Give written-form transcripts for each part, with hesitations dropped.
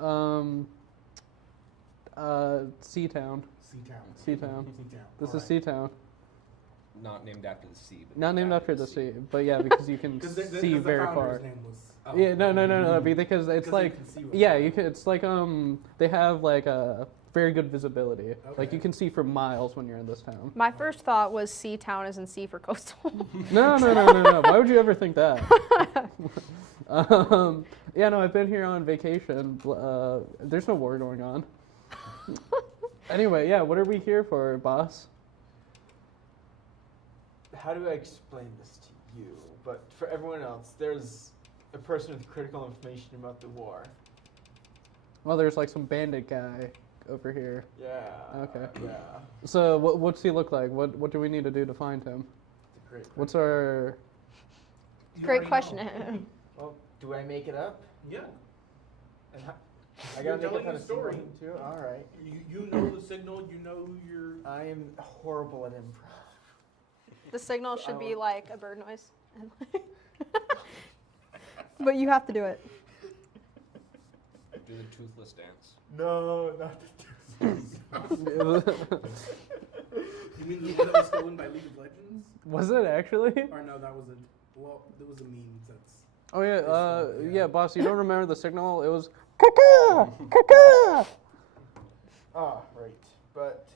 Seatown. Seatown. This is Seatown. Not named after the sea. But Not named after the sea, but yeah, because you can see very far. Yeah, no, because it's like, yeah, you can. It's like they have like a very good visibility. Okay. Like you can see for miles when you're in this town. My first thought was sea town as in sea for coastal. No. Why would you ever think that? Yeah, no, I've been here on vacation. There's no war going on. Anyway, yeah, what are we here for, boss? How do I explain this to you? But for everyone else, there's a person with critical information about the war. Well, there's like some bandit guy over here. Yeah. Okay. Yeah. So what's he look like? What do we need to do to find him? It's a great question. What's our... Great question. Well, do I make it up? Yeah. And I gotta make up telling a the story too? Alright. You know the signal, you know who you're... I am horrible at improv. The signal should be like a bird noise. But you have to do it. Do the toothless dance. No, not the You mean the one that was stolen by League of Legends? Was it actually? Or no, that wasn't. Well, there was a meme that's... Oh yeah, yeah, boss, you don't remember the signal? It was caca, caca. Ah, right. But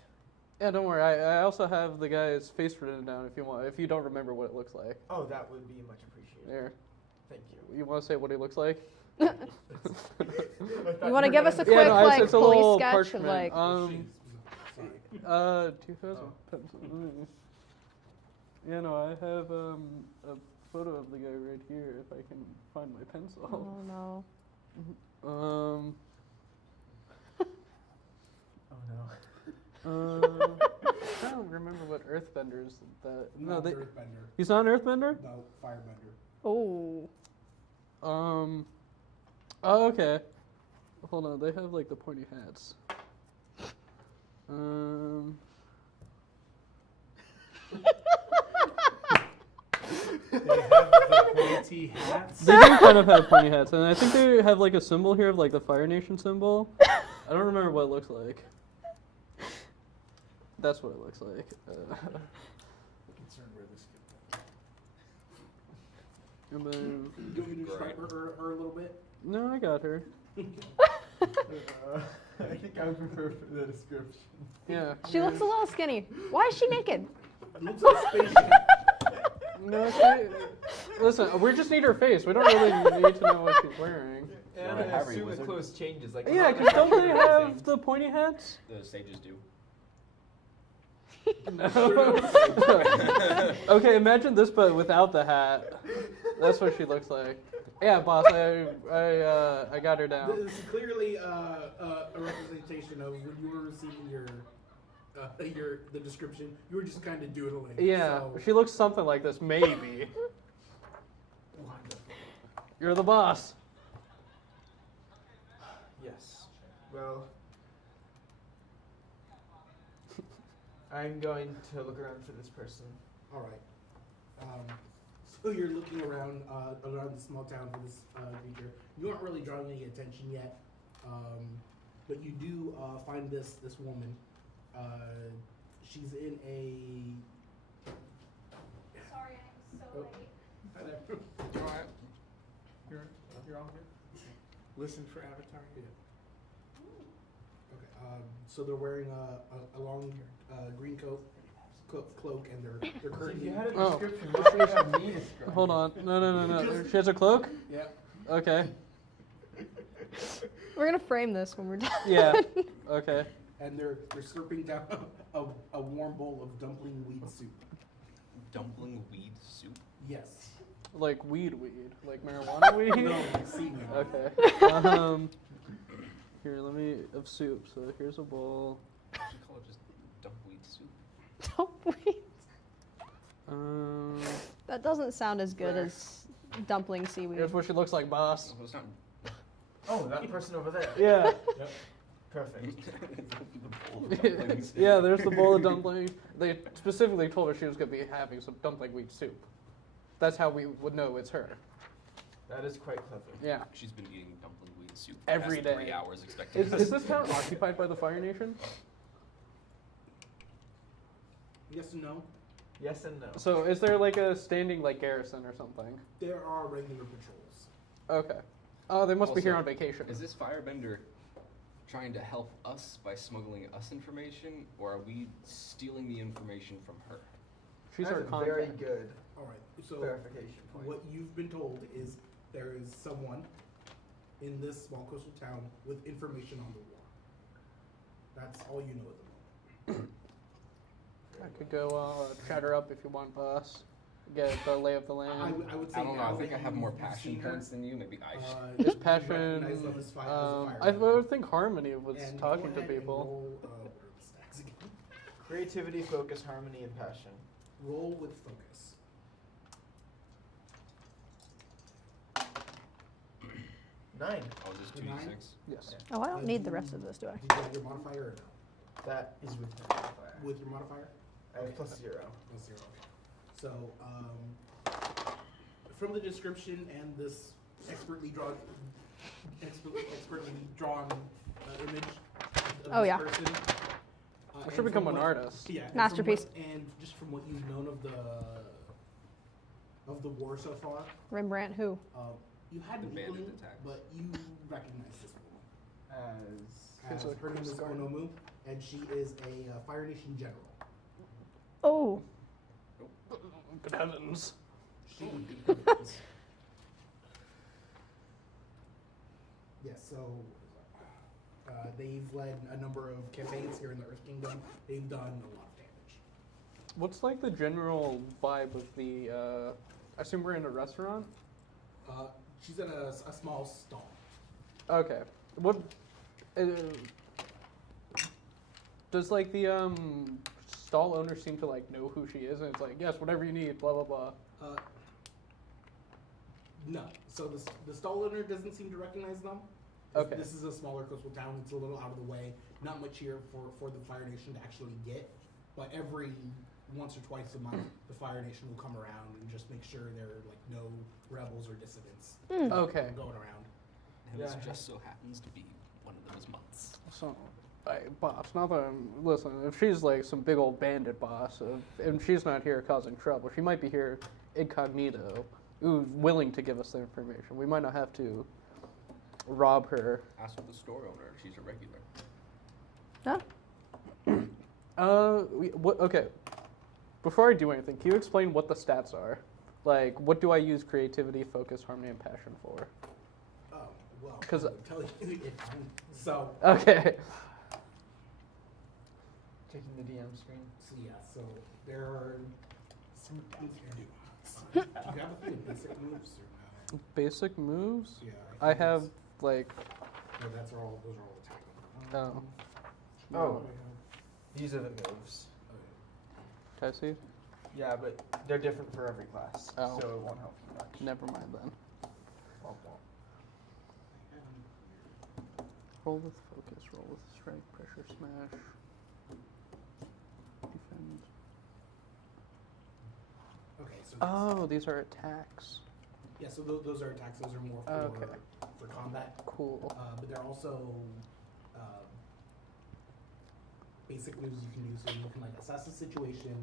Yeah, don't worry. I also have the guy's face written down if you want. If you don't remember what it looks like. oh, that would be much appreciated. There. Thank you. You want to say what he looks like? You want to give us a quick it's a police little sketch? parchment. Like, Sorry. 2000. Yeah, no, I have a photo of the guy right here. If I can find my pencil. oh no. Oh no. I don't remember what Earthbender's that. No, Not they. Earthbender. He's not an Earthbender. No, Firebender. Oh. Oh, okay. Hold on, they have like the pointy hats. They have the pointy hats. They do kind of have pointy hats, and I think they have like a symbol here of like the Fire Nation symbol. I don't remember what it looks like. That's what it looks like. I'm concerned where this could And then, You want me to describe her a little bit? no, I got her. I think I would prefer for the description. Yeah. She looks a little skinny. Why is she naked? Looks like a spaceship. No, listen, we just need her face. We don't really need to know what she's wearing. And Well, I Harry assume the Wizard. clothes changes. Like Yeah, because don't they have the pointy hats? The sages do. No. Okay, imagine this, but without the hat. That's what she looks like. Yeah, boss, I got her down. This is clearly a representation of when you were receiving the description. You were just kind of doodling. Yeah, So. she looks something like this, maybe. Wonderful. You're the boss. Yes. Well, I'm going to look around for this person. All right. So you're looking around the small town for this creature. You aren't really drawing any attention yet, but you do find this woman. She's in a. Sorry, I'm so late. Hi there. All right. You're all here. Listen for Avatar. Yeah. Okay. So they're wearing a long green cloak, and they're So if currently. you had a Oh. description, what should you have me describe? Hold on. No. She has a cloak? Yeah. Okay. We're gonna frame this when we're done. Yeah. Okay. And they're slurping down a warm bowl of dumpling weed soup. Dumpling weed soup. Yes. Like weed. Like marijuana weed? No, seaweed. Okay. Here, let me, of soup. So here's a bowl. You should call it just dumpweed soup. Dumpling. That doesn't sound as good as dumpling seaweed. Here's what she looks like, boss. Well, it's not. Oh, that person over there. Yeah. Yep. Perfect. Yeah, there's the bowl of dumplings. They specifically told her she was going to be having some dumpling wheat soup. That's how we would know it's her. That is quite clever. Yeah. She's been eating dumpling weed dumpling soup for Every the past day. 3 hours expecting Is this town occupied by the Fire Nation? Yes and no. Yes and no. So is there like a standing like garrison or something? There are regular patrols. Okay. Oh, they must be here Also, on vacation. Is this firebender trying to help us by smuggling us information, or are we stealing the information from her? She's That's our a contact. very good All right. So clarification point. what you've been told is there is someone in this small coastal town with information on the war. That's all you know at the moment. I could go chat her up if you want, boss. Get the lay of the land. I would say I don't know. now I think that I have more you've passion seen her, points than you. Maybe I should. Just you passion. recognize them as I firebender. would think Harmony was And talking go to ahead and people. Roll, what are the stats again? Creativity, focus, harmony, and passion. Roll with focus. 9. Oh, is this A 9? 2d6? Yes. Oh, I don't need the rest of this, do I? Did you have your modifier or no? That is with my modifier. With your modifier? I have +0. Plus 0. So, from the description and this expertly drawn image of Oh, this yeah. person. I and should become from an what- artist. Yeah. and from Masterpiece. what- And just from what you've known of the war so far, Rembrandt, who? you had The an bandit inkling, attacks. but you recognize this woman. As It's a Her name is Coast Guard. Onomu, and she is a Fire Nation general. Oh, Good heavens. She Yes, so they've led a number of campaigns here in the Earth Kingdom. They've done a lot of damage. What's like the general vibe of the? I assume we're in a restaurant. She's at a small stall. Okay. What? Does like the stall owner seem to like know who she is, and it's like, yes, whatever you need, blah blah blah. No. So the stall owner doesn't seem to recognize them. Okay. This is a smaller coastal town. It's a little out of the way. Not much here for the Fire Nation to actually get. But every once or twice a month, the Fire Nation will come around and just make sure there are like no rebels or dissidents Okay. going around. And this Yeah. just so happens to be one of those months. So, boss, not that listen. If she's like some big old bandit boss, and she's not here causing trouble, she might be here incognito, willing to give us the information. We might not have to rob her. Ask the store owner. She's a regular. huh? Okay. Before I do anything, can you explain what the stats are? Like, what do I use creativity, focus, harmony, and passion for? Oh, well, 'Cause- I would tell you if so. Okay. taking the DM screen. So yeah, so there are some things you do. Do you have a few basic moves or no? Basic moves? Yeah. I think have that's- like. No, those are all attacking. Oh. Oh. These are the moves. Can I see? Yeah, but they're different for every class, Oh. so it won't help you much. Never mind then. Won't. Roll with focus, roll with strike, pressure smash. Defend. Okay, so Oh, these are attacks. yeah, so those are attacks. Those are more for Okay. for combat. Cool. But they're also basic moves you can use. So you can like assess a situation,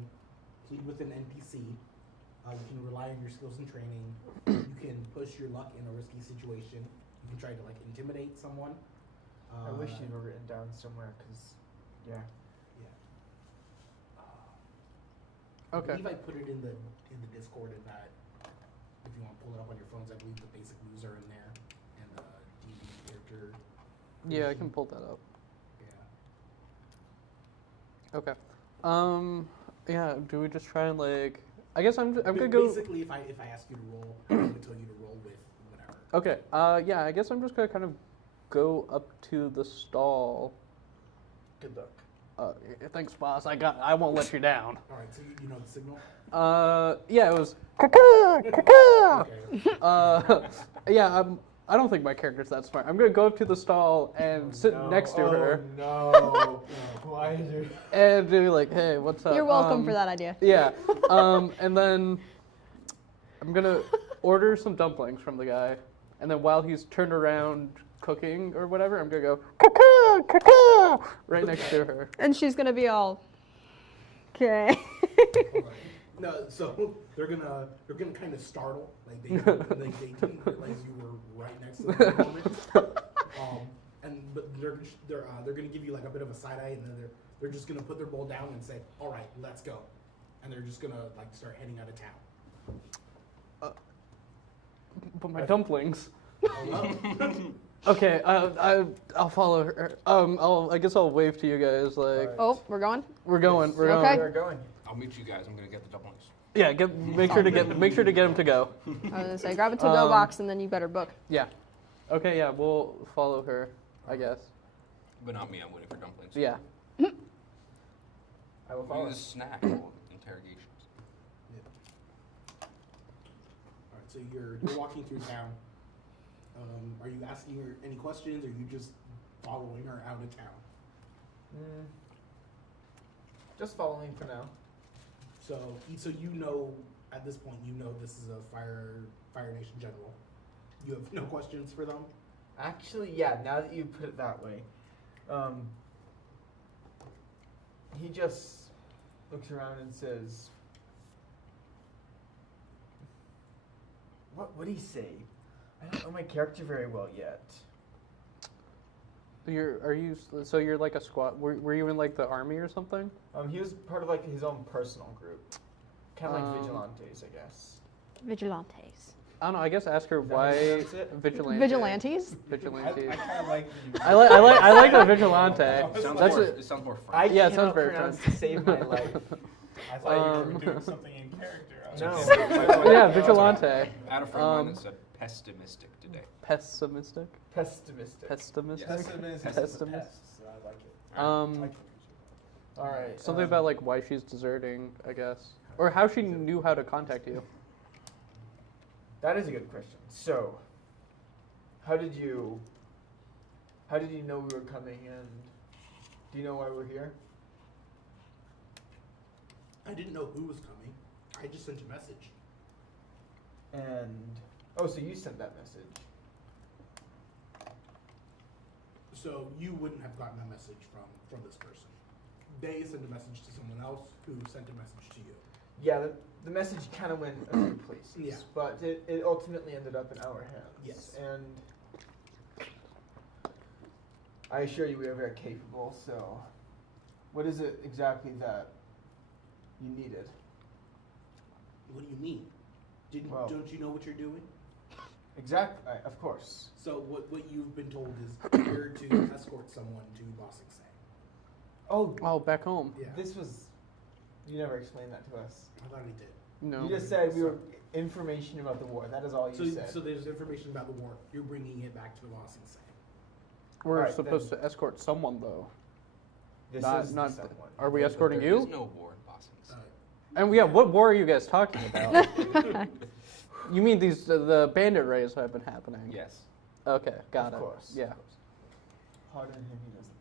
plead with an NPC. You can rely on your skills and training. You can push your luck in a risky situation. You can try to like intimidate someone. I wish these were written down somewhere, because, yeah. I Okay. believe I put it in the Discord in that. If you want to pull it up on your phones, I believe the basic moves are in there, and the DD character. Yeah, I can pull that up. Yeah. Okay. Yeah. Do we just try and like? I guess I'm gonna go. Basically, if I ask you to roll, I'm going to tell you to roll with whatever. Okay. Yeah. I guess I'm just gonna kind of go up to the stall. Good luck. Thanks, boss. I won't let you down. All right, so you know the signal. Yeah. It was. Okay. Yeah. I don't think my character's that smart. I'm gonna go up to the stall and sit next to her No. Why did you? and be like, "Hey, what's up?" You're welcome for that idea. Yeah. And then I'm gonna order some dumplings from the guy, and then while he's turned around, cooking or whatever, I'm gonna go caca caca right next to her. And she's gonna be all, okay. Alright. No, so they're gonna kind of startle, like they didn't realize you were right next to them at the moment. But they're gonna give you like a bit of a side eye, and then they're just gonna put their bowl down and say, "All right, let's go," and they're just gonna like start heading out of town. But my dumplings. Oh, well. Okay, I'll follow her. I guess I'll wave to you guys. Like, Alright. Oh, we're going? we're going. We're Okay. going. We're going. I'll meet you guys. I'm gonna get the dumplings. Yeah, make sure to get him to go. I was gonna say, grab a to-go box and then you better book. Yeah. Okay, yeah, we'll follow her, I guess. But not me. I'm waiting for dumplings. Yeah. I will We follow. use a snack for interrogations. All right, so you're walking through town. Are you asking her any questions, or are you just following her out of town? Just following for now. So you know at this point this is a Fire Nation general. You have no questions for them. Actually, yeah. Now that you put it that way, he just looks around and says, "What would he say? I don't know my character very well yet." So you're like a squad? Were you in like the army or something? He was part of like his own personal group, kind of like vigilantes, I guess. Vigilantes. I don't know. I guess ask her Is that how why you pronounce it? vigilante. Vigilantes? Vigilantes. I kind of like the I like the vigilante. It sounds That's more, it. it sounds more I French. Yeah, it sounds cannot very pronounce French. to save my life. I thought you were Um, doing something in character. I was No. like, Yeah, vigilante. I had a friend of mine that said pessimistic today. Pessimistic. Pessimistic. Pessimistic. Yes. Pessimist is Pessimist. a pest, so I like it. Um, All right. something about like why she's deserting, I guess, or how she knew how to contact you. That is a good question. So, how did you know we were coming, and do you know why we're here? I didn't know who was coming. I just sent a message. And so you sent that message. So you wouldn't have gotten a message from this person. They sent a message to someone else who sent a message to you. Yeah, the message kind of went a few places. Yeah. But it ultimately ended up in our hands. Yes. And I assure you we are very capable, so what is it exactly that you needed? What do you mean? Well- Don't you know what you're doing? Exactly, of course. So what you've been told is you're to escort someone to Bossing Say. Oh, Back home. Yeah. this was, you never explained that to us. I thought he did. No. You just said we were information about the war. That is all you said. So there's information about the war. You're bringing it back to Bossing Say. We're Alright, supposed to escort someone though. This not- is the not- someone. Are we There's- escorting There you? is no war in Boston. And yeah, what war are you guys talking about? You mean these the bandit raids have been happening? Yes. Okay, got Of it. course. Yeah. Of course. Pardon him, he doesn't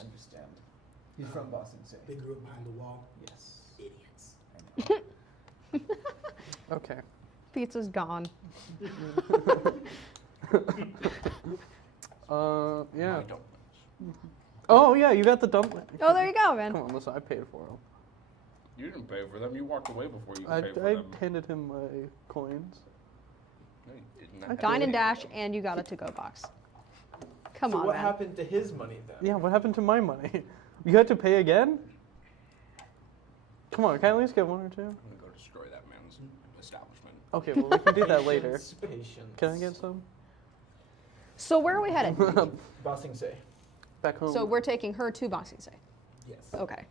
understand. He's from Boston City. They grew up behind the wall. Yes. Idiots. I know. Okay. Pizza's gone. Yeah. My dumplings. Oh yeah, you got the dumpling. Oh, there you go, Come man. on, listen, I paid for them. You didn't pay for them. You walked away before you I paid for them. handed him my coins. No, you didn't. Dine and dash, and you got a to-go box. Come So on, what man. happened to his money then? Yeah, what happened to my money? You had to pay again? Come on, can I at least get one or two? I'm gonna go destroy that man's establishment. Okay, well we can do that later. Patience. Can I get some? So where are we headed? Bossing Say. Back home. So we're taking her to Boxing Say. Yes. Okay.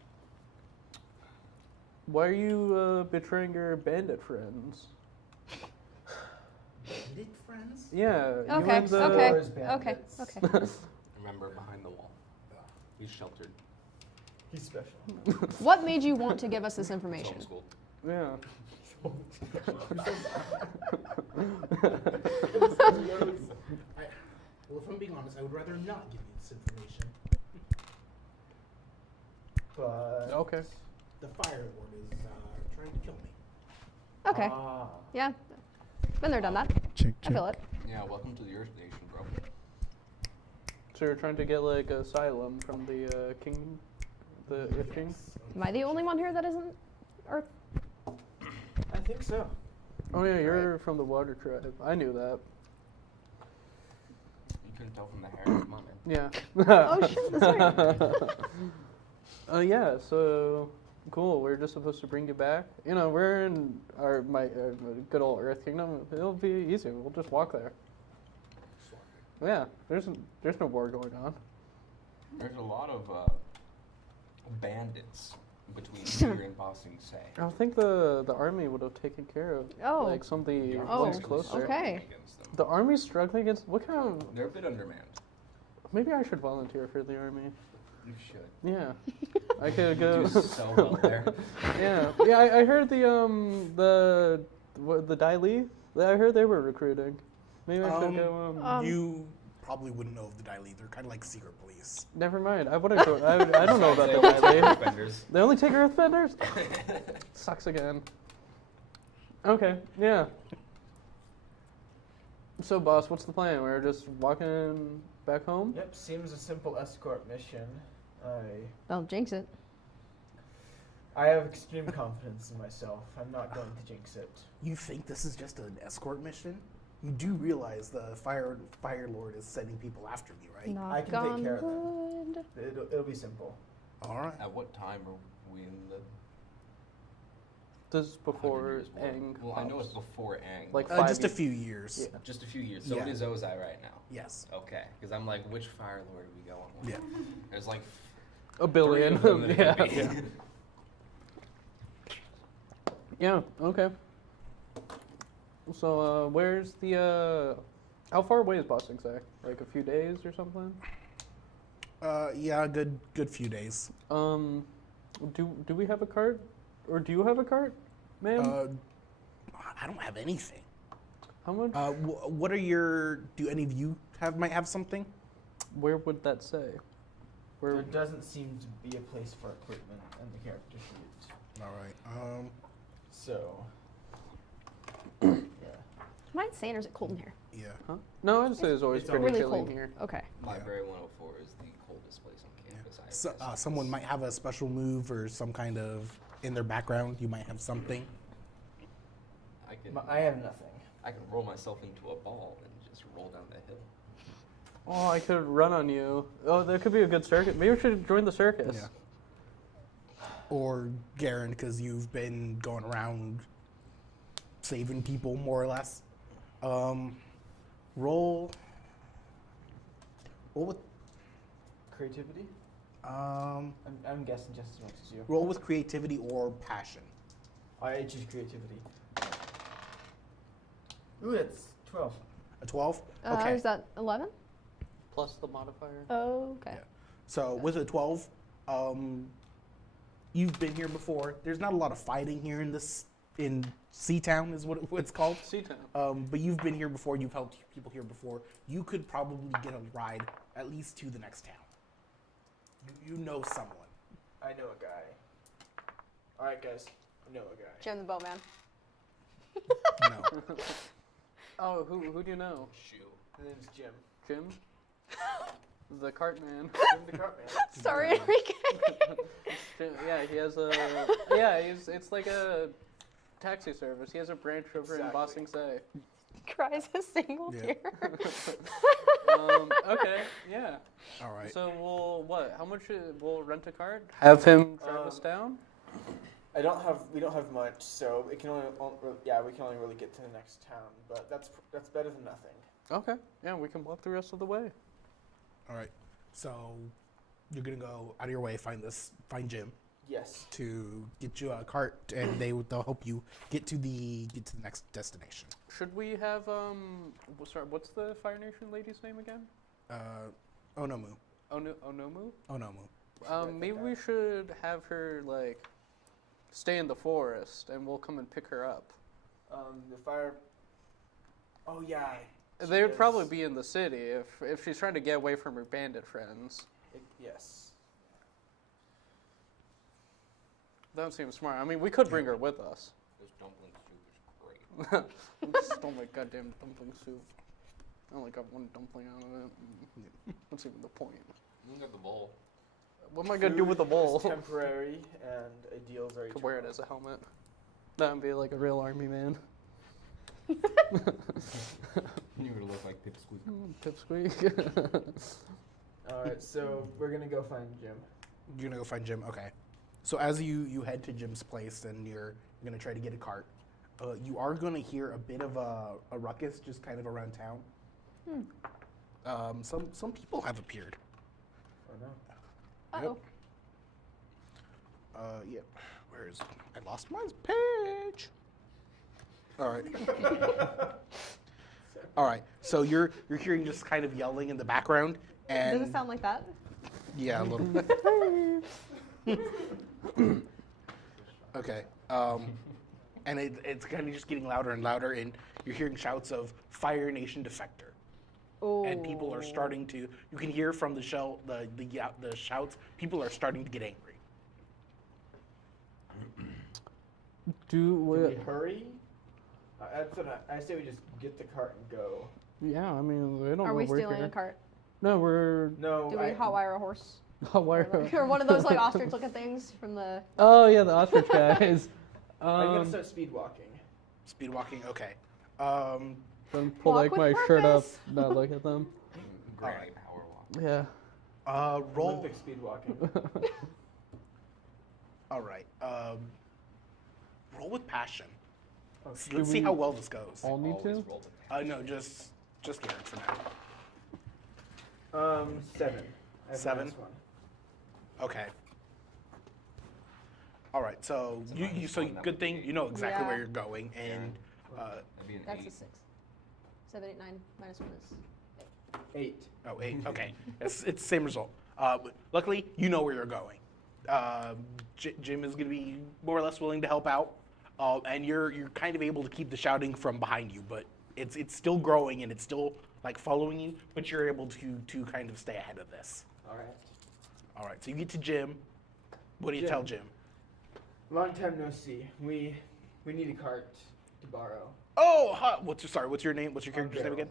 Why are you betraying your bandit friends? Bandit friends? Yeah. you Okay. and the- Okay. Wars, Okay. bandits. Okay. Remember, behind the wall. He's sheltered. He's special. What made you want to give us this He's information? homeschooled. Yeah. Well, if I'm being honest, I would rather not give you this information. But Okay. The Fire Lord is trying to kill me. Okay. Ah. Yeah. Been there, done that. Check, I feel it. Yeah, welcome to the Earth Nation, bro. are trying to get like asylum from the king, the If King. Am I the only one here that isn't Earth? I think so. Oh yeah, you're from the Water Tribe. I knew that. You couldn't tell from the hair. Come on, man. Yeah. Oh shit, that's right. Yeah. So cool. We're just supposed to bring you back. You know, we're in my good old Earth Kingdom. It'll be easy. We'll just walk there. Yeah. There's no war going on. There's a lot of bandits between here and Bossing Say. I think the army would have taken care of like some of the ones closer. okay. Against them. The army's struggling against what kind of? They're a bit undermanned. Maybe I should volunteer for the army. You should. Yeah, I could go. Do so well there. Yeah. I heard the Dai Li. I heard they were recruiting. Maybe I should go. You probably wouldn't know of the Daily. They're kind of like secret police. Never mind. I wouldn't go. I don't know about the Dai Li. Defenders. They only take Earthbenders. Sucks again. Okay. Yeah. So, boss, what's the plan? We're just walking back home. Yep, seems a simple escort mission. Don't jinx it. I have extreme confidence in myself. I'm not going to jinx it. You think this is just an escort mission? You do realize the Fire Lord is sending people after me, right? Knock I can take on care of them. wood. It'll be simple. All right. At what time are we in the? This is before 100 years war? Aang. Well, I know it's pops. before Aang. Like Just a few years. Yeah. Just a few years. So Yeah. it is Ozai right now. Yes. Okay, because I'm like, which Fire Lord are we going with? Yeah. There's like A billion. 3 of them that it Yeah. could be. Yeah. Yeah. Okay. So, where's the? How far away is Boston Say? Like a few days or something? Yeah, good few days. Do we have a cart, or do you have a cart, ma'am? I don't have anything. How much? What are your? Do any of you might have something? Where would that say? Where? There doesn't seem to be a place for equipment in the character sheet. All right. So, yeah. Am I insane or is it cold in here? Yeah. Huh? No, I'd say it's always It's pretty really chilly cold. in here. Okay. Library 104 is the coldest place on campus. I So, guess. someone might have a special move or some kind of in their background. You might have something. I have nothing. I can roll myself into a ball and just roll down the hill. Oh, I could run on you. Oh, there could be a good circus. Maybe we should join the circus. Yeah. Or Garen, because you've been going around saving people more or less. Roll with Creativity? um, I'm guessing just as much as you. roll with creativity or passion. I choose creativity. Ooh, that's 12. A 12. Okay. Is that 11? Plus the modifier. Oh, okay. Yeah. So with a 12, you've been here before. There's not a lot of fighting here in Seatown is what it's called. Seatown. But you've been here before. You've helped people here before. You could probably get a ride at least to the next town. You know someone. I know a guy. Alright, guys. I know a guy. Jim the Boatman. No. Oh, who do you know? Shoe. His name's Jim. Jim? The cart man. Jim the Cartman. Sorry, Enrique. Yeah, he has a. Yeah, it's like a taxi service. He has a branch over in Bossing Say. Cries a single Yeah. tear. Okay, yeah. All right. So how much we'll rent a cart? Have him drive us down? We don't have much, so it can we can only really get to the next town, but that's better than nothing. Okay, yeah, we can walk the rest of the way. All right. So you're gonna go out of your way find Jim Yes. to get you a cart, and they'll help you get to the next destination. Should we have sorry, what's the Fire Nation lady's name again? Onomu. Onomu? Onomu. Maybe we should have her like stay in the forest, and we'll come and pick her up. The fire. Oh yeah. They would probably be in the city if she's trying to get away from her bandit friends. Yes. That would seem smart. I mean, we could bring her with us. This dumpling soup is great. Oh my goddamn dumpling soup. I only got one dumpling out of it. What's even the point? You got the bowl. What am I gonna do with the bowl? Food is temporary, and ideals are Could wear it as a helmet. That would be like a real army man. You would look like Pipsqueak. Pipsqueak. Alright, so we're gonna go find Jim. You're gonna go find Jim. Okay. So as you head to Jim's place and you're gonna try to get a cart, you are gonna hear a bit of a ruckus just kind of around town. Some people have appeared. Oh no. Uh-oh. Yep. Where is it? I lost my page. All right. All right. So you're hearing just kind of yelling in the background, and Does it sound like that? yeah, a little bit. Okay. And it's kind of just getting louder and louder, and you're hearing shouts of Fire Nation Defector. Oh. And people are starting to. You can hear from the shouts. People are starting to get angry. Do Can we? we hurry? That's what I say we just get the cart and go. Yeah, I mean, they don't Are know we we're stealing here. a cart? No, we're. No, Do we hotwire a horse? Why? Or one of those like ostrich looking things from the. Oh yeah, the ostrich guys. I'm gonna start speed walking. Speed walking. Okay. Then pull Walk like with my shirt up, purpose. not look at them. Granny Alright. power walk. Yeah. Roll. Olympic speed walking. All right. Roll with passion. Oh, Let's see how well this goes. All need Always to. roll the pass. No, just Garrett for now. 7. I have 7? -1. Okay. All right. So So you minus so one, that good would be thing 8. you know exactly where Yeah. you're going, and That'd be an That's 8. a 6. 7, 8, 9 minus 1 is. 8. oh 8. Okay. it's the same result. Luckily, you know where you're going. Jim is going to be more or less willing to help out, and you're kind of able to keep the shouting from behind you, but it's still growing and it's still like following you, but you're able to kind of stay ahead of this. All right. All right, so you get to Jim. What do you Jim. tell Jim? Long time no see. We need a cart to borrow. Oh, what's your name? What's your character's name Beryl. again?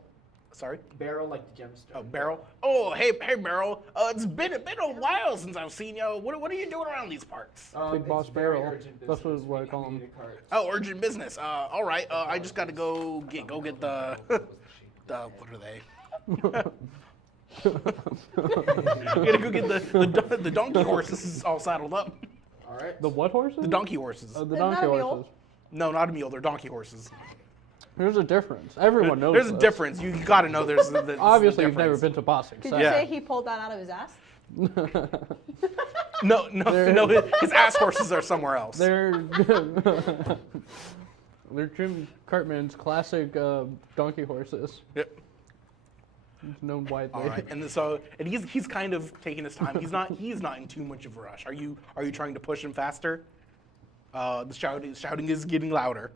Sorry. Barrel like the gemstone. Oh, Beryl. Oh, hey, Beryl. It's been a while since I've seen you. What are you doing around these parts? Big it's Boss very Barrel. urgent That's what business. I call We him. need a cart. Oh, urgent business. All right. I just got to go get the what are they? I gotta go get the donkey horses all saddled up. All right. The what horses? The donkey horses. The They're donkey not a mule. horses. No, not a mule. They're donkey horses. There's a difference. Everyone knows. There's a this. difference. You gotta know there's the Obviously, you've never difference. been to boxing. Could so- you Yeah. say he pulled that out of his ass? No. His ass horses are somewhere else. They're they're Jim Cartman's classic donkey horses. Yep. It's known widely. All right, and he's kind of taking his time. He's not in too much of a rush. Are you trying to push him faster? The shouting is getting louder.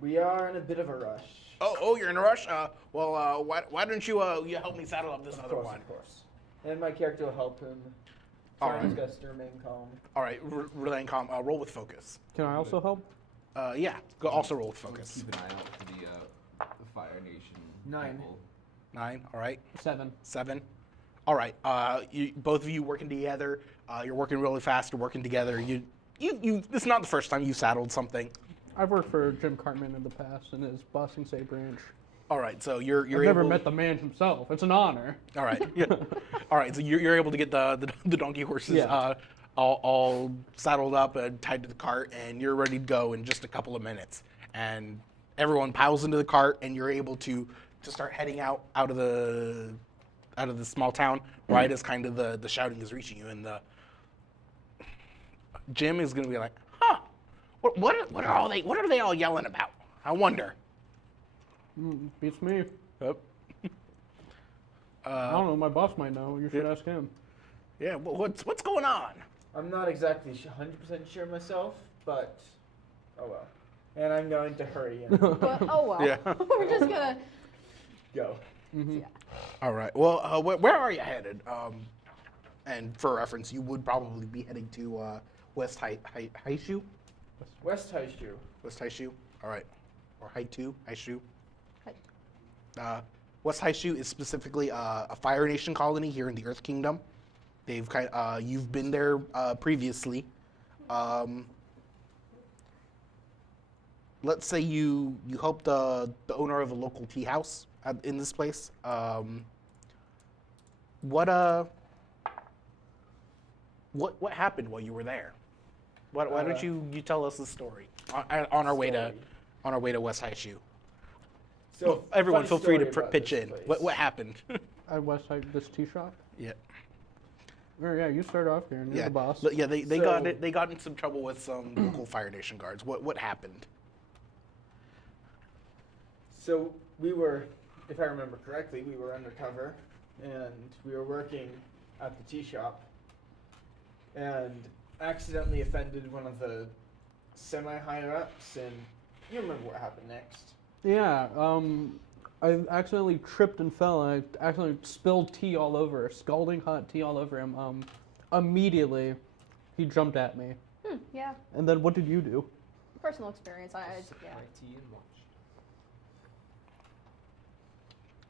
We are in a bit of a rush. Oh, you're in a rush. Why don't you help me saddle up this other one? Of course. And my character will help him. All Sorry, right. he's got to remain calm. All right, remain calm. Roll with focus. Can I also help? Yeah, go also roll with So focus. keep an eye out for the Fire Nation 9. people. 9. All right. 7. 7. All right. Both of you working together. You're working really fast. You're working together. You. This is not the first time you saddled something. I've worked for Jim Cartman in the past in his Bossing Say branch. All right. So you're I've never able. met the man himself. It's an honor. All right. Yeah. All right. So you're able to get the donkey horses Yeah. all saddled up and tied to the cart, and you're ready to go in just a couple of minutes. And everyone piles into the cart, and you're able to start heading out of the small town right as kind of the shouting is reaching you, and the Jim is gonna be like, huh? What are they all yelling about? I wonder. Beats me. Yep. I don't know. My boss might know. You should ask him. Yeah. What's going on? I'm not exactly 100% sure myself, but oh well. And I'm going to hurry and But, oh well. Yeah. We're just gonna. go. Yeah. All right. Well, where are you headed? And for reference, you would probably be heading to West Haishu. West High Shoe. West Haishu. All right. Or Haitu. Haishu. Hi. West High Shoot is specifically a Fire Nation colony here in the Earth Kingdom. They've you've been there previously. Let's say you help the owner of a local tea house in this place. What happened while you were there? Why don't you tell us the story on our way to West High Shoe? So Well, everyone, feel fun free to story about pitch this in. place. What happened? At West Side, this tea shop. Yeah. Oh, yeah, you start off here, and you're Yeah, the boss. Yeah, they So- got in some trouble with some local Fire Nation guards. What happened? So we were, if I remember correctly, we were undercover, and we were working at the tea shop, and accidentally offended one of the semi-higher ups, and you remember what happened next. Yeah, I accidentally tripped and fell, and I accidentally spilled tea all over, scalding hot tea all over him. Immediately, he jumped at me. Yeah, And then what did you do? personal experience. Yeah. My tea and watched.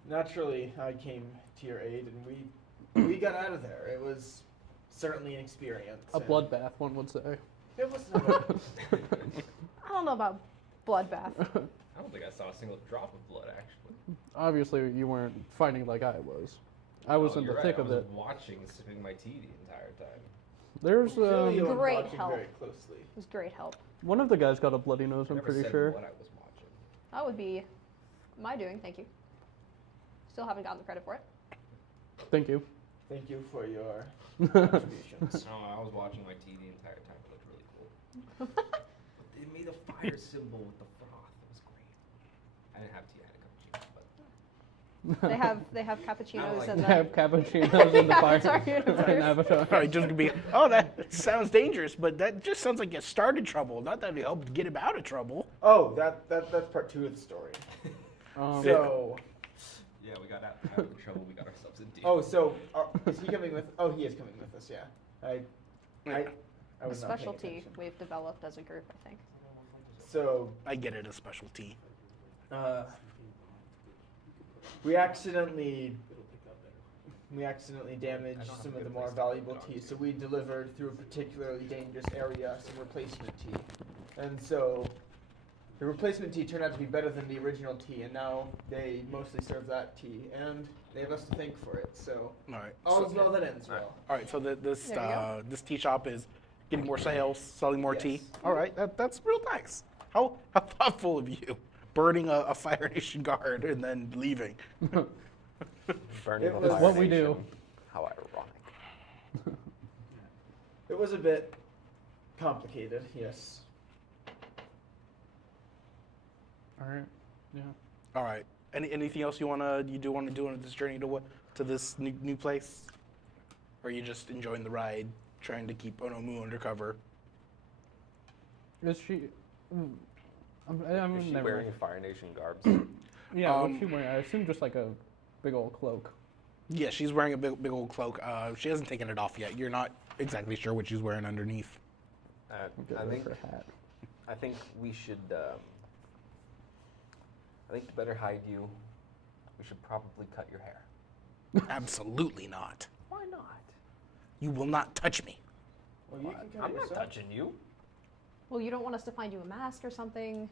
Naturally, I came to your aid, and we got out of there. It was certainly an experience. A and bloodbath, one would say. It was not I don't know about bloodbath. I don't think I saw a single drop of blood, actually. Obviously, you weren't fighting like I was. I was Oh, in the you're thick right. of I it. was watching, sipping my tea the entire time. There's Clearly you were Great watching help. very closely. It was great help. one of the guys got a bloody nose. I I'm never pretty said sure. what I was watching. That would be my doing. Thank you. Still haven't gotten the credit for it. Thank you. Thank you for your contributions. No, I was watching my tea the entire time. It looked really cool. But they made a fire symbol with the froth. It was great. I didn't have tea. I had a cappuccino, but They have cappuccinos like and They the have cappuccinos in the Yeah, fire. sorry. in Avatar. All right, just gonna be. Oh, that sounds dangerous, but that just sounds like you started trouble. Not that it helped get him out of trouble. Oh, that's part 2 of the story. So, yeah, we got out of trouble. We got ourselves in deep. so is he coming with? Oh, he is coming with us. Yeah, I a was not paying specialty attention. we've developed as a group, I think. So, I get it, a specialty. we accidentally damaged some of the more valuable tea. So we delivered through a particularly dangerous area some replacement tea, and so the replacement tea turned out to be better than the original tea, and now they mostly serve that tea, and they have us to thank for it. So All right. all's well that ends well. All right. So this There you go. this tea shop is getting more sales, selling more tea. Yes. All right. That's real nice. How thoughtful of you, burning a Fire Nation guard and then leaving. Burning It the was- Fire What we Nation. do. How ironic. It was a bit complicated, yes. All right. Yeah. All right. Anything else you want to do on this journey to this new place? Or are you just enjoying the ride, trying to keep Onomu undercover? Is she? I mean, Is she never wearing mind. Fire Nation garbs? Yeah, what's she wearing? I assume just like a big old cloak. Yeah, she's wearing a big old cloak. She hasn't taken it off yet. You're not exactly sure what she's wearing underneath. Get I rid think of her hat. I think we should. I think to better hide you, we should probably cut your hair. Absolutely not. Why not? You will not touch me. Well, you can cut I'm it not yourself. touching you. Well, you don't want us to find you a mask or something.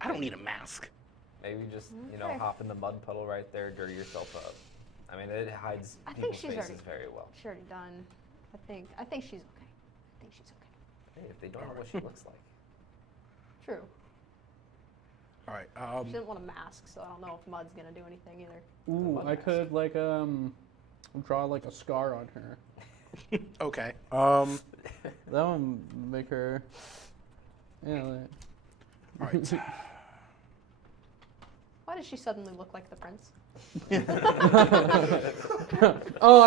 I don't need a mask. Maybe just Okay. hop in the mud puddle right there, dirty yourself up. I mean, it hides I think people's she's faces already- very well. She's already done. I think she's okay. I think she's okay. Hey, if they don't know what she looks like. True. All right. She didn't want a mask, so I don't know if mud's gonna do anything either. Ooh, mud I mask. could like draw like a scar on her. Okay. That would make her. Yeah. Like, All right. Why does she suddenly look like the prince? oh,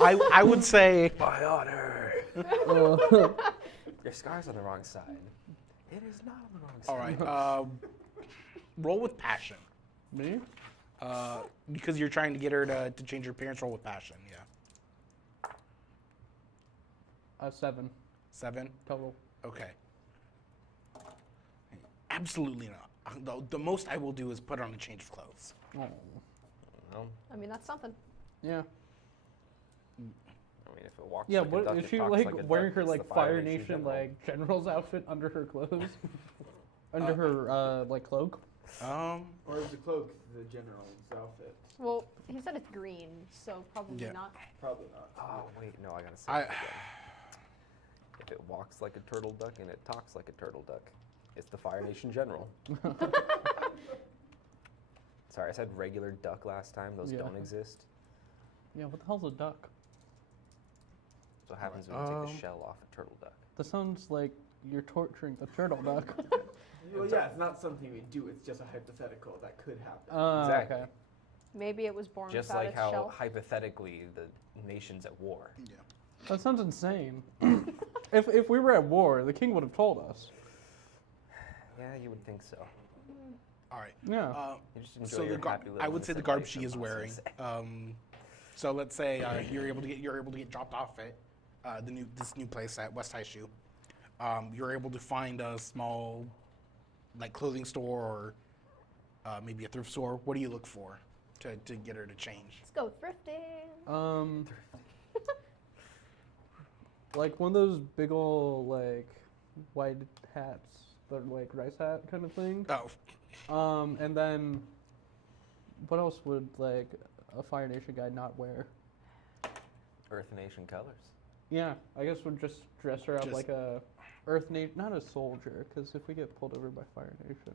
I would say My honor. I. Your scar's on the wrong side. It is not on the wrong side. all right. Roll with passion. Me? Because you're trying to get her to change her appearance. Roll with passion. Yeah. 7 7. total. Okay. Absolutely not. The most I will do is put on a change of clothes. Oh. No. I mean, that's something. Yeah. I mean, if it walks Yeah, like a what duck, is it she talks like like a wearing duck, her it's like the Fire Nation general. like general's outfit under her clothes? Under her like cloak? Or is the cloak the general's outfit? Well, he said it's green, so probably Yeah. not. Probably not. Oh, wait, no, I gotta say it again. If it walks like a turtle duck and it talks like a turtle duck, it's the Fire Nation General. Sorry, I said regular duck last time. Those Yeah. don't exist. Yeah, what the hell's a duck? So what happens when you take the shell off a turtle duck? That sounds like you're torturing the turtle duck. Well, yeah, it's not something we do. It's just a hypothetical that could happen. Exactly. Okay. Maybe it was born Just without like its how shell. hypothetically the nation's at war. Yeah. That sounds insane. if we were at war, the king would have told us. Yeah, you would think so. All right. Yeah. You just enjoy So your the happy little I would say the innocent garb life, she I'm is honestly wearing. saying. So let's say you're able to get dropped off at this new place at West High Shoe. You're able to find a small like clothing store or maybe a thrift store. What do you look for to get her to change? Let's go thrifting. Like one of those big ol' like white hats, the like rice hat kind of thing. Oh, And then what else would like a Fire Nation guy not wear? Earth Nation colors. Yeah, I guess we'd just dress her up Just- like a Earth Nation, not a soldier, because if we get pulled over by Fire Nation,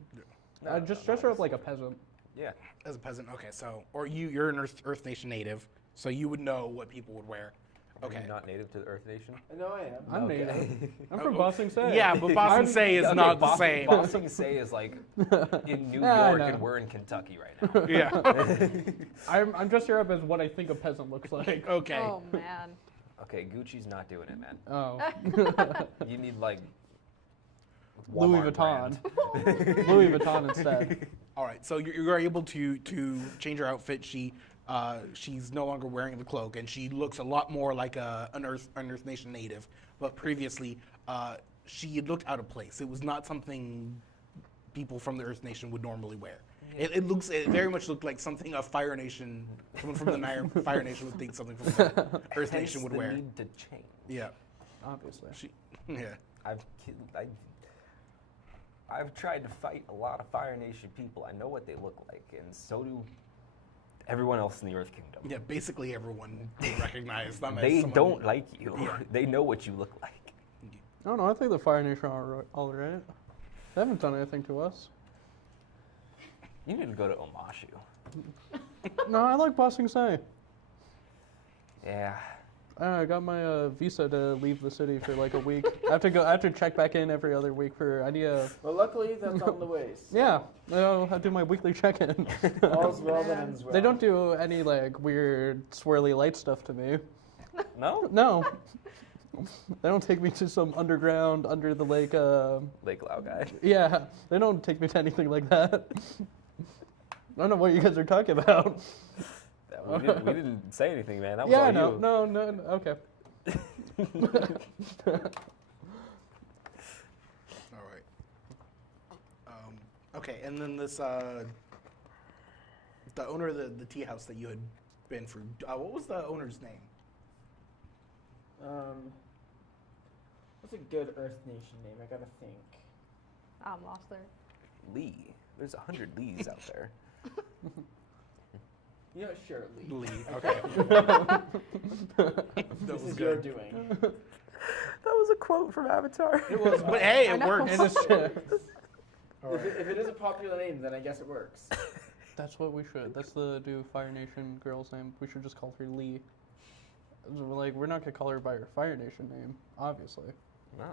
No, I'd just no, dress her up like a obviously. peasant. Yeah. as a peasant. Okay, so or you're an Earth Nation native, so you would know what people would wear. Are Okay. you not native to the Earth Nation? No, I am. I'm Okay. native. I'm from Oh, Bossing Say. Yeah, but Boston Say is Okay, not the Boston, same. Boston Say is like in New Yeah, I York know. and we're in Kentucky right now. Yeah. I'm dressed her up as what I think a peasant looks like. Okay. Oh man. Okay, Gucci's not doing it, man. Oh. You need like Louis Walmart Vuitton. brand. Louis Vuitton instead. All right, so you're able to change her outfit. She's no longer wearing the cloak, and she looks a lot more like an Earth Nation native. But previously, she had looked out of place. It was not something people from the Earth Nation would normally wear. It very much looked like something a Fire Nation, someone from the Fire Nation would think something from the Earth Hence Nation would the wear. need to change. Yeah, Obviously. yeah. I've tried to fight a lot of Fire Nation people. I know what they look like, and so do everyone else in the Earth Kingdom. Yeah, basically everyone would recognize them as They someone- don't like you. Yeah. They know what you look like. I don't know. I think the Fire Nation are all right. They haven't done anything to us. You need to go to Omashu. No, I like Bossing Say. Yeah. I got my visa to leave the city for like a week. I have to check back in every other week for I need a. Well, luckily that's on the way. Yeah, I do my weekly check-in. All's well that ends well. They don't do any like weird swirly light stuff to me. No? No. They don't take me to some underground, under the lake. Lake Lao guy. Yeah, they don't take me to anything like that. I don't know what you guys are talking about. We didn't say anything, man. That was Yeah, all no, you. no, okay. All right. Okay, and then this the owner of the tea house that you had been for. What was the owner's name? What's a good Earth Nation name? I gotta think. I'm lost there. Lee. There's 100 Lees out there. You know, sure, Lee. Lee. Okay. This is your doing. That was a quote from Avatar. It was, but hey, I it know. worked. It is, If it is a popular name, then I guess it works. that's what we should. That's the new Fire Nation girl's name. We should just call her Lee. Like, we're not gonna call her by her Fire Nation name, obviously. No.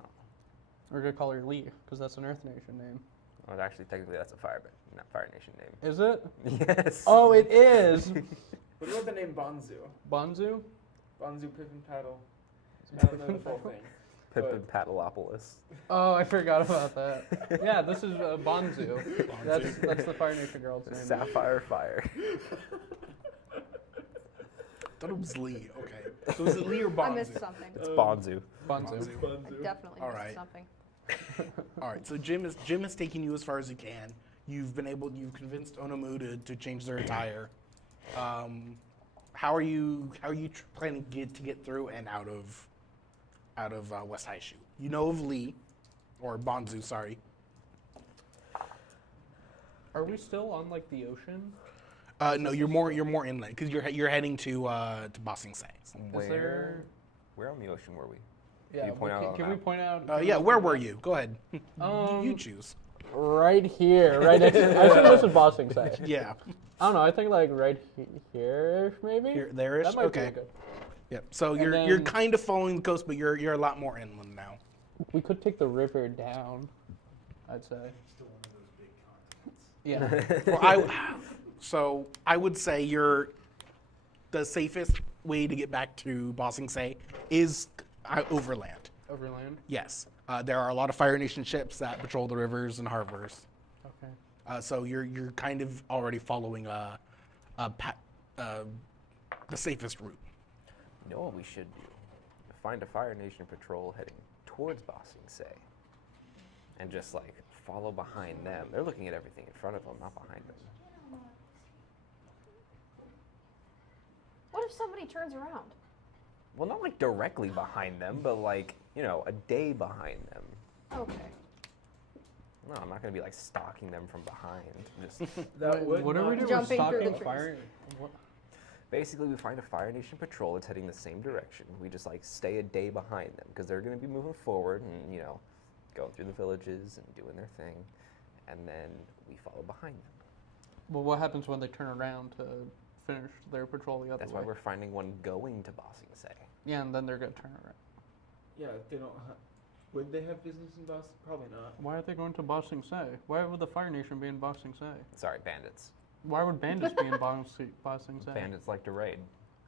We're gonna call her Lee because that's an Earth Nation name. Well, actually, technically, that's a Fire Nation name. Is it? Yes. Oh, it is. What about the name Bonzu? Bonzu. Bonzu Pippin Paddle. I don't know the full thing. Pippin Paddleopolis. Oh, I forgot about that. Yeah, this is Bonzu. That's the Fire Nation girl's name. Sapphire Fire. Thought it was Lee. Okay. So is it Lee or Bonzu? I missed something. It's Bonzu. Bonzu. I definitely All missed right. something. All right. So Jim is taking you as far as he can. You've convinced Onomu to change their attire. How are you planning to get through and out of West Haishu? You know of Lee, or Bonzu, sorry. Are we still on like the ocean? No, you're more inland because you're heading to Ba Sing Se. Where on the ocean were we? Yeah. you point out Can we point out? Yeah, where were you? Go ahead. You choose. Right here, right next. I assume this is Bossing Side. Yeah. I don't know. I think like right here, maybe. There-ish? That might Okay. be good. Yep. So And you're then- kind of following the coast, but you're a lot more inland now. We could take the river down. I'd say. Still one of those big continents. Yeah. Well, I would say the safest way to get back to Ba Sing Se is overland. Overland. Yes. There are a lot of Fire Nation ships that patrol the rivers and harbors. Okay. So you're kind of already following the safest route. You know what we should do? Find a Fire Nation patrol heading towards Ba Sing Se, and just like follow behind them. They're looking at everything in front of them, not behind them. What if somebody turns around? Well, not like directly behind them, but like, a day behind them. Okay. No, I'm not gonna be like stalking them from behind. Just That would What are we not- doing? Jumping through the Stalking trees. fire? What? basically we find a Fire Nation patrol that's heading the same direction. We just like stay a day behind them because they're gonna be moving forward and going through the villages and doing their thing, and then we follow behind them. Well, what happens when they turn around to finish their patrol the other That's way? why we're finding one going to Ba Sing Se. Yeah, and then they're gonna turn around. Yeah, they don't. Would they have business in Boston? Probably not. Why are they going to Bossing Se? Why would the Fire Nation be in Bossing Se? Sorry, bandits. Why would bandits be in Bossing Se? Bandits like to raid.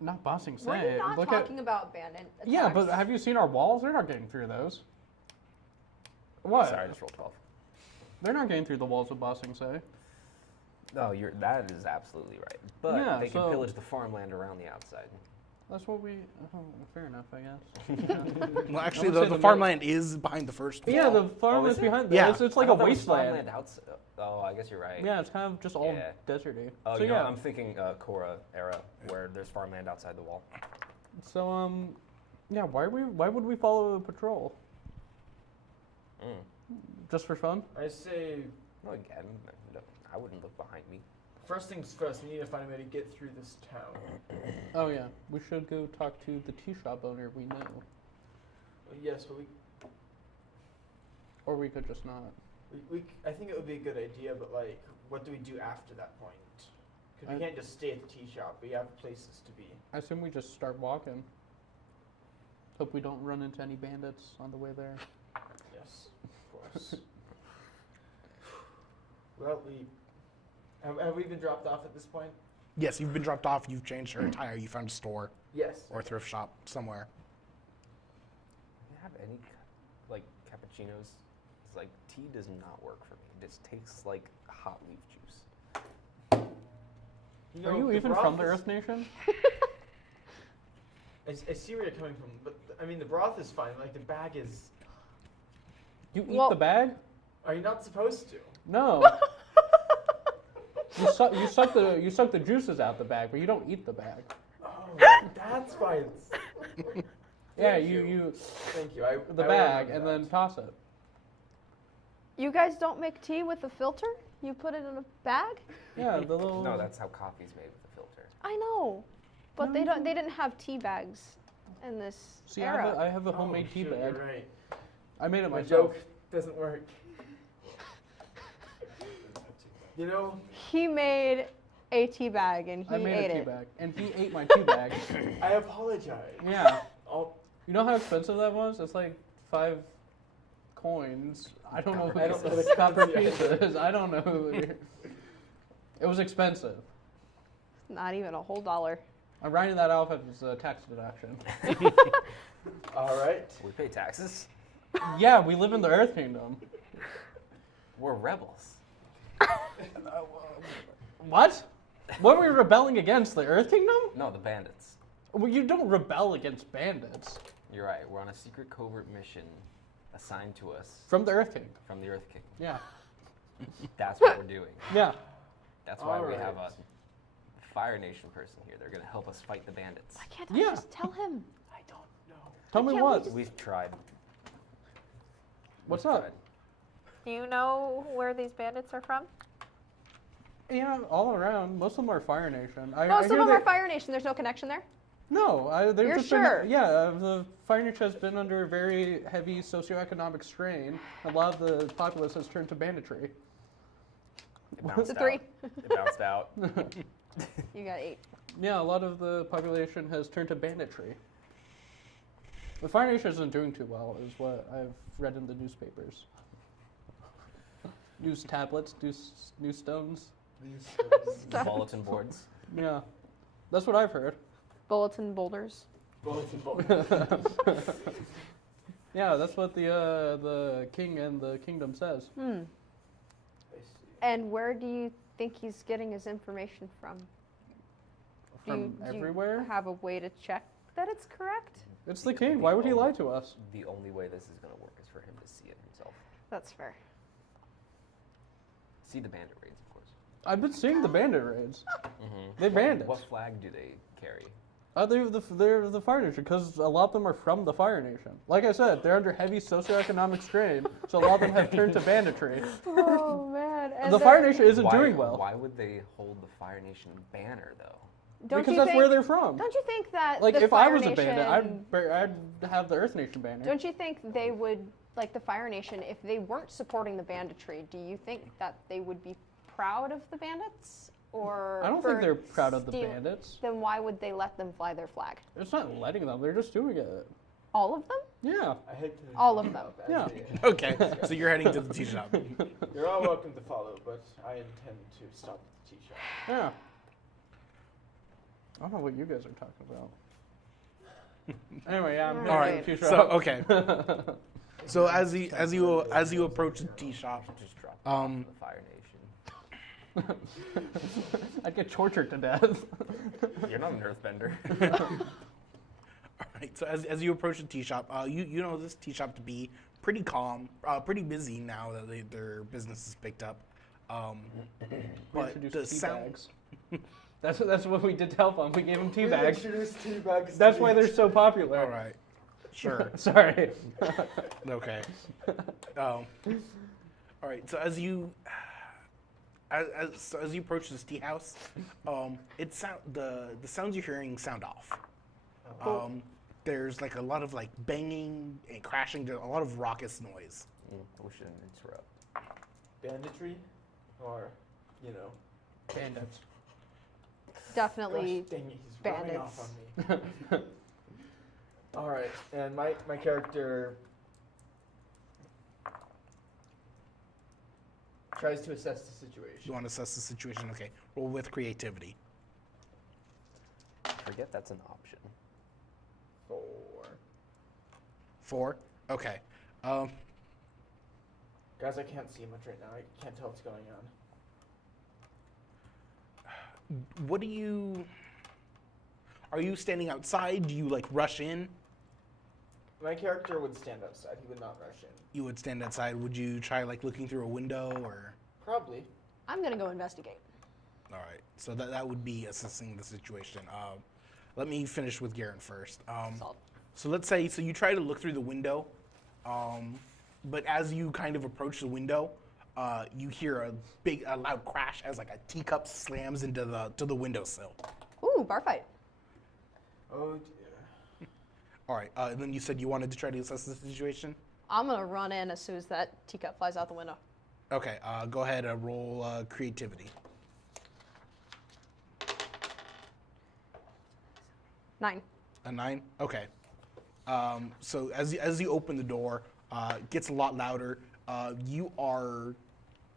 Not Bossing Se. We're not Look talking about bandit attacks. Yeah, but have you seen our walls? They're not getting through those. What? Sorry, I just rolled 12. They're not getting through the walls of Bossing Se. No, that is absolutely right. But Yeah, they can so- pillage the farmland around the outside. That's what we. Oh, fair enough, I guess. Yeah. Well, actually, I would say the the farmland is behind the first wall. Yeah, the farm Oh, is is it? behind. Yeah. It's I like a thought that was wasteland. farmland outside. Oh, I guess you're right. Yeah, it's kind of just all Yeah. deserty. Oh, so you know, yeah. I'm thinking Korra era, where there's farmland outside the wall. So yeah. Why would we follow a patrol? Just for fun? I say, Well, again, no, I wouldn't look behind me. first things first, we need to find a way to get through this town. Oh yeah, we should go talk to the tea shop owner we know, Well, yes, but or we could just not. I think it would be a good idea, but like, what do we do after that point? Because we I- can't just stay at the tea shop. We have places to be. I assume we just start walking. Hope we don't run into any bandits on the way there. Yes, of course. Well, have we been dropped off at this point? Yes, you've been dropped off. You've changed your attire. You found a store Yes. or a thrift shop somewhere. Do you have any like cappuccinos? It's like tea does not work for me. It just tastes like hot leaf juice. Are you even from the Earth Nation? I see where you're coming from, but I mean the broth is fine. Like the bag is. You eat Well- the bag? Are you not supposed to? No. you suck the juices out the bag, but you don't eat the bag. Oh, that's why it's. Yeah, Thank you Thank you. the I bag remember and that. then toss it. You guys don't make tea with a filter? You put it in a bag? Yeah, the little. No, that's how coffee's made with the filter. I know, but No, they didn't have tea bags in this See, era. I have a homemade Oh, tea shoot, bag. You're right. I made it My myself. joke doesn't work. You know, He made a tea bag and he I made ate a tea it. bag, and he ate my tea bag. I apologize. Yeah. I'll, You know how expensive that was? It's like 5 coins. I don't know who I don't know the copper currency either. pieces. I don't know who. It was expensive. Not even a whole dollar. I'm writing that off as a tax deduction. all right. We pay taxes. Yeah, we live in the Earth Kingdom. We're rebels. What? What are we rebelling against? The Earth Kingdom? No, the bandits. Well, you don't rebel against bandits. You're right. We're on a secret covert mission assigned to us From the Earth King. from the Earth King. Yeah. That's what we're doing. Yeah. That's why we have a Alright. Fire Nation person here. They're going to help us fight the bandits. Why can't I Yeah. just tell him? I don't know. Tell me can't we what. just- We've tried. What's We've up? tried. Do you know where these bandits are from? Yeah, all around. Most of them are Fire Nation. I Most of hear them they- are Fire Nation. There's no connection there? No, they've You're just sure? been. The Fire Nation has been under very heavy socioeconomic strain. A lot of the populace has turned to banditry. It bounced It's a 3. out. It bounced out. You got 8. Yeah, a lot of the population has turned to banditry. The Fire Nation isn't doing too well, is what I've read in the newspapers. News tablets, news stones. Bulletin boards. Yeah, that's what I've heard. Bulletin boulders. Bulletin board. Yeah, that's what the king and the kingdom says. Hmm. I see. And where do you think he's getting his information from? From do everywhere? you have a way to check that it's correct? It's the king. Why would he lie to us? The only way this is going to work is for him to see it himself. That's fair. See the bandit raids, of course. I've been seeing the bandit raids. Mm-hmm. They're bandits. What flag do they carry? They're the Fire Nation because a lot of them are from the Fire Nation. Like I said, they're under heavy socioeconomic strain, so a lot of them have turned to banditry. Oh man! And The Fire Nation isn't doing well Why would they hold the Fire Nation banner, though? Don't because you that's think, where they're from. Don't you think that Like the if I Fire was a Nation, bandit, I'd have the Earth Nation banner. Don't you think they would, like the Fire Nation, if they weren't supporting the banditry, do you think that they would be proud of the bandits? Or I don't for think they're proud of the steal- bandits. Then why would they let them fly their flag? It's not letting them; they're just doing it. All of them? Yeah. I head to the All tea of them. shop as Yeah. they- Okay, so you're heading to the tea shop. You're all welcome to follow, but I intend to stop at the tea shop. Yeah. I don't know what you guys are talking about. Anyway, yeah, I'm All heading right. to the tea So shop. okay. So as you approach the tea shop, Just drop Um, the Fire Nation. I'd get tortured to death. You're not an earthbender. all right. So as you approach the tea shop, you know this tea shop to be pretty calm, pretty busy now that their business is picked up. We But the introduced tea sound. bags. That's what we did to help them. We gave them tea We bags. introduced tea bags to That's why they're each- so popular. All right. Sure. Sorry. Okay. All right. So as you approach this tea house, the sounds you're hearing sound off. There's like a lot of like banging and crashing. There's a lot of raucous noise. We shouldn't interrupt. banditry, or Bandits. Definitely. Gosh, dang it, he's rubbing off bandits. on me. All right, and my character tries to assess the situation. You want to assess the situation? Okay. Roll with creativity. Forget that's an option. 4. 4. Okay. Guys, I can't see much right now. I can't tell what's going on. What do you? Are you standing outside? Do you like rush in? My character would stand outside. He would not rush in. You would stand outside. Would you try like looking through a window or? Probably. I'm gonna go investigate. All right. So that would be assessing the situation. Let me finish with Garen first. Solid. So let's say you try to look through the window, but as you kind of approach the window, you hear a loud crash as like a teacup slams into the windowsill. Ooh, bar fight. Oh dear. All right. And then you said you wanted to try to assess the situation. I'm gonna run in as soon as that teacup flies out the window. Okay. Go ahead and roll creativity. 9. A 9? Okay. So as you open the door, it gets a lot louder. You are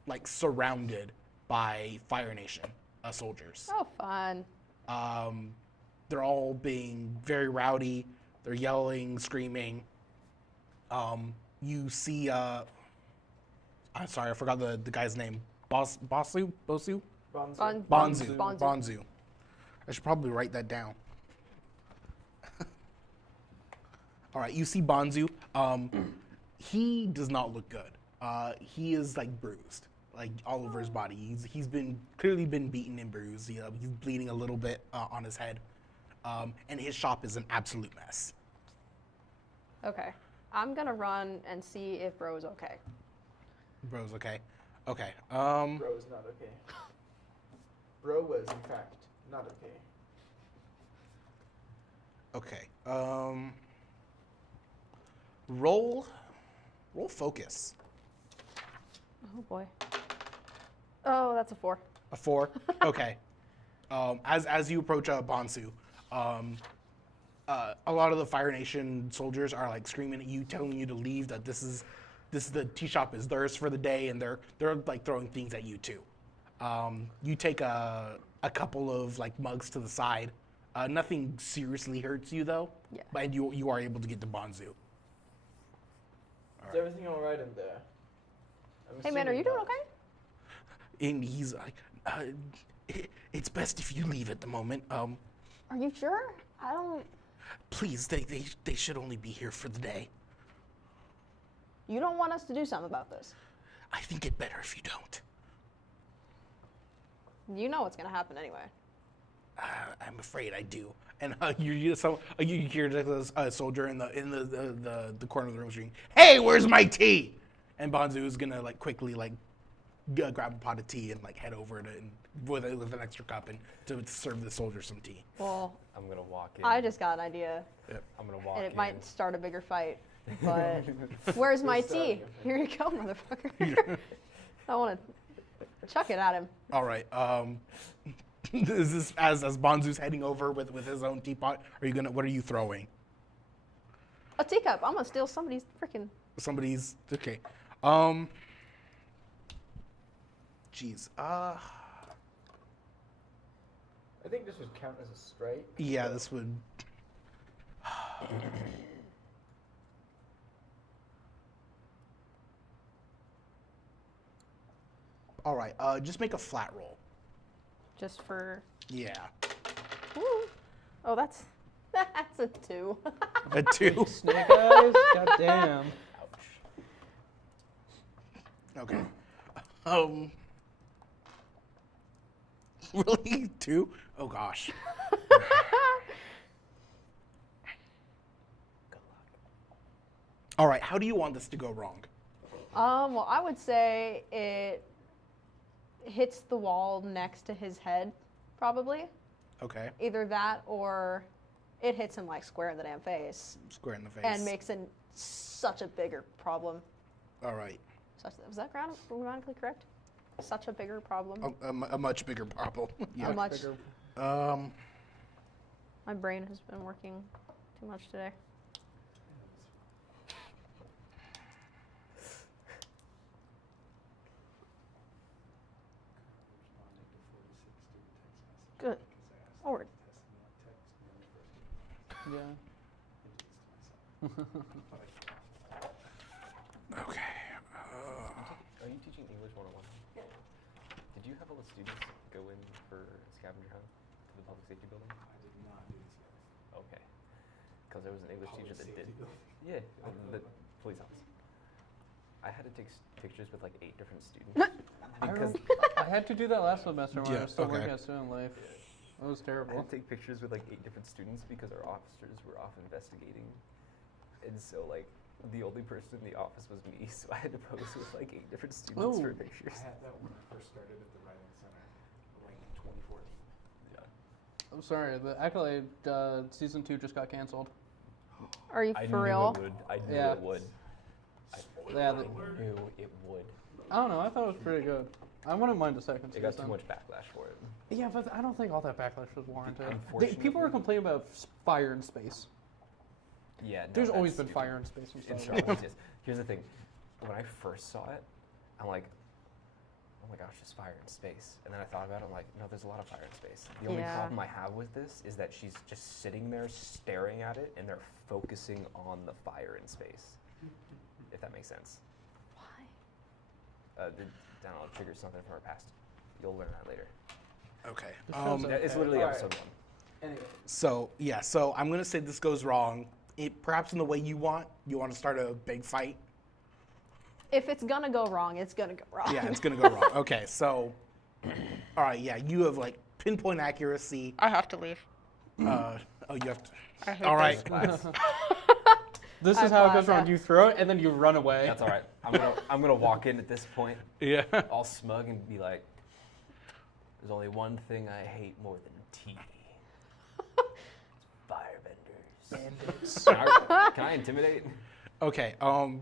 like surrounded by Fire Nation soldiers. Oh, fun. They're all being very rowdy. They're yelling, screaming. You see, I'm sorry, I forgot the guy's name. Bosu? Bonzo. Bonzu. I should probably write that down. All right, you see Bonzu. He does not look good. He is like bruised. like all over his body. He's clearly been beaten and bruised. He's bleeding a little bit on his head, and his shop is an absolute mess. Okay. I'm gonna run and see if Bro's okay. Bro's okay. Okay. Bro is not okay. Bro was, in fact, not okay. Okay. Roll focus. Oh boy. Oh, that's a 4. A 4. Okay. As you approach Bonsu, a lot of the Fire Nation soldiers are like screaming at you, telling you to leave. That this is the tea shop is theirs for the day, and they're like throwing things at you too. You take a couple of like mugs to the side. Nothing seriously hurts you though. Yeah. But you are able to get to Bonsu. Is everything all right in there? Hey man, are you doing okay? And he's like, it's best if you leave at the moment. Are you sure? I don't. Please, they should only be here for the day. You don't want us to do something about this. I think it better if you don't. You know what's gonna happen anyway. I'm afraid I do. And you hear a soldier in the corner of the room screaming, "Hey, where's my tea?" And Bonzu is gonna like quickly like grab a pot of tea and like head over with an extra cup and to serve the soldier some tea. Well, I'm gonna walk in. I just got an idea, I'm gonna walk and in. it might start a bigger fight. But where's my tea? Here you go, motherfucker. I want to chuck it at him. All right. Is this as Bonzu's heading over with his own teapot? What are you throwing? A teacup. I'm gonna steal somebody's freaking. Somebody's okay. Jeez. I think this would count as a strike. Yeah, this would. All right. Just make a flat roll. Just for. Yeah. Woo. Oh, that's a 2. A 2. Snake eyes? Goddamn. Okay. Really? 2? Oh gosh. All right. How do you want this to go wrong? Well, I would say it hits the wall next to his head, probably. Okay. Either that or it hits him like square in the damn face. Square in the face. And makes it such a bigger problem. All right. Was that grammatically correct? Such a bigger problem. A much bigger problem. Yeah. A much. My brain has been working too much today. Good Lord. Yeah. Okay. Are you teaching English 101? Yeah. Did you have all the students go in for scavenger hunt to the public safety building? I did not do this yet. Okay. Because there was an English teacher that did. Building. Yeah, the police office. I had to take pictures with like 8 different students. I had to do that last semester when I was still okay. working at Student Life. It was I terrible. had to take pictures with like 8 different students because our officers were off investigating. And so like the only person in the office was me, so I had to pose with like 8 different students for pictures. I had that when I first started at the Writing Center, like in 2014. Yeah. I'm sorry, the Accolade season 2 just got canceled. Are you I for knew real? it would. I knew Yeah. it would. Yeah, I knew it would. I don't know. I thought it was pretty good. I wouldn't mind the second It got season. too much backlash for it. Yeah, but I don't think all that backlash was warranted. People were Unfortunately- complaining about fire in space. Yeah, no, There's always that's been stupid. fire in space and In stuff. Star Wars, yes. Here's the thing. When I first saw it, I'm like, oh my gosh, there's fire in space. And then I thought about it, I'm like, no, there's a lot of fire in space. The only Yeah. problem I have with this is that she's just sitting there staring at it and they're focusing on the fire in space. If that makes sense. Why? I don't know, it triggers something from her past. You'll learn that later. Okay. It's literally Alright. episode 1. Anyway, So I'm gonna say this goes wrong. Perhaps in the way you want to start a big fight. if it's gonna go wrong, it's gonna go wrong. Yeah, it's gonna go wrong. Okay, so, all right, yeah, you have like pinpoint accuracy. I have to leave. Oh, you have to. I hate All this right. class. This I is how it goes applaud wrong. that. You throw it and then you run away. That's all right. I'm gonna walk in at this point, Yeah. all smug, and be like, "There's only one thing I hate more than tea. It's firebenders." Can I intimidate? Okay. All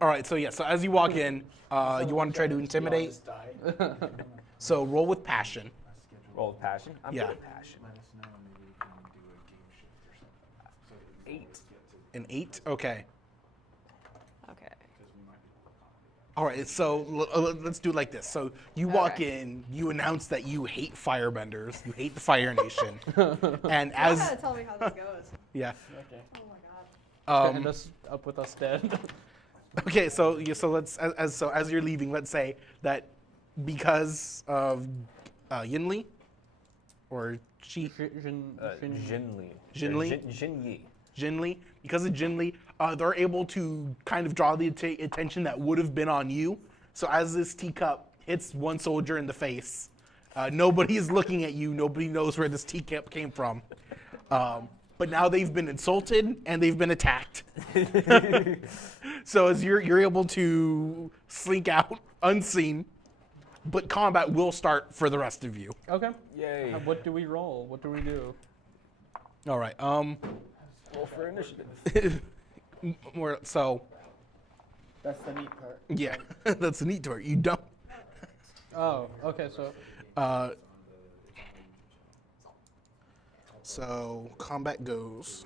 right. So yeah. So as you walk in, you want to try to intimidate. Just die. So roll with passion. Roll with passion. I'm Yeah. good at passion. 8. An 8. Okay. Okay. All right. So let's do it like this. So you walk Okay. in, you announce that you hate firebenders, you hate the Fire Nation, and You as gotta tell me how this goes. yeah. Okay. Oh my god. End us up with us dead. Okay, so yeah, so let's as you're leaving, let's say that because of Yinli or Shi Jinli. Jinli? Jinyi. Jinli, because of Jinli, they're able to kind of draw the attention that would have been on you. So as this teacup hits one soldier in the face, nobody is looking at you. Nobody knows where this teacup came from. But now they've been insulted and they've been attacked. So as you're able to slink out unseen, but combat will start for the rest of you. Okay. Yay. What do we roll? What do we do? All right. Roll for initiative. More so. That's the neat part. Yeah, that's the neat part. You don't. Oh, okay. So combat goes.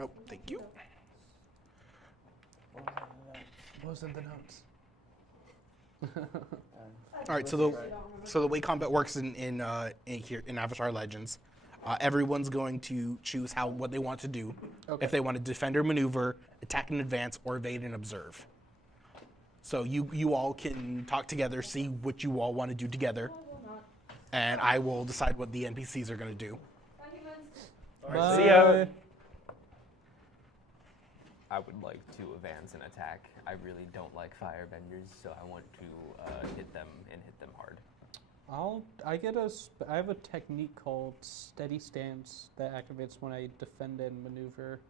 Oh, thank you. What was in the notes? All right, so the way combat works in here in Avatar Legends, everyone's going to choose what they want to do. Okay. If they want to defend or maneuver, attack and advance, or evade and observe. So you all can talk together, see what you all want to do together, and I will decide what the NPCs are going to do. Bye. See ya. I would like to advance and attack. I really don't like firebenders, so I want to hit them and hit them hard. I have a technique called steady stance that activates when I defend and maneuver.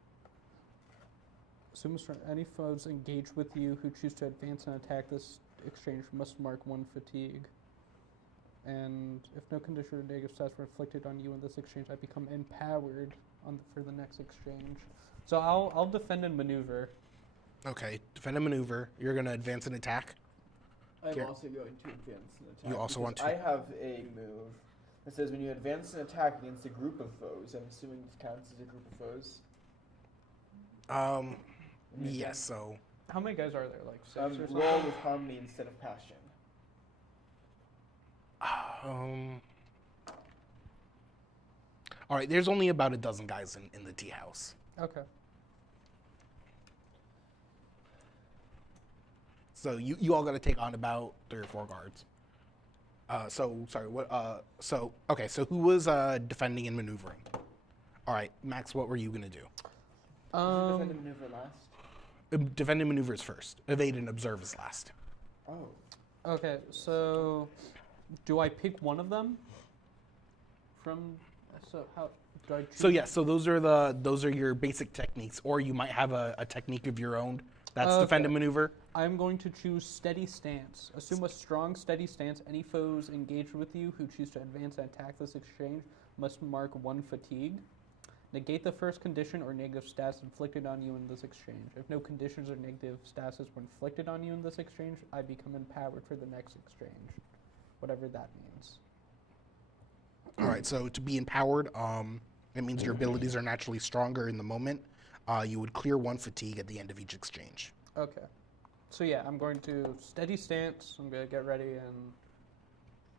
Assumes for any foes engaged with you who choose to advance and attack this exchange must mark 1 fatigue. And if no condition or negative stats were inflicted on you in this exchange, I become empowered for the next exchange. So I'll defend and maneuver. Okay, defend and maneuver. You're going to advance and attack. I'm Here. also going to advance and attack. You also want because to- I have a move that says when you advance and attack against a group of foes. I'm assuming this counts as a group of foes. Yes. So How many guys are there? Like 6 or something? Roll with harmony instead of passion. all right. There's only about a dozen guys in the tea house. Okay. So you all got to take on about 3 or 4 guards. Sorry. What? Okay. So who was defending and maneuvering? All right, Max. What were you gonna do? Defend and maneuver last. Defend and maneuver is first. Evade and observe is last. Oh. Okay, so do I pick one of them? So how do I choose? So yeah. So those are your basic techniques, or you might have a technique of your own. That's defend and maneuver. I'm going to choose steady stance. Assume a strong steady stance. Any foes engaged with you who choose to advance and attack this exchange must mark 1 fatigue. Negate the first condition or negative stats inflicted on you in this exchange. If no conditions or negative stats were inflicted on you in this exchange, I become empowered for the next exchange, whatever that means. All right. So to be empowered, it means your abilities are naturally stronger in the moment. You would clear 1 fatigue at the end of each exchange. Okay. So yeah, I'm going to steady stance. I'm going to get ready and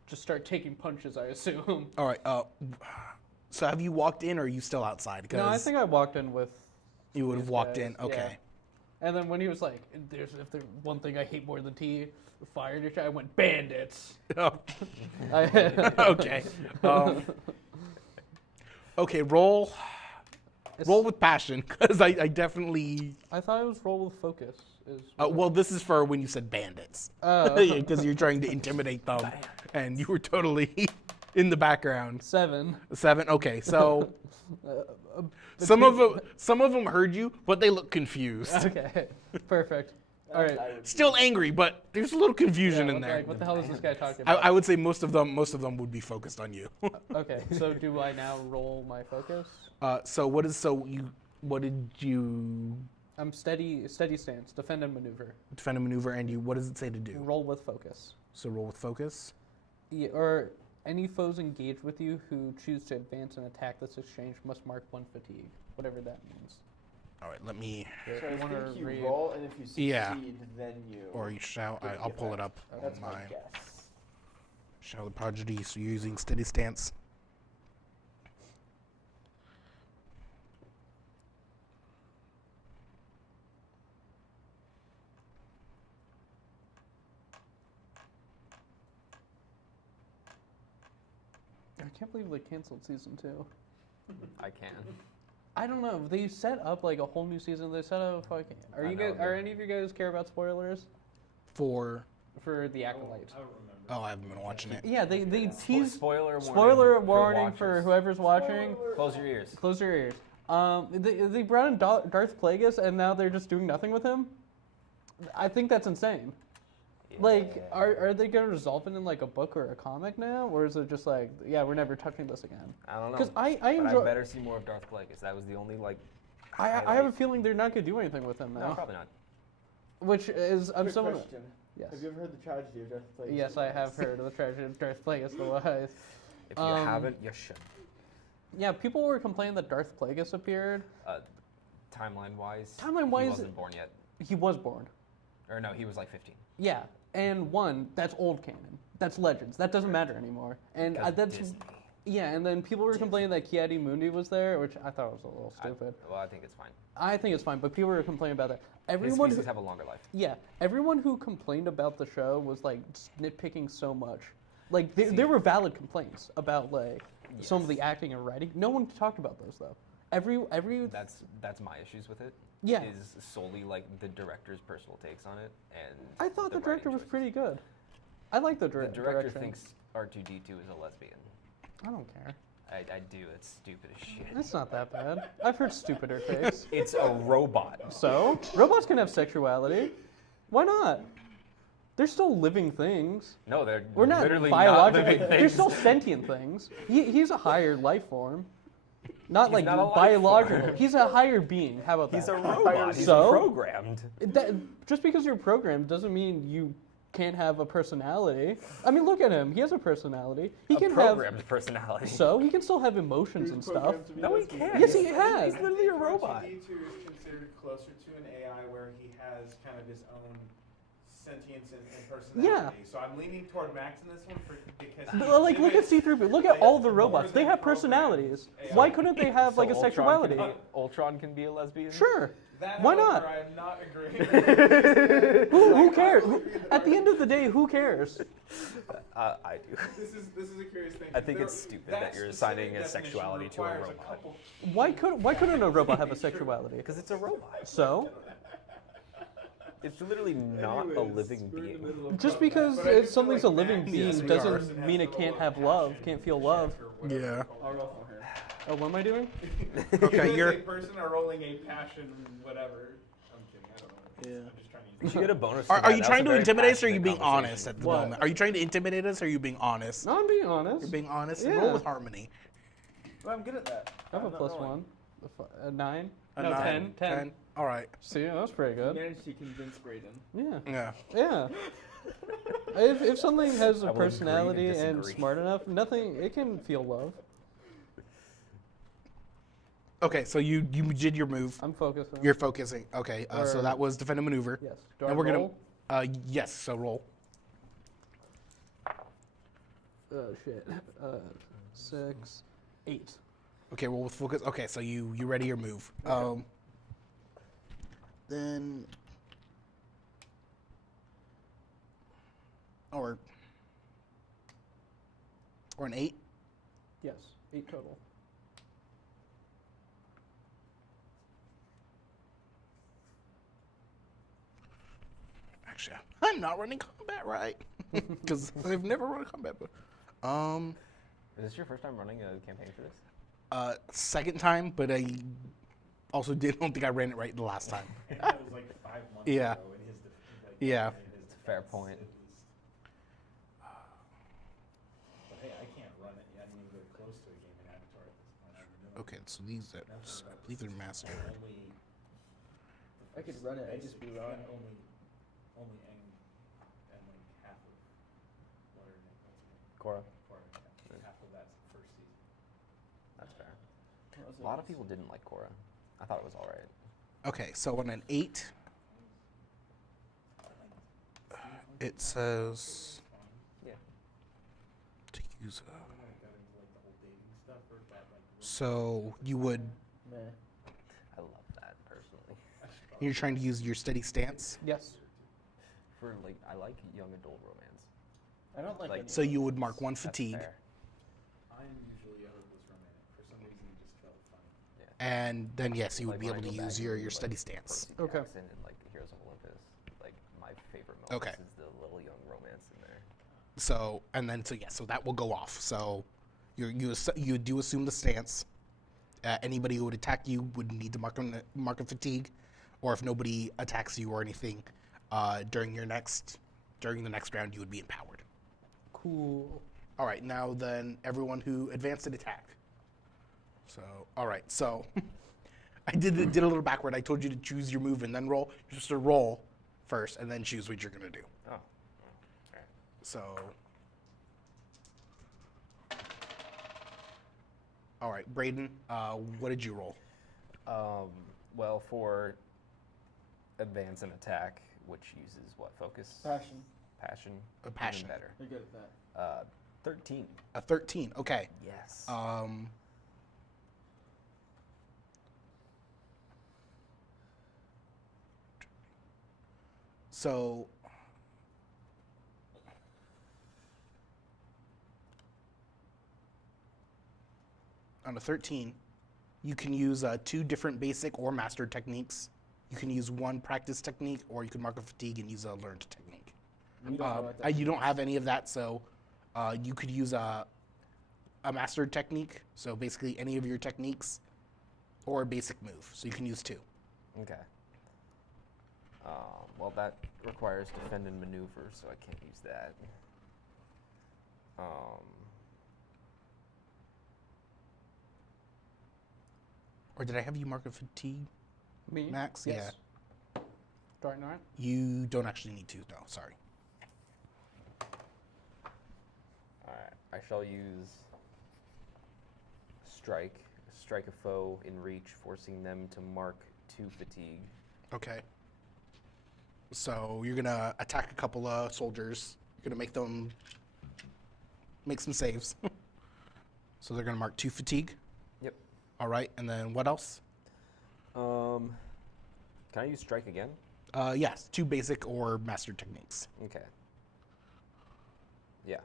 just start taking punches, I assume. All right. So have you walked in, or are you still outside? No, I think I walked in with. You would have these walked guys, in. Okay. yeah. And then when he was like, "There's one thing I hate more than tea, fire and I went bandits. Okay. Okay. Okay. Roll. Roll with passion, because I definitely. I thought it was roll with focus. Well, this is for when you said bandits. Oh. Because you're trying to intimidate them, and you were totally in the background. 7. 7. Okay, so some of them heard you, but they look confused. Okay, perfect. All right. Still angry, but there's a little confusion in there. Like, what the hell is this guy talking about? I would say most of them would be focused on you. Okay, so do I now roll my focus? What did you I'm steady stance, defend and maneuver. defend a maneuver, and what does it say to do? Roll with focus. So roll with focus. Yeah, or any foes engaged with you who choose to advance and attack this exchange must mark 1 fatigue, whatever that means. All right, let me. So If you I wanna think you read- roll, and if you succeed, Yeah. then you. Or you shout. get the I'll pull it effect. up That's on my my guess. shout of prodigy. So you're using steady stance. I can't believe they canceled season 2. I can. I don't know. They set up like a whole new season. They set up fucking. Are I you know, guys? but- Are any of you guys care about spoilers For for the acolyte? I haven't been watching it. Yeah, they tease. Spoiler warning. Spoiler warning for watchers. whoever's watching. Close your ears. Close your ears. They brought in Darth Plagueis, and now they're just doing nothing with him. I think that's insane. Like, are they gonna resolve it in like a book or a comic now, or is it just like, yeah, we're never touching this again? I don't know. Because I But enjoy. I better see more of Darth Plagueis. That was the only I have a highlight. feeling they're not gonna do anything with him now. No, probably not. Which is I'm Quick someone. question. Yes. Have you ever heard the tragedy of Darth Plagueis? Yes, I have heard of the tragedy of Darth Plagueis the Wise. If you haven't, you should. Yeah, people were complaining that Darth Plagueis appeared. Timeline-wise, Timeline-wise- he wasn't born yet. He was born. Or no, he was like 15. Yeah, and that's old canon. That's Legends. That doesn't matter anymore. And Because that's Disney. yeah. And then people were complaining that Kiadi Mundi was there, which I thought was a little stupid. I think it's fine. I think it's fine, but people were complaining about that. His Everyone, species have a longer life. yeah, everyone who complained about the show was like nitpicking so much. Like there were valid complaints about like some of the acting and writing. No one talked about those though. Every That's my issues with it. Yeah. Is solely like the director's personal takes on it, and I thought the director writing was choices. pretty good. I like the The director. director thinks R2D2 is a lesbian. I don't care. I do. It's stupid as shit. It's not that bad. I've heard stupider takes. It's a robot. So robots can have sexuality. Why not? They're still living things. No, they're We're not literally biological. not living They're things. still sentient things. He's a higher life form. Not He's like not a life biological. form. He's a higher being. How about He's that? a robot. He's So? programmed. Just because you're programmed doesn't mean you can't have a personality. I mean, look at him. He has a personality. He A can programmed have. personality. So he can still have emotions and stuff. No, he can't. Yes, he has. He's literally a robot. R2D2 is considered closer to an AI where he has kind of his own sentience and personality. So I'm leaning toward Max in this one because he Like, look at exhibits, C-3PO. Look at like, all the more robots. They than have programmed personalities. AI. Why couldn't they have like a So sexuality? Ultron can be a lesbian? Sure. That, Why however, not? I'm not agreeing. Who cares? At the end of the day, who cares? I do. This is a curious thing. I think it's stupid that you're assigning a sexuality to a robot. Why couldn't a robot have a sexuality? Because it's a robot. So It's literally not a living being. just because something's a living being doesn't mean it can't have love, can't feel love. Yeah. I'll roll for him. Oh, what am I doing? Okay, you're. a person or rolling a passion, whatever. I'm kidding. I don't know. Yeah. I'm just trying to. You should get a bonus. Are you trying to intimidate us, or are you being being honest at the What? moment? Are you trying to intimidate us, or are you being honest? No, I'm being honest. You're being honest. Yeah. Roll with harmony. Well, I'm good at that. I have a I'm not plus rolling. one. A 9? A No, 9, 10. All right. See, that's pretty I good. managed to convince Brayden. Yeah. Yeah. Yeah. If something has I a will agree to personality and disagree. smart enough, it can feel love. Okay, so you did your move. I'm focusing. You're focusing. Okay, so Or- that was defend and maneuver. Yes. Do I And we're roll? gonna. Yes. So roll. Oh shit. 6, 8. Okay, roll with focus. Okay, so you ready your move. Then. Or an 8. Yes. 8 total. I'm not running combat right. Because I've never run combat before. Is this your first time running a campaign for this? Second time, but I also don't think I ran it right the last time. That was like 5 months Yeah. ago in his Yeah. It's a fair point. But hey, I can't run it. I didn't even get close to a gaming avatar at this point. Okay, so these, I believe they're master. I could run it, I'd just be wrong. Only and like half of what her name was. Cora. Half of that's the first season. That's fair. A lot of people didn't like Cora. I thought it was all right. Okay, so on an 8, it says Yeah. to use a. So you would. Meh. I love that personally. You're trying to use your steady stance. Yes. For like, I like young adult romance. I don't like, Like, any So you would mark 1 That's fatigue, fair. I'm usually a hopeless romantic. For some reason, it just felt funny. and then yes, you would Like, be when able I to go use back your and, steady like, stance. Percy Okay. Jackson and like Heroes of Olympus, like my favorite moments Okay. is the little young romance in there. So so that will go off. So you do assume the stance. Anybody who would attack you would need to mark a fatigue, or if nobody attacks you or anything during the next round, you would be empowered. Cool. All right, now then everyone who advanced an attack. So all right, so I did a little backward. I told you to choose your move and then roll. You're supposed to roll first and then choose what you're gonna do. Oh. So, all right, Braden, what did you roll? Well, for advance and attack, which uses what focus? passion. Passion. A passion. Even better. You're good at that. 13. A 13. Okay. Yes. So on a 13, you can use 2 different basic or mastered techniques. You can use 1 practice technique, or you can mark a fatigue and use a learned technique. You don't know what that You don't have any of that, so you could use a mastered technique. So basically, any of your techniques, or a basic move. So you can use 2. Okay. Well, that requires defend and maneuver, so I can't use that. Or did I have you mark a fatigue, Me? Max? Yes. Do I not? You don't actually need to. No, sorry. Alright, I shall use strike. Strike a foe in reach, forcing them to mark 2 fatigue. Okay. So you're gonna attack a couple of soldiers. You're gonna make them make some saves. So they're gonna mark 2 fatigue. Yep. All right, and then what else? Can I use strike again? Yes, 2 basic or mastered techniques. Okay. Yeah.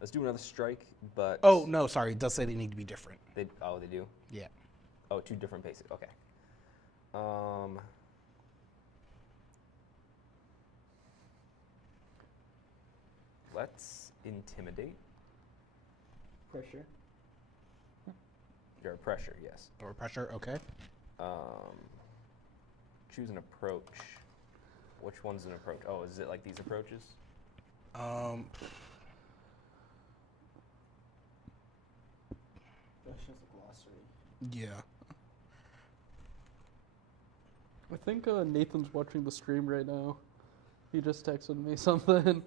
Let's do another strike, but... Oh no, sorry. It does say they need to be different. They do? Yeah. Oh, 2 different basic. Okay. Let's intimidate. Pressure. Your pressure, yes. Or pressure. Okay. Choose an approach. Which one's an approach? Oh, is it like these approaches? That's just a glossary. Yeah. I think Nathan's watching the stream right now. He just texted me something.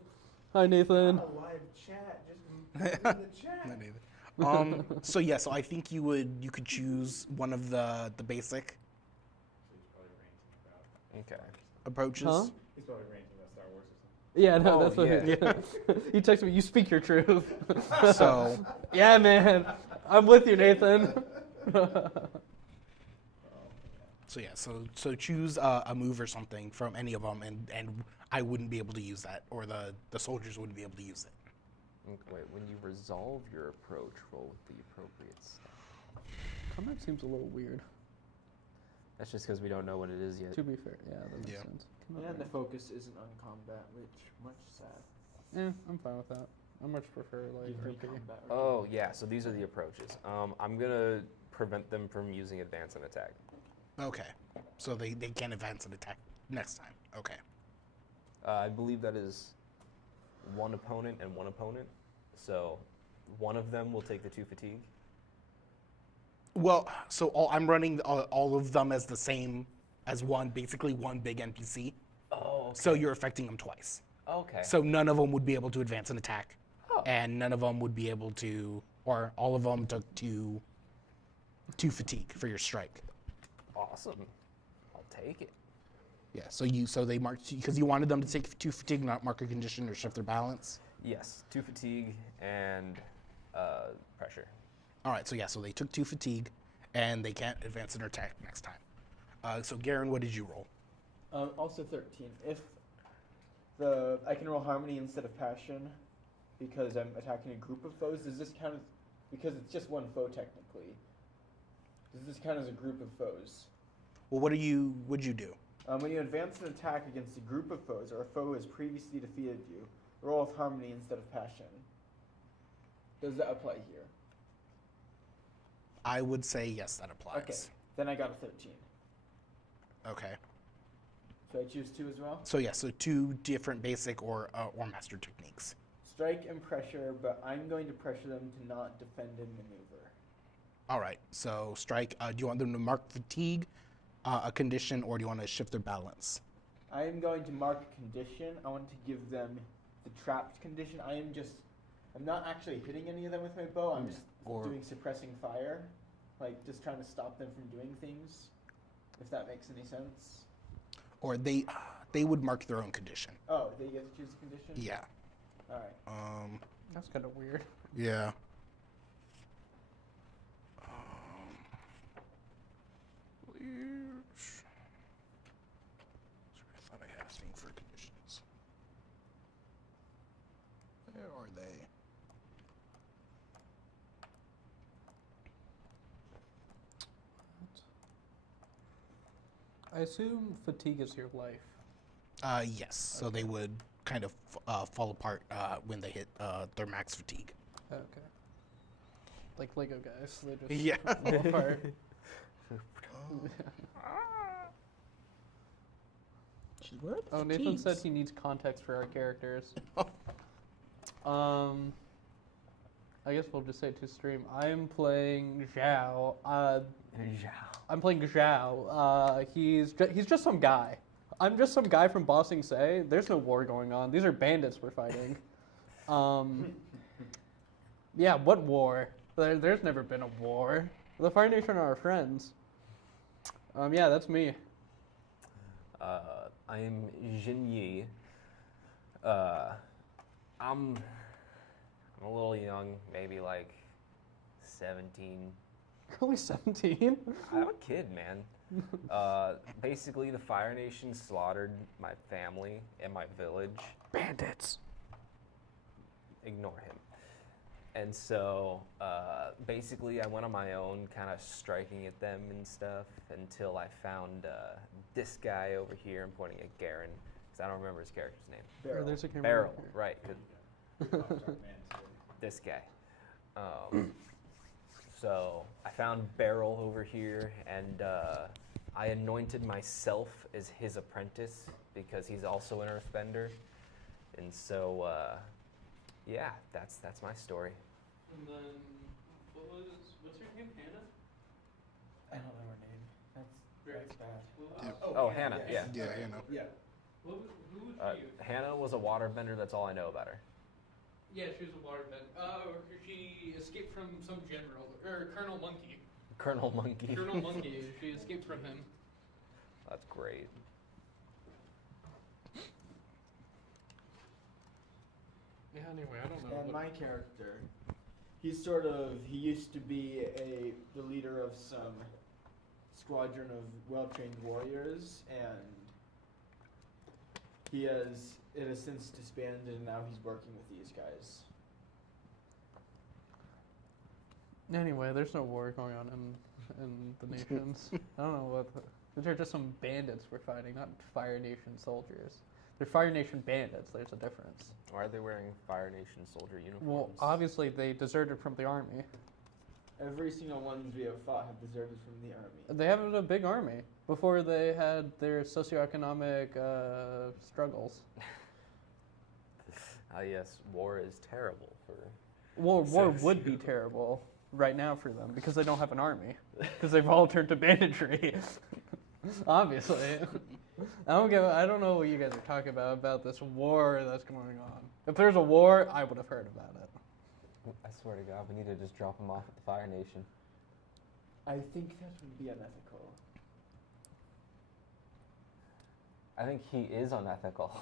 Hi, Nathan. Not a live chat, just in the chat. Not either. So yeah, so I think you could choose one of the basic So he's probably ranting about. Okay. approaches. Huh? He's probably ranting about Star Wars or something. Yeah, no, Oh, that's what yeah. he texted me. You speak your truth. So Yeah, man. I'm with you, Nathan. so yeah, so choose a move or something from any of them, and I wouldn't be able to use that, or the soldiers wouldn't be able to use it. Wait, when you resolve your approach, roll with the appropriate stuff. Combat seems a little weird. That's just because we don't know what it is yet. To be fair, yeah, that makes sense. And the focus isn't on combat, which much sad. I'm fine with that. I much prefer like Give me RP. combat. Oh, yeah, so these are the approaches. I'm going to prevent them from using advance and attack. Okay. So they can advance and attack next time. Okay. I believe that is one opponent and one opponent. So one of them will take the 2 fatigue. Well, so I'm running all of them as the same, as one, basically one big NPC. Oh, okay. So you're affecting them twice. Okay. So none of them would be able to advance and attack. Oh. And none of them would be able to, or all of them took two fatigue for your strike. Awesome. I'll take it. Yeah, so they marked, because you wanted them to take 2 fatigue, not mark a condition or shift their balance. Yes, 2 fatigue and pressure. All right, so they took 2 fatigue, and they can't advance and attack next time. So Garen, what did you roll? Also 13. If I can roll harmony instead of passion, because I'm attacking a group of foes, does this count as, because it's just one foe technically, does this count as a group of foes? Well, what'd you do? When you advance an attack against a group of foes or a foe who has previously defeated you, roll with harmony instead of passion. Does that apply here? I would say yes, that applies. Okay, then I got a 13. Okay. Should I choose 2 as well? So yeah, so 2 different basic or master techniques. Strike and pressure, but I'm going to pressure them to not defend and maneuver. All right, so strike. Do you want them to mark fatigue, a condition, or do you want to shift their balance? I am going to mark a condition. I want to give them the trapped condition. I'm not actually hitting any of them with my bow. I'm just doing suppressing fire, like just trying to stop them from doing things, if that makes any sense. Or they would mark their own condition. Oh, they get to choose a condition? Yeah. All right. That's kind of weird. Yeah. I thought I had a thing for conditions. Where are they? I assume fatigue is your life. Yes. So they would kind of fall apart when they hit their max fatigue. Okay. Like Lego guys, they just Yeah. fall apart. What? Oh, Nathan said he needs context for our characters. I guess we'll just say to stream. I'm playing Zhao. I'm playing Zhao. He's just some guy. I'm just some guy from Ba Sing Se. There's no war going on. These are bandits we're fighting. Yeah, what war? There's never been a war. The Fire Nation are our friends. Yeah, that's me. I'm Jin Yi. I'm a little young, maybe like 17. You're only 17? I'm a kid, man. Basically, the Fire Nation slaughtered my family and my village. Bandits. Ignore him. And so, basically, I went on my own, kind of striking at them and stuff, until I found this guy over here. I'm pointing at Garen, because I don't remember his character's name. Barrel. There's a camera Beryl, up here. right. This guy. So, I found Beryl over here, and I anointed myself as his apprentice, because he's also an earthbender. And so, yeah, that's my story. And then, what's your name, Hannah? I don't know her name. That's bad. Oh, Hannah, yeah. Yeah, you know. Yeah. Who was you? Hannah was a waterbender, that's all I know about her. Yeah, she was a waterbender. She escaped from some general, or Colonel Monkey. Colonel Monkey. Colonel Monkey, she escaped from him. That's great. Yeah, anyway, I don't know. And my character, he used to be the leader of some squadron of well-trained warriors, and it has since disbanded, and now he's working with these guys. Anyway, there's no war going on in the nations. I don't know what. Those are just some bandits we're fighting, not Fire Nation soldiers. They're Fire Nation bandits. There's a difference. Why are they wearing Fire Nation soldier uniforms? Well, obviously they deserted from the army. Every single ones we have fought have deserted from the army. They have a big army before they had their socioeconomic struggles. Yes, war is terrible for... Well, war would be terrible right now for them because they don't have an army. Because they've all turned to banditry. Obviously. I don't know what you guys are talking about this war that's going on. If there's a war, I would have heard about it. I swear to God, we need to just drop him off at the Fire Nation. I think that would be unethical. I think he is unethical.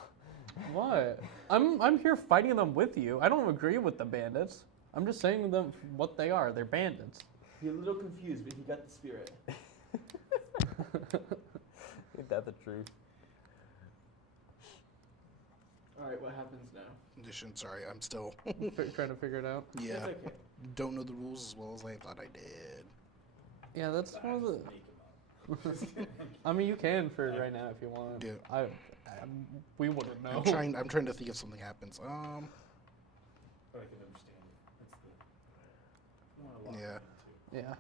What? I'm here fighting them with you. I don't agree with the bandits. I'm just saying them what they are. They're bandits. He's a little confused, but he got the spirit. Ain't that the truth? Alright, what happens now? Condition, sorry, I'm still... Trying to figure it out. Yeah, That's okay. don't know the rules as well as I thought I did. Yeah, that's one of the... I mean, you can for right now if you want. Yeah. We wouldn't know. I'm trying to think if something happens. But I can understand it. That's the... I want to lock Yeah. it into. Yeah.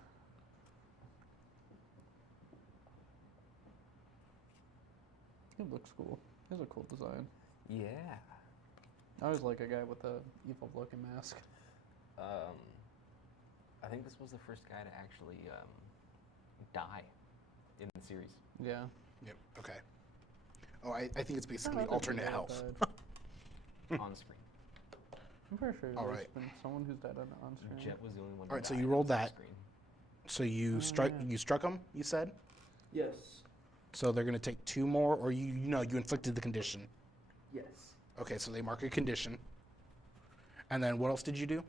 It looks cool. It has a cool design. Yeah. I always like a guy with a evil-looking mask. I think this was the first guy to actually die in the series. Yeah. Yep, okay. Oh, I think it's basically I think alternate he health. died. On screen. I'm pretty sure All there's right. been someone who's died on screen. Jet was the only one. All right, so who you died rolled on that. screen. So you yeah. struck him, you said? Yes. So they're going to take 2 more, or you inflicted the condition. Yes. Okay, so they mark a condition. And then what else did you do?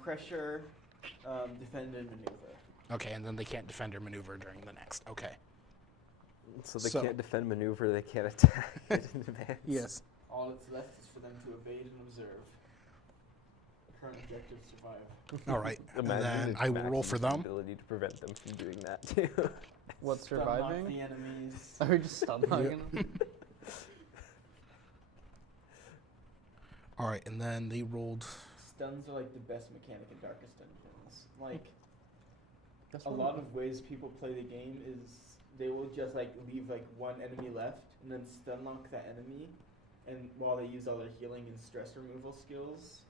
Pressure, defend and maneuver. Okay, and then they can't defend or maneuver during the next. Okay. So they So- can't defend, maneuver. They can't attack in advance. Yes. All that's left is for them to evade and observe. Current objective, survive. All right. And Imagine then if I will roll Maximus' for them. ability to prevent them from doing that too. What's Stun lock surviving? the enemies. Are we just stun locking them? All right, and then they rolled. Stuns are like the best mechanic in Darkest Dungeons. Like, That's a one lot of ways people play the game is they will just like leave like one enemy left and then stun lock that enemy, and while they use all their healing and stress removal skills.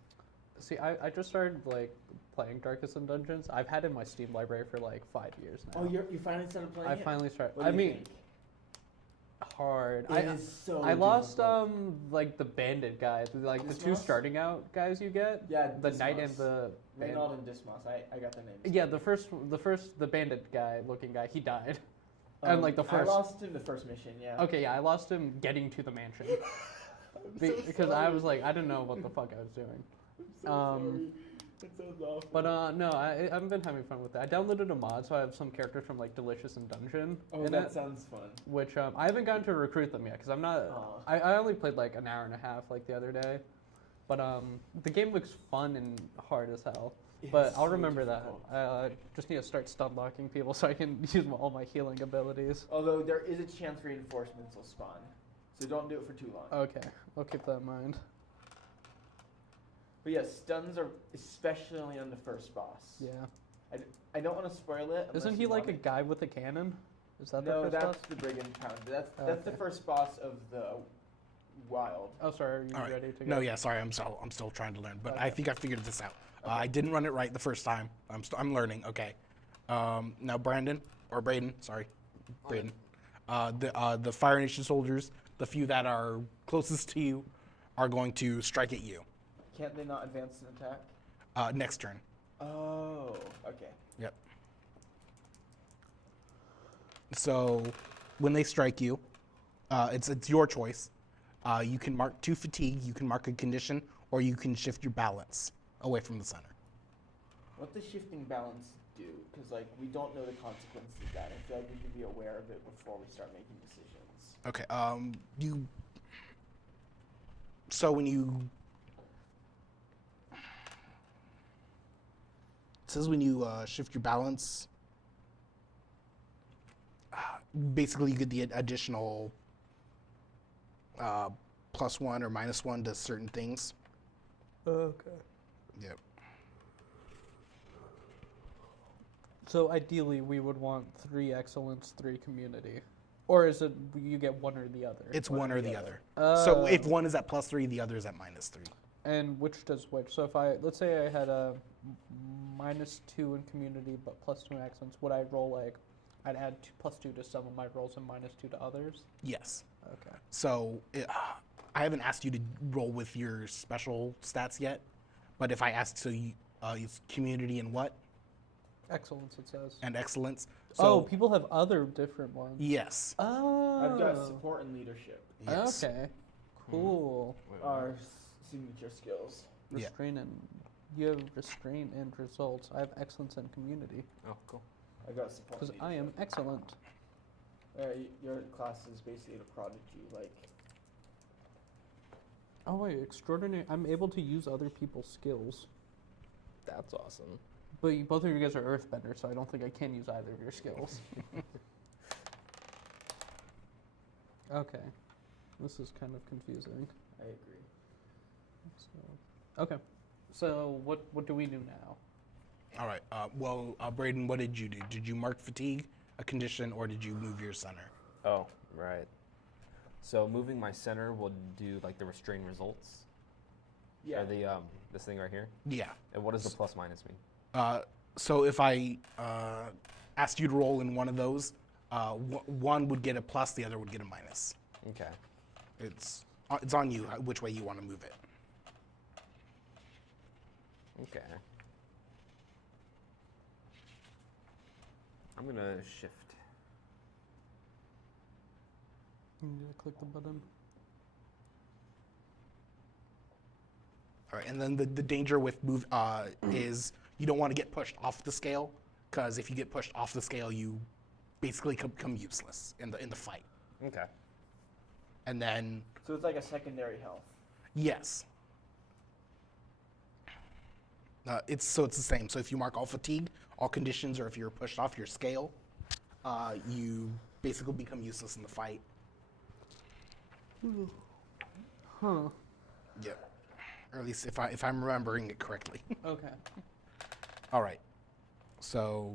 See, I just started like playing Darkest and Dungeons. I've had it in my Steam library for like 5 years now. Oh, you finally started playing I it? finally started. What I do you mean, think? hard. It is so I lost difficult. like the bandit guys, like the 2 Dismos? starting out guys you get. Yeah, The knight and Dismos. the Reynald and Dismos. I got the names. yeah, the bandit guy looking guy, he died. And like the I first. lost him the first mission. Yeah. Okay, yeah, I lost him getting to the mansion I'm because I was like, I didn't know what the fuck I was doing. sorry. That sounds awful. But no, I've been having fun with it. I downloaded a mod, so I have some characters from like Delicious and Dungeon Oh, in that it, sounds fun. which I haven't gotten to recruit them yet because I'm not. Aw. I only played like an hour and a half like the other day, but the game looks fun and hard as hell. But It's I'll so remember difficult. that. I just need to start stun locking people so I can use all my healing abilities. Although there is a chance reinforcements will spawn, so don't do it for too long. Okay, I'll keep that in mind. But yes, stuns are especially on the first boss. Yeah. I don't want to spoil it. Isn't unless he you like a want it. guy with a cannon? Is that No, the first that's boss? the brigand pounder. That's Oh, the okay. first boss of the wild. Oh, sorry. Are you All right. ready to go? No, yeah, sorry, I'm still trying to learn, but I Okay. think I figured this out. I didn't run it right the first time. I'm learning. Okay. Now Braden, sorry, Braden. The Fire Nation soldiers, the few that are closest to you, are going to strike at you. Can't they not advance an attack? Next turn. Oh, okay. Yep. So, when they strike you, it's your choice. You can mark 2 fatigue, you can mark a condition, or you can shift your balance away from the center. What does shifting balance do? Because like we don't know the consequences of that. I feel like we should be aware of it before we start making decisions. Okay. So when you it says when you shift your balance, basically, you get the additional +1 or -1 to certain things. Okay. Yep. So ideally, we would want 3 excellence, 3 community, or is it you get one or the other? It's one or the other. So if one is at +3, the other is at -3. And which does which? So if let's say I had a -2 in community but +2 in excellence, would I roll like, I'd add +2 to some of my rolls and -2 to others? Yes. Okay. So I haven't asked you to roll with your special stats yet, but if I asked, so you use community and what? Excellence, it says. And excellence. So, people have other different ones. Yes. Oh. I've got support and leadership. Yes. Okay. Cool. Our signature skills. Restrain and you have restraint and results. I have excellence and community Oh, cool. I got support. because and I am leadership. excellent. Your class is basically a prodigy, like. Oh wait, extraordinary! I'm able to use other people's skills, That's awesome. but both of you guys are earthbenders, so I don't think I can use either of your skills. Okay, this is kind of confusing. I agree. So, okay, so what do we do now? All right. Well, Braden, what did you do? Did you mark fatigue a condition, or did you move your center? Oh, right. So moving my center will do like the restrain results. Yeah. Or the this thing right here. Yeah. And what does the +- mean? So if I asked you to roll in one of those, one would get a plus, the other would get a minus. Okay. It's on you which way you want to move it. Okay. I'm gonna shift. You need to click the button. All right, and then the danger with move is you don't want to get pushed off the scale, because if you get pushed off the scale, you basically become useless in the fight. Okay. And then So it's like a secondary health. yes, it's the same. So if you mark all fatigue, all conditions, or if you're pushed off your scale, you basically become useless in the fight. Huh. Yeah, or at least if I'm remembering it correctly. Okay. All right. So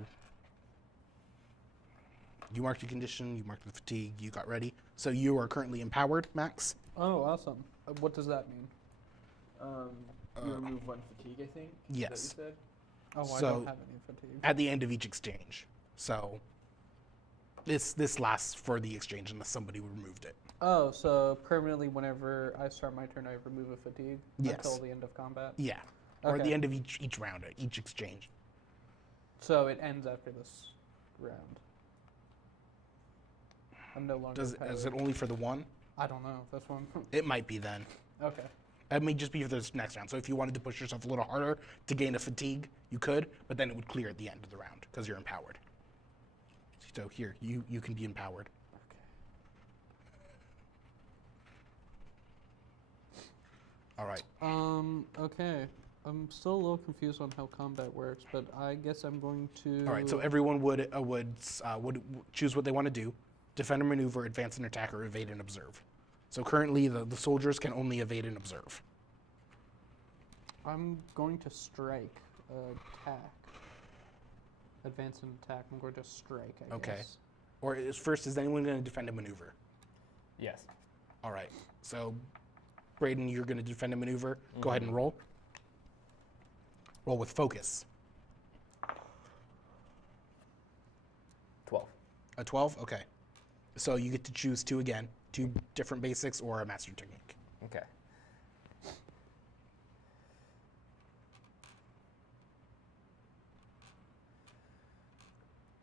you marked your condition, you marked the fatigue, you got ready. So you are currently empowered, Max. Oh, awesome. What does that mean? You remove 1 fatigue, I think. Yes. Is that what you said? Oh, I So- don't have any fatigue. At the end of each exchange. So this lasts for the exchange unless somebody removed it. Oh, so permanently whenever I start my turn, I remove a fatigue Yes. until the end of combat? Yeah. Or at Okay. the end of each round, each exchange. So it ends after this round. I'm no longer Is empowered. it only for the one? I don't know. This one? It might be then. Okay. It may just be for this next round. So if you wanted to push yourself a little harder to gain a fatigue, you could, but then it would clear at the end of the round because you're empowered. So here, you can be empowered. All right. Okay. I'm still a little confused on how combat works, but I guess I'm going to... All right. So everyone would choose what they want to do: defend or maneuver, advance and attack, or evade and observe. So currently, the soldiers can only evade and observe. I'm going to strike, attack. Advance and attack. I'm going to strike, I Okay. guess. Or is anyone going to defend and maneuver? Yes. All right. So, Braden, you're going to defend and maneuver. Go ahead and roll. Roll with focus. 12. A 12? Okay. So you get to choose 2 again. 2 different basics or a master technique. Okay.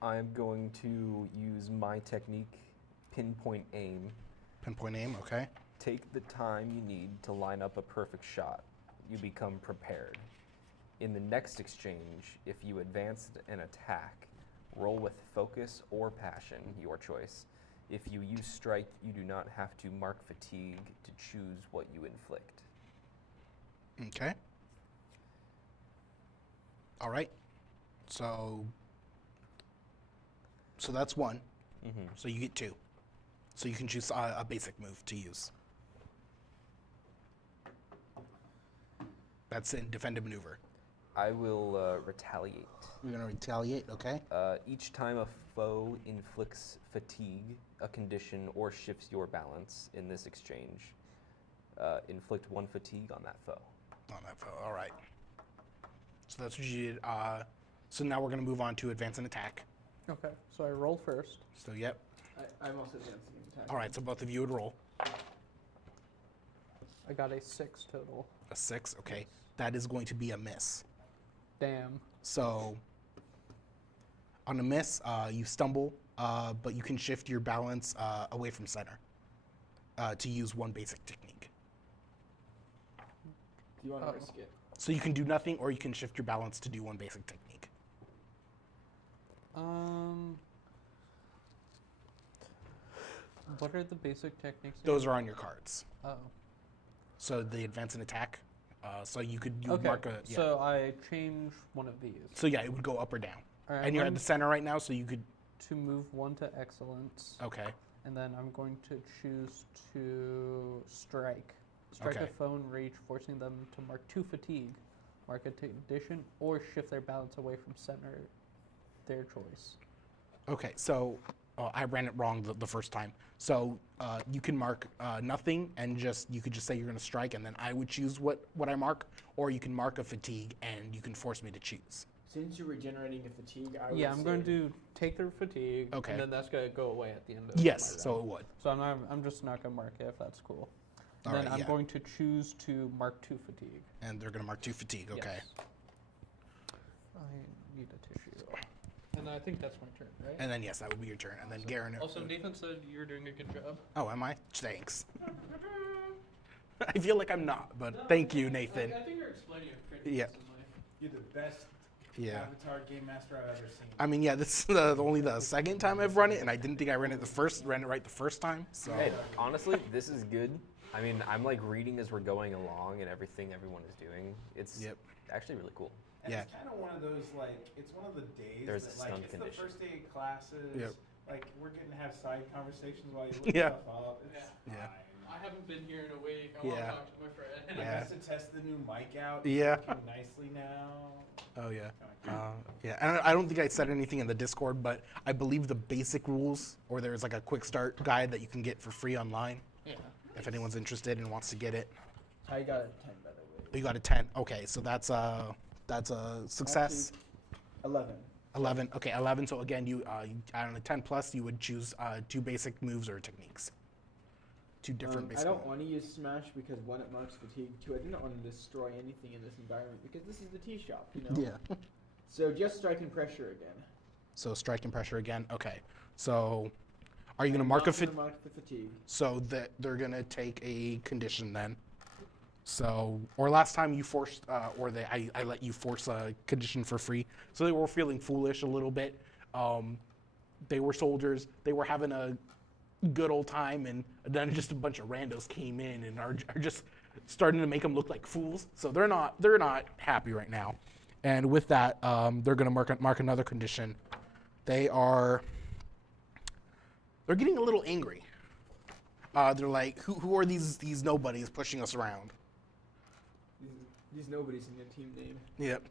I'm going to use my technique, pinpoint aim. Pinpoint aim, okay. Take the time you need to line up a perfect shot. You become prepared. In the next exchange, if you advance an attack, roll with focus or passion, your choice. If you use strike, you do not have to mark fatigue to choose what you inflict. Okay. All right. So that's 1. So you get 2. So you can choose a basic move to use. That's in defend and maneuver. I will retaliate. You're gonna retaliate, okay? Each time a foe inflicts fatigue, a condition, or shifts your balance in this exchange, inflict 1 fatigue on that foe. On that foe, all right. So that's what you did. So now we're gonna move on to advance and attack. Okay, so I roll first. So yep. I'm also advancing in attack. All right, so both of you would roll. I got a 6 total. A 6, okay. That is going to be a miss. Damn. So on a miss, you stumble, but you can shift your balance away from center to use 1 basic technique. Do you want to risk it? So you can do nothing, or you can shift your balance to do 1 basic technique. What are the basic techniques? Those are on your cards. Oh. So the advance and attack. So you could Okay. mark a. Yeah. So I change one of these. So yeah, it would go up or down. All right, And you're I'm at the center right now, so you could. to move 1 to excellence. Okay. And then I'm going to choose to strike. Strike Okay. a foe in rage, forcing them to mark 2 fatigue, mark a condition, or shift their balance away from center. Their choice. Okay, so I ran it wrong the first time. So you can mark nothing, and you could just say you're going to strike, and then I would choose what I mark, or you can mark a fatigue, and you can force me to choose. Since you're regenerating a fatigue, I would Yeah, I'm say going to take their fatigue, Okay. and then that's going to go away at the end of my Yes, round. so it would. So I'm just not going to mark it if that's cool. All Then right, I'm yeah. going to choose to mark 2 fatigue. And they're going to mark 2 fatigue. Okay. Yes. I need a tissue. And I think that's my turn, right? And then yes, that would be your turn. And then Garen. Also, Nathan said you're doing a good job. Oh, am I? Thanks. I feel like I'm not, but thank you, Nathan. I think you're explaining it pretty Yeah. decently. You're the best Yeah. Avatar game master I've ever seen. I mean, yeah, this is only the second time I've run it, and I didn't think I ran it right the first time. So Hey, honestly, this is good. I mean, I'm like reading as we're going along and everything everyone is doing. It's actually really cool. And Yeah. it's kind of one of those, like, it's one of the days There's that, a like, stun it's condition. the first day of classes. Yep. Like, we're getting to have side conversations while you look Yeah. stuff up. It's Yeah. fine. I haven't been here in a week. I want Yeah. to talk to my friend. I Yeah. got to test the new mic out. Yeah. It's working nicely now. Oh yeah. Kinda Yeah, and I don't think I said anything in the Discord, but I believe the basic rules, or there's like a quick start guide that you can get for free online. Yeah. If anyone's interested and wants to get it. I got a 10, by the way. You got a 10. Okay, so that's a success. Actually, 11. 11. Okay, 11. So again, you on a 10 plus, you would choose 2 basic moves or techniques. 2 different I basic. don't want to use Smash because 1, it marks fatigue. 2, I didn't want to destroy anything in this environment because this is the tea shop, you know? Yeah. So just strike and pressure again. So strike and pressure again. Okay. So are you going to mark a fit? Mark the fatigue. So that they're going to take a condition then. So, or last time you forced, I let you force a condition for free. So they were feeling foolish a little bit. They were soldiers. They were having a good old time, and then just a bunch of randos came in and are just starting to make them look like fools. So they're not happy right now. And with that, they're going to mark another condition. They're getting a little angry. They're like, who are these nobodies pushing us around? These nobodies in your team name. Yep.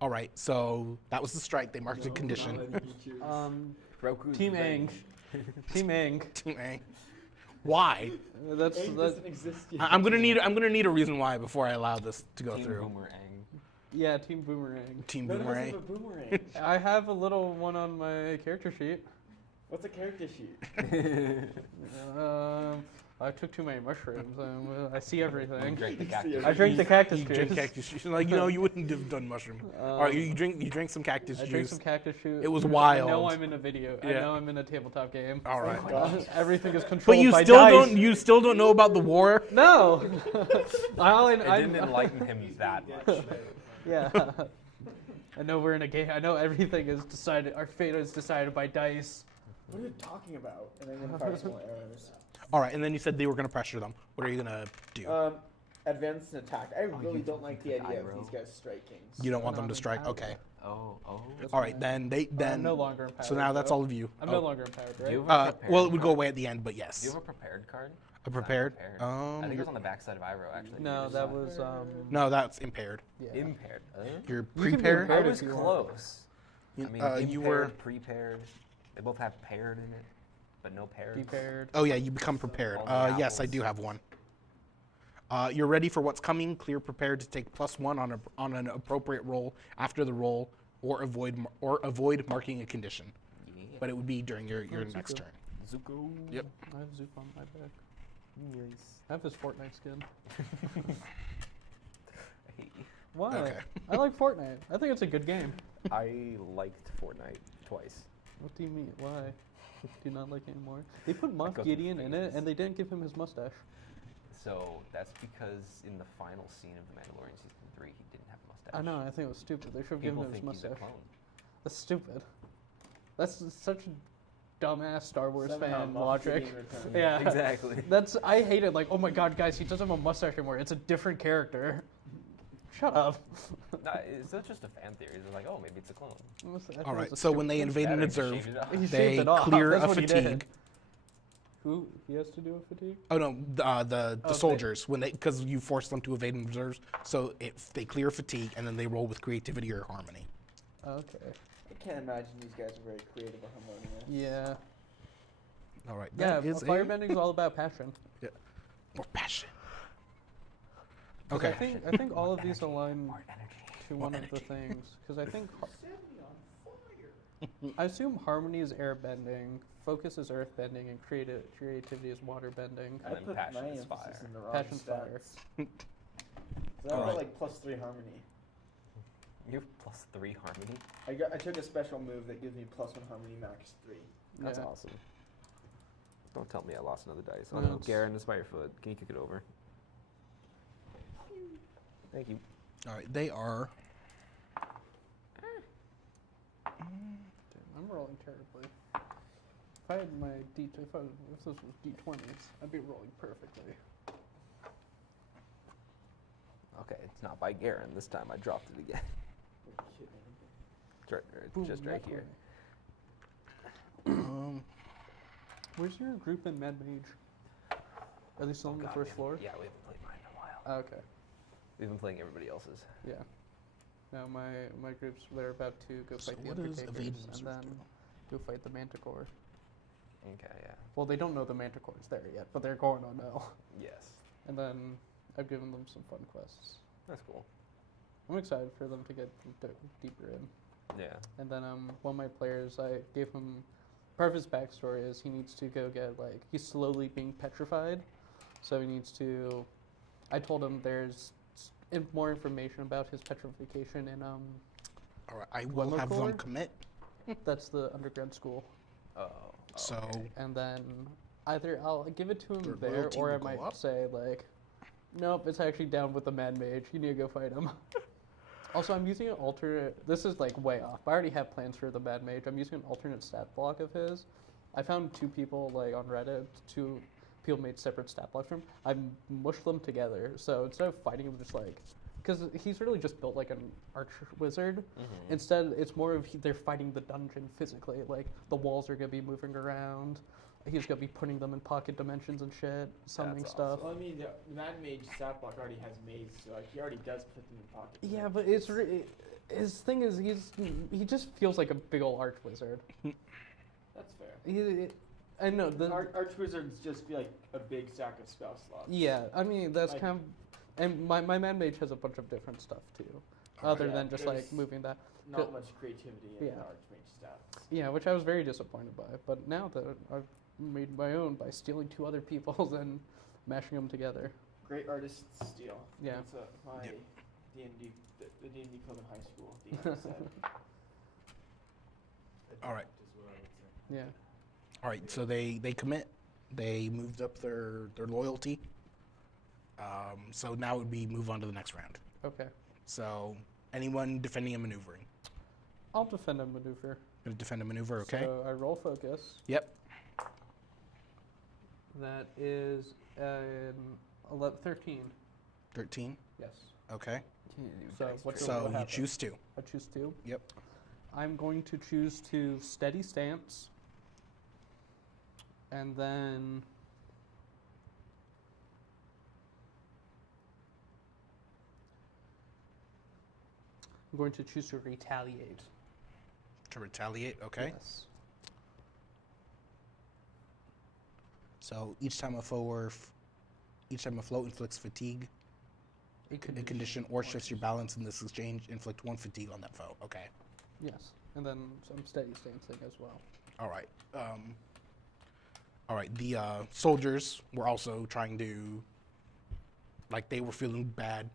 All right, so that was the strike. They marked a condition. Roku's Team Ang. Team Ang. Team A. Why? That's doesn't exist yet. I'm gonna need a reason why before I allow this to go Team through. Boomerang. yeah, Team Boomerang. Team None of us Boomerang. have a boomerang. I have a little one on my character sheet. What's a character sheet? I took too many mushrooms. I see everything. Drank the cactus. I drank the cactus You juice. drink cactus juice. Like, you wouldn't have done mushroom. Or you drank some cactus I juice. drank some cactus juice. It was I know wild. I'm in a video. I Yeah. know I'm in a tabletop game. All right. Everything is controlled But you by still dice. you still don't know about the war? No. It didn't enlighten him that much. Yeah. I know we're in a game. I know everything is decided. Our fate is decided by dice. What are you talking about? And I'm gonna fire some more arrows. All right, and then you said they were going to pressure them. What are you going to do? advance and attack. I really you don't like the took idea of Iroh. these guys striking. You don't want them Not to strike? empowered. Okay. Oh. All right, then I'm no longer empowered. So now that's though. all of you. I'm no longer empowered, Do you right? have a prepared Well, it would go card? away at the end, but yes. Do you have a prepared card? A prepared? I think it was on the backside of Iroh, actually. No, that was No, that's impaired. yeah. Impaired. You're You can be prepared. I impaired was if you want. close. I mean, impaired, you were. prepared. They both have paired in it, but no paired. Prepared. Oh yeah, you become prepared. All the Yes, I apples. do have one. You're ready for what's coming. Clear prepared to take +1 on an appropriate roll after the roll, or avoid marking a condition. Yeah. But it would be during your Zuko. next turn. Zuko. Yep. I have Zoop on my back. Nice. I have his Fortnite skin. I hate you. Why? Okay. I like Fortnite. I think it's a good game. I liked Fortnite twice. What do you mean? Why? Do you not like it anymore? They put go Moff through Gideon in it, phases. and they didn't give him his mustache. So that's because in the final scene of The Mandalorian season 3, he didn't have a mustache. I know. I think it was stupid. They should have given People him his think he's a mustache. clone. That's stupid. That's such a dumbass Star Wars Somehow fan Moff logic. Gideon returned. Yeah. Exactly. That's I hate it. Like, oh my god, guys, he doesn't have a mustache anymore. It's a different character. Shut up. No, it's not just a fan theory. It's like, oh, maybe it's a clone. All right. So when they invade and Better observe, shave it off. He shaved they it off. clear That's a what he did. fatigue. Who he has to do a fatigue? Oh no, the they- soldiers because you force them to evade and observe. So if they clear fatigue and then they roll with creativity or harmony. Okay. I can't imagine these guys are very creative or harmonious. Yeah. All right. Yeah. that is a- Firebending is all about passion. More passion. 'Cause Okay. I think all of these align More energy. to More one of the energy. things. Because I think Set me on fire. I assume harmony is airbending, focus is earthbending, and creativity is waterbending. And then passion my is emphasis fire. in the wrong Passion's fire. stats. So I Alright. got like +3 harmony. You have +3 harmony. I took a special move that gives me +1 harmony, max 3. That's Yeah. awesome. Don't tell me I lost another dice. No, Oh no, it's- Garen, it's by your foot. Can you kick it over? Thank you. All right. They are. Damn, I'm rolling terribly. If I had my if this was D20s, I'd be rolling perfectly. Okay, it's not by Garen this time. I dropped it again. Boom, Just right nat here. 20. Where's your group in Mad Mage? Are they still on the God, first floor? Yeah, we haven't played mine in a while. Oh, okay. We've been playing everybody else's. Yeah. No, my group's they're about to go So fight the what does Undertakers evade and observe then go fight the Manticore. Okay, yeah. Well, they don't know the Manticore's there yet, but they're going to know. Yes. And then I've given them some fun quests. That's cool. I'm excited for them to get deeper in. Yeah. And then one of my players, I gave him part of his backstory is he needs to go get he's slowly being petrified, so he needs to. I told him there's more information about his petrification in All right. I will have them Wilmercore? commit. that's the undergrad school, Oh. So okay. and then either I'll give it to him Their there, loyalty or I will go might up? say nope, it's actually down with the Mad Mage. You need to go fight him. Also, I'm using an alternate. This is way off. I already have plans for the Mad Mage. I'm using an alternate stat block of his. I found 2 people on Reddit. 2 people made separate stat blocks from him. I mushed them together. So instead of fighting him, just because he's really just built like an arch wizard. Mhm. Instead, it's more of they're fighting the dungeon physically. The walls are gonna be moving around. He's gonna be putting them in pocket dimensions and shit, summoning That's stuff. Well, I mean, the Mad Mage stat block already has maze, so he already does put them in pocket. Yeah, but it's his thing is he just feels like a big old arch wizard. That's fair. I know the Archwizards just feel like a big stack of spell slots. yeah. I mean that's Like- kind of, and my Mad Mage has a bunch of different stuff too, other Yeah, than just there's moving that. Not much creativity in Yeah. the Archmage stats. Yeah, which I was very disappointed by. But now that I've made my own by stealing 2 other people's and mashing them together. Great artists steal. Yeah. That's what my Yep. D&D, the D&D club in high school, D&D said. all right. Yeah. All right. So they commit. They moved up their loyalty. So now it would be move on to the next round. Okay. So anyone defending and maneuvering. I'll defend a maneuver. Gonna defend a maneuver. Okay. So I roll focus. Yep. That is 13. 13? Yes. Okay. So what So you happen? choose 2. I choose 2. Yep. I'm going to choose to steady stance. And then I'm going to choose to retaliate. To retaliate, okay. Yes. So each time a float inflicts fatigue, a condition, or shifts your balance in this exchange, inflict 1 fatigue on that foe. Okay. Yes. And then some steady stancing as well. All right. All right. The soldiers were also trying to, like, they were feeling bad.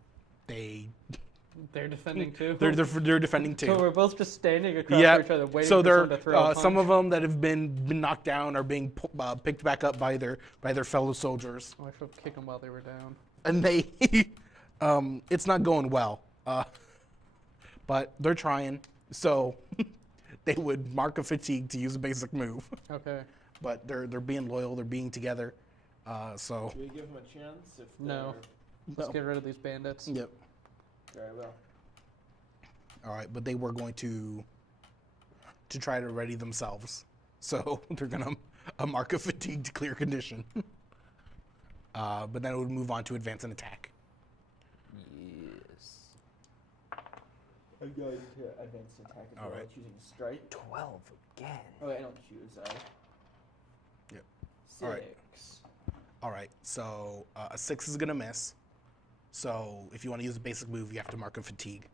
They're defending too. They're defending too. So we're both just standing across from each other, waiting for someone to throw a punch. Some of them that have been knocked down are being picked back up by their fellow soldiers. Oh, I should have kicked them while they were down. And they, it's not going well. But they're trying. So they would mark a fatigue to use a basic move. Okay. But they're being loyal. They're being together. So. Do we give them a chance? If No. Let's get rid of these bandits. Yep. Very well. All right, but they were going to try to ready themselves. So they're going to mark a fatigue to clear condition. But then it would move on to advance and attack. Yes. I'm going to advance attack as well, choosing strike. 12 again. Oh, I don't choose. Yep. 6. All right. All right, so a 6 is going to miss. So if you want to use a basic move, you have to mark a fatigue.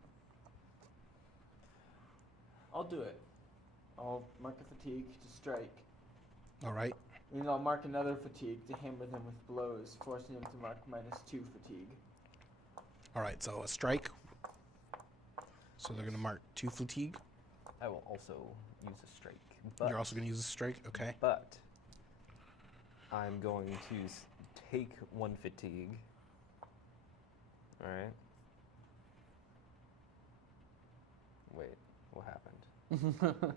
I'll do it. I'll mark a fatigue to strike. All right. And I'll mark another fatigue to hammer them with blows, forcing them to mark -2 fatigue. All right, so a strike. So they're going to mark 2 fatigue. I will also use a strike. But, You're also going to use a strike, okay. But I'm going to take 1 fatigue. All right. Wait, what happened?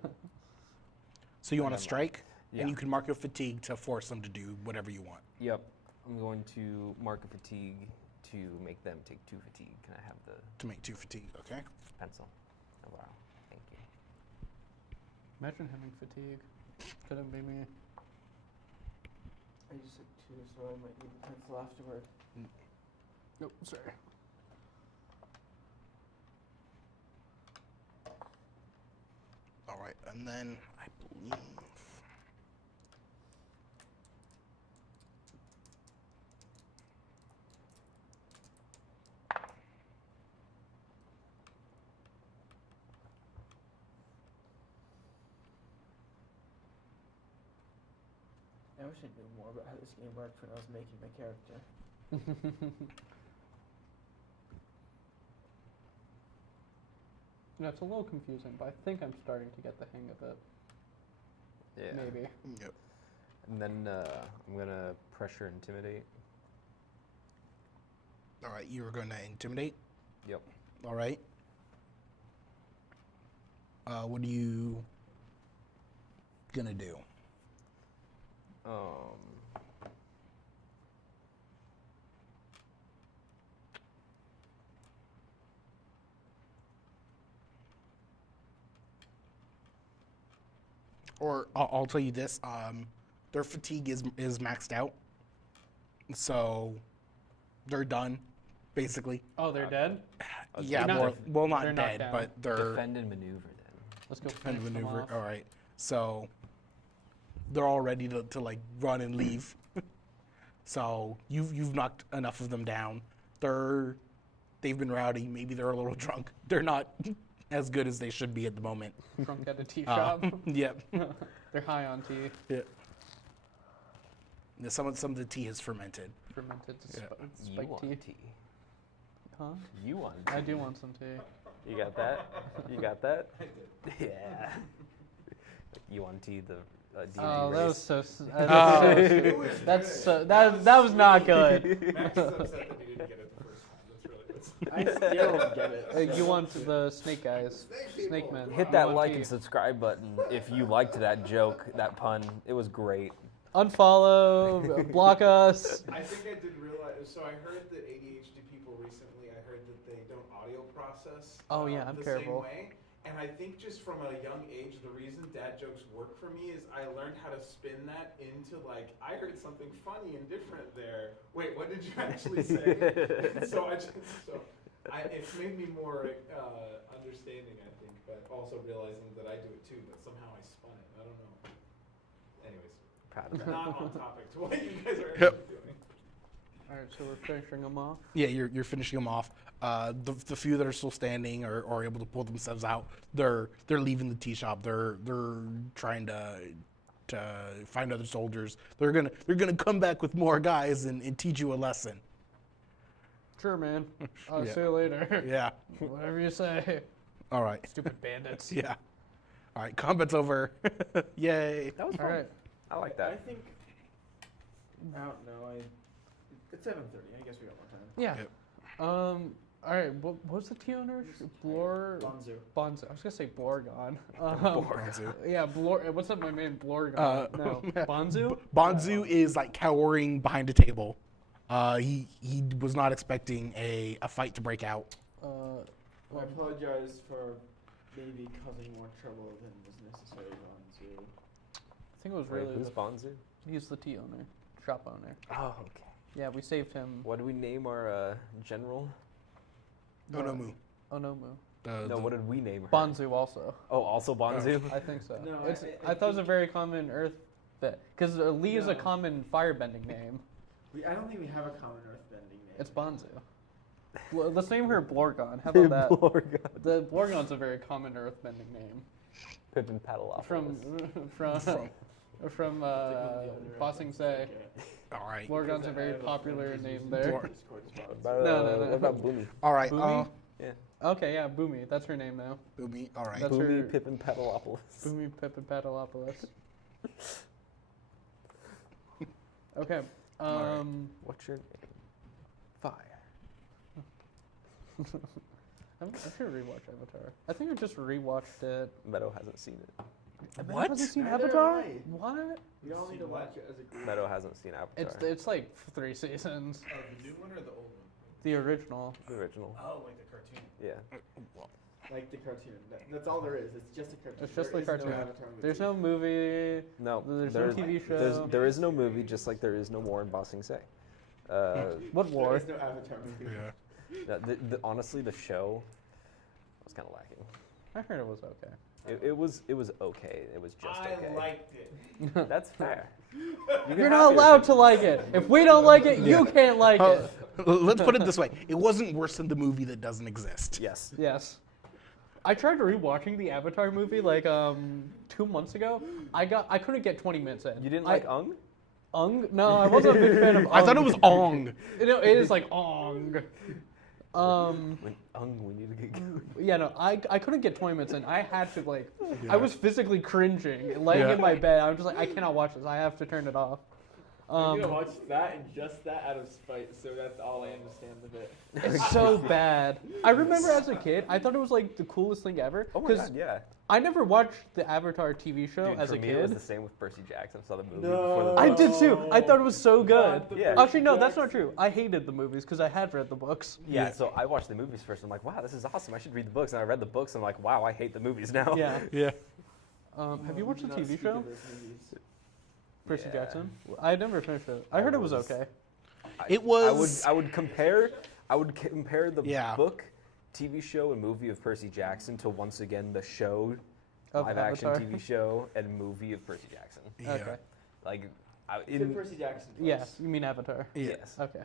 So you want to strike, Yeah. and you can mark a fatigue to force them to do whatever you want. Yep. I'm going to mark a fatigue to make them take 2 fatigue. Can I have the To make 2 fatigue, okay. pencil? Oh, wow. Thank you. Imagine having fatigue. Couldn't be me. I just took 2, so I might need the pencil afterward. Nope, sorry. All right, and then I believe. I wish I knew more about how this game worked when I was making my character. No, it's a little confusing, but I think I'm starting to get the hang of it. Yeah. Maybe. Yep. And then I'm going to pressure intimidate. All right, you were going to intimidate. Yep. All right. What are you gonna do? Or I'll tell you this: their fatigue is maxed out, so they're done, basically. Oh, they're dead? Yeah, Not- well, not they're knocked dead, down. but they're Defend and maneuver then. Let's go defend finish them maneuver. off. All right, so they're all ready to like run and leave. So you've knocked enough of them down. They've been rowdy. Maybe they're a little drunk. They're not as good as they should be at the moment. Drunk at a tea shop. Yep. They're high on tea. Yeah. Some of the tea has fermented. Fermented Yeah. You spiked want tea. tea. Huh? You want tea. I do want some tea. You got that? You got that? Yeah. You want tea, the D&D Oh, that race. was so. That was not good. Max is upset that he didn't get it the first time. I still don't get it. You want the snake guys, snake men. Hit You that want like tea. and subscribe button if you liked that joke, that pun. It was great. Unfollow, block us. I think I did realize. So I heard that ADHD people read process. Oh yeah, I'm the terrible. Same way. And I think just from a young age, the reason dad jokes work for me is I learned how to spin that into like, I heard something funny and different there. Wait, what did you actually say? It's made me more understanding, I think, but also realizing that I do it too, but somehow I spun it. I don't know. Anyways, Proud of that. not on topic to what you guys are actually doing. All right, so we're finishing them off. Yeah, you're finishing them off. The few that are still standing or are able to pull themselves out, they're leaving the tea shop. They're trying to find other soldiers. They're gonna come back with more guys and teach you a lesson. Sure, man. I'll Yeah. see you later. Yeah. Whatever you say. All right. Stupid bandits. Yeah. All right. Combat's over. Yay. That was All fun. right. I like I that. think. I don't know. It's 7:30. I guess we got more time. Yeah. Yep. All right. What was the tea owner? Blor. Bonzu. Bonzo. I was gonna say Blorgon. Bonzu. Yeah. What's up, my man Blorgon? No. Bonzu. Bonzu is like cowering behind a table. He was not expecting a fight to break out. I apologize for maybe causing more trouble than was necessary, Bonzu. I think it was Wait, really. who's Bonzu? He's the tea owner, shop owner. Oh, okay. Yeah, we saved him. What do we name our general? Onomu. Onomu. No, what did we name her? Bonzu also. Oh, also Bonzu? I think so. No, I thought it was a very common Earth bit because Lee is a common firebending name. I don't think we have a common earthbending name. It's Bonzu. Let's name her Blorgon. How about that? Blorgon. The Blorgon's a very common earthbending name. Pippin Paddleopoulos. From Bossing Say. All right. Blorgon's a very popular name there. What No. about Boomy? All right. Boomy? Yeah. Okay, yeah, Boomy. That's her name now. Boomy. All right. That's Boomy her- Pippin Paddleopoulos. Boomy Pippin Paddleopoulos. Okay. What's your name? Fire. I should rewatch Avatar. I think I just rewatched it. Meadow hasn't seen it. What? Hasn't seen Neither Avatar? have I. What? We all need to watch it as a group. Meadow hasn't seen Avatar. It's like 3 seasons. Oh, the new one or the old one? The original. The original. Oh, like the cartoon. Yeah. Like the cartoon. That's all there is. It's just a cartoon. It's just There the is no cartoon. Avatar movie. There's no movie. No. There's no TV show. There is no movie, just like there is no war in Bossing Say. What There war? is no Avatar movie. Yeah. Honestly, the show was kind of lacking. I heard it was okay. It was okay. It was just okay. I liked it. That's fair. You're not allowed to like it. If we don't like it, you can't like it. Let's put it this way: it wasn't worse than the movie that doesn't exist. Yes. Yes. I tried rewatching the Avatar movie like 2 months ago. I couldn't get 20 minutes in. You didn't like Ung? Ung? No, I wasn't a big fan of Ung. I thought it was Ong. No, it is like Ong. We need to get going. Yeah, no, I couldn't get 20 minutes in. I had to like, I was physically cringing, laying in my bed. I'm just like, I cannot watch this. I have to turn it off. I'm gonna watch that and just that out of spite, so that's all I understand of it. It's so bad. I remember as a kid, I thought it was like the coolest thing ever. Oh my god, yeah. I never watched the Avatar TV show Dude, as for a me, it was kid. the same with Percy Jackson. Saw the movie No. before the I book. did too. I thought it was so good. Yeah. Actually, no, that's not true. I hated the movies because I had read the books. Yeah, so I watched the movies first. I'm like, wow, this is awesome. I should read the books. And I read the books. And I'm like, wow, I hate the movies now. Yeah. Yeah. Have you watched the Do not TV speak show? of those movies. Percy Yeah. Jackson? I never finished it. I heard it was okay. It was. I would compare the Yeah. book, TV show, and movie of Percy Jackson to once again the show, Of live action Avatar. TV show, and movie of Percy Jackson. Yeah. Okay. Like, You said Percy Jackson twice. Yeah, you mean Avatar. Yeah. yes. Okay.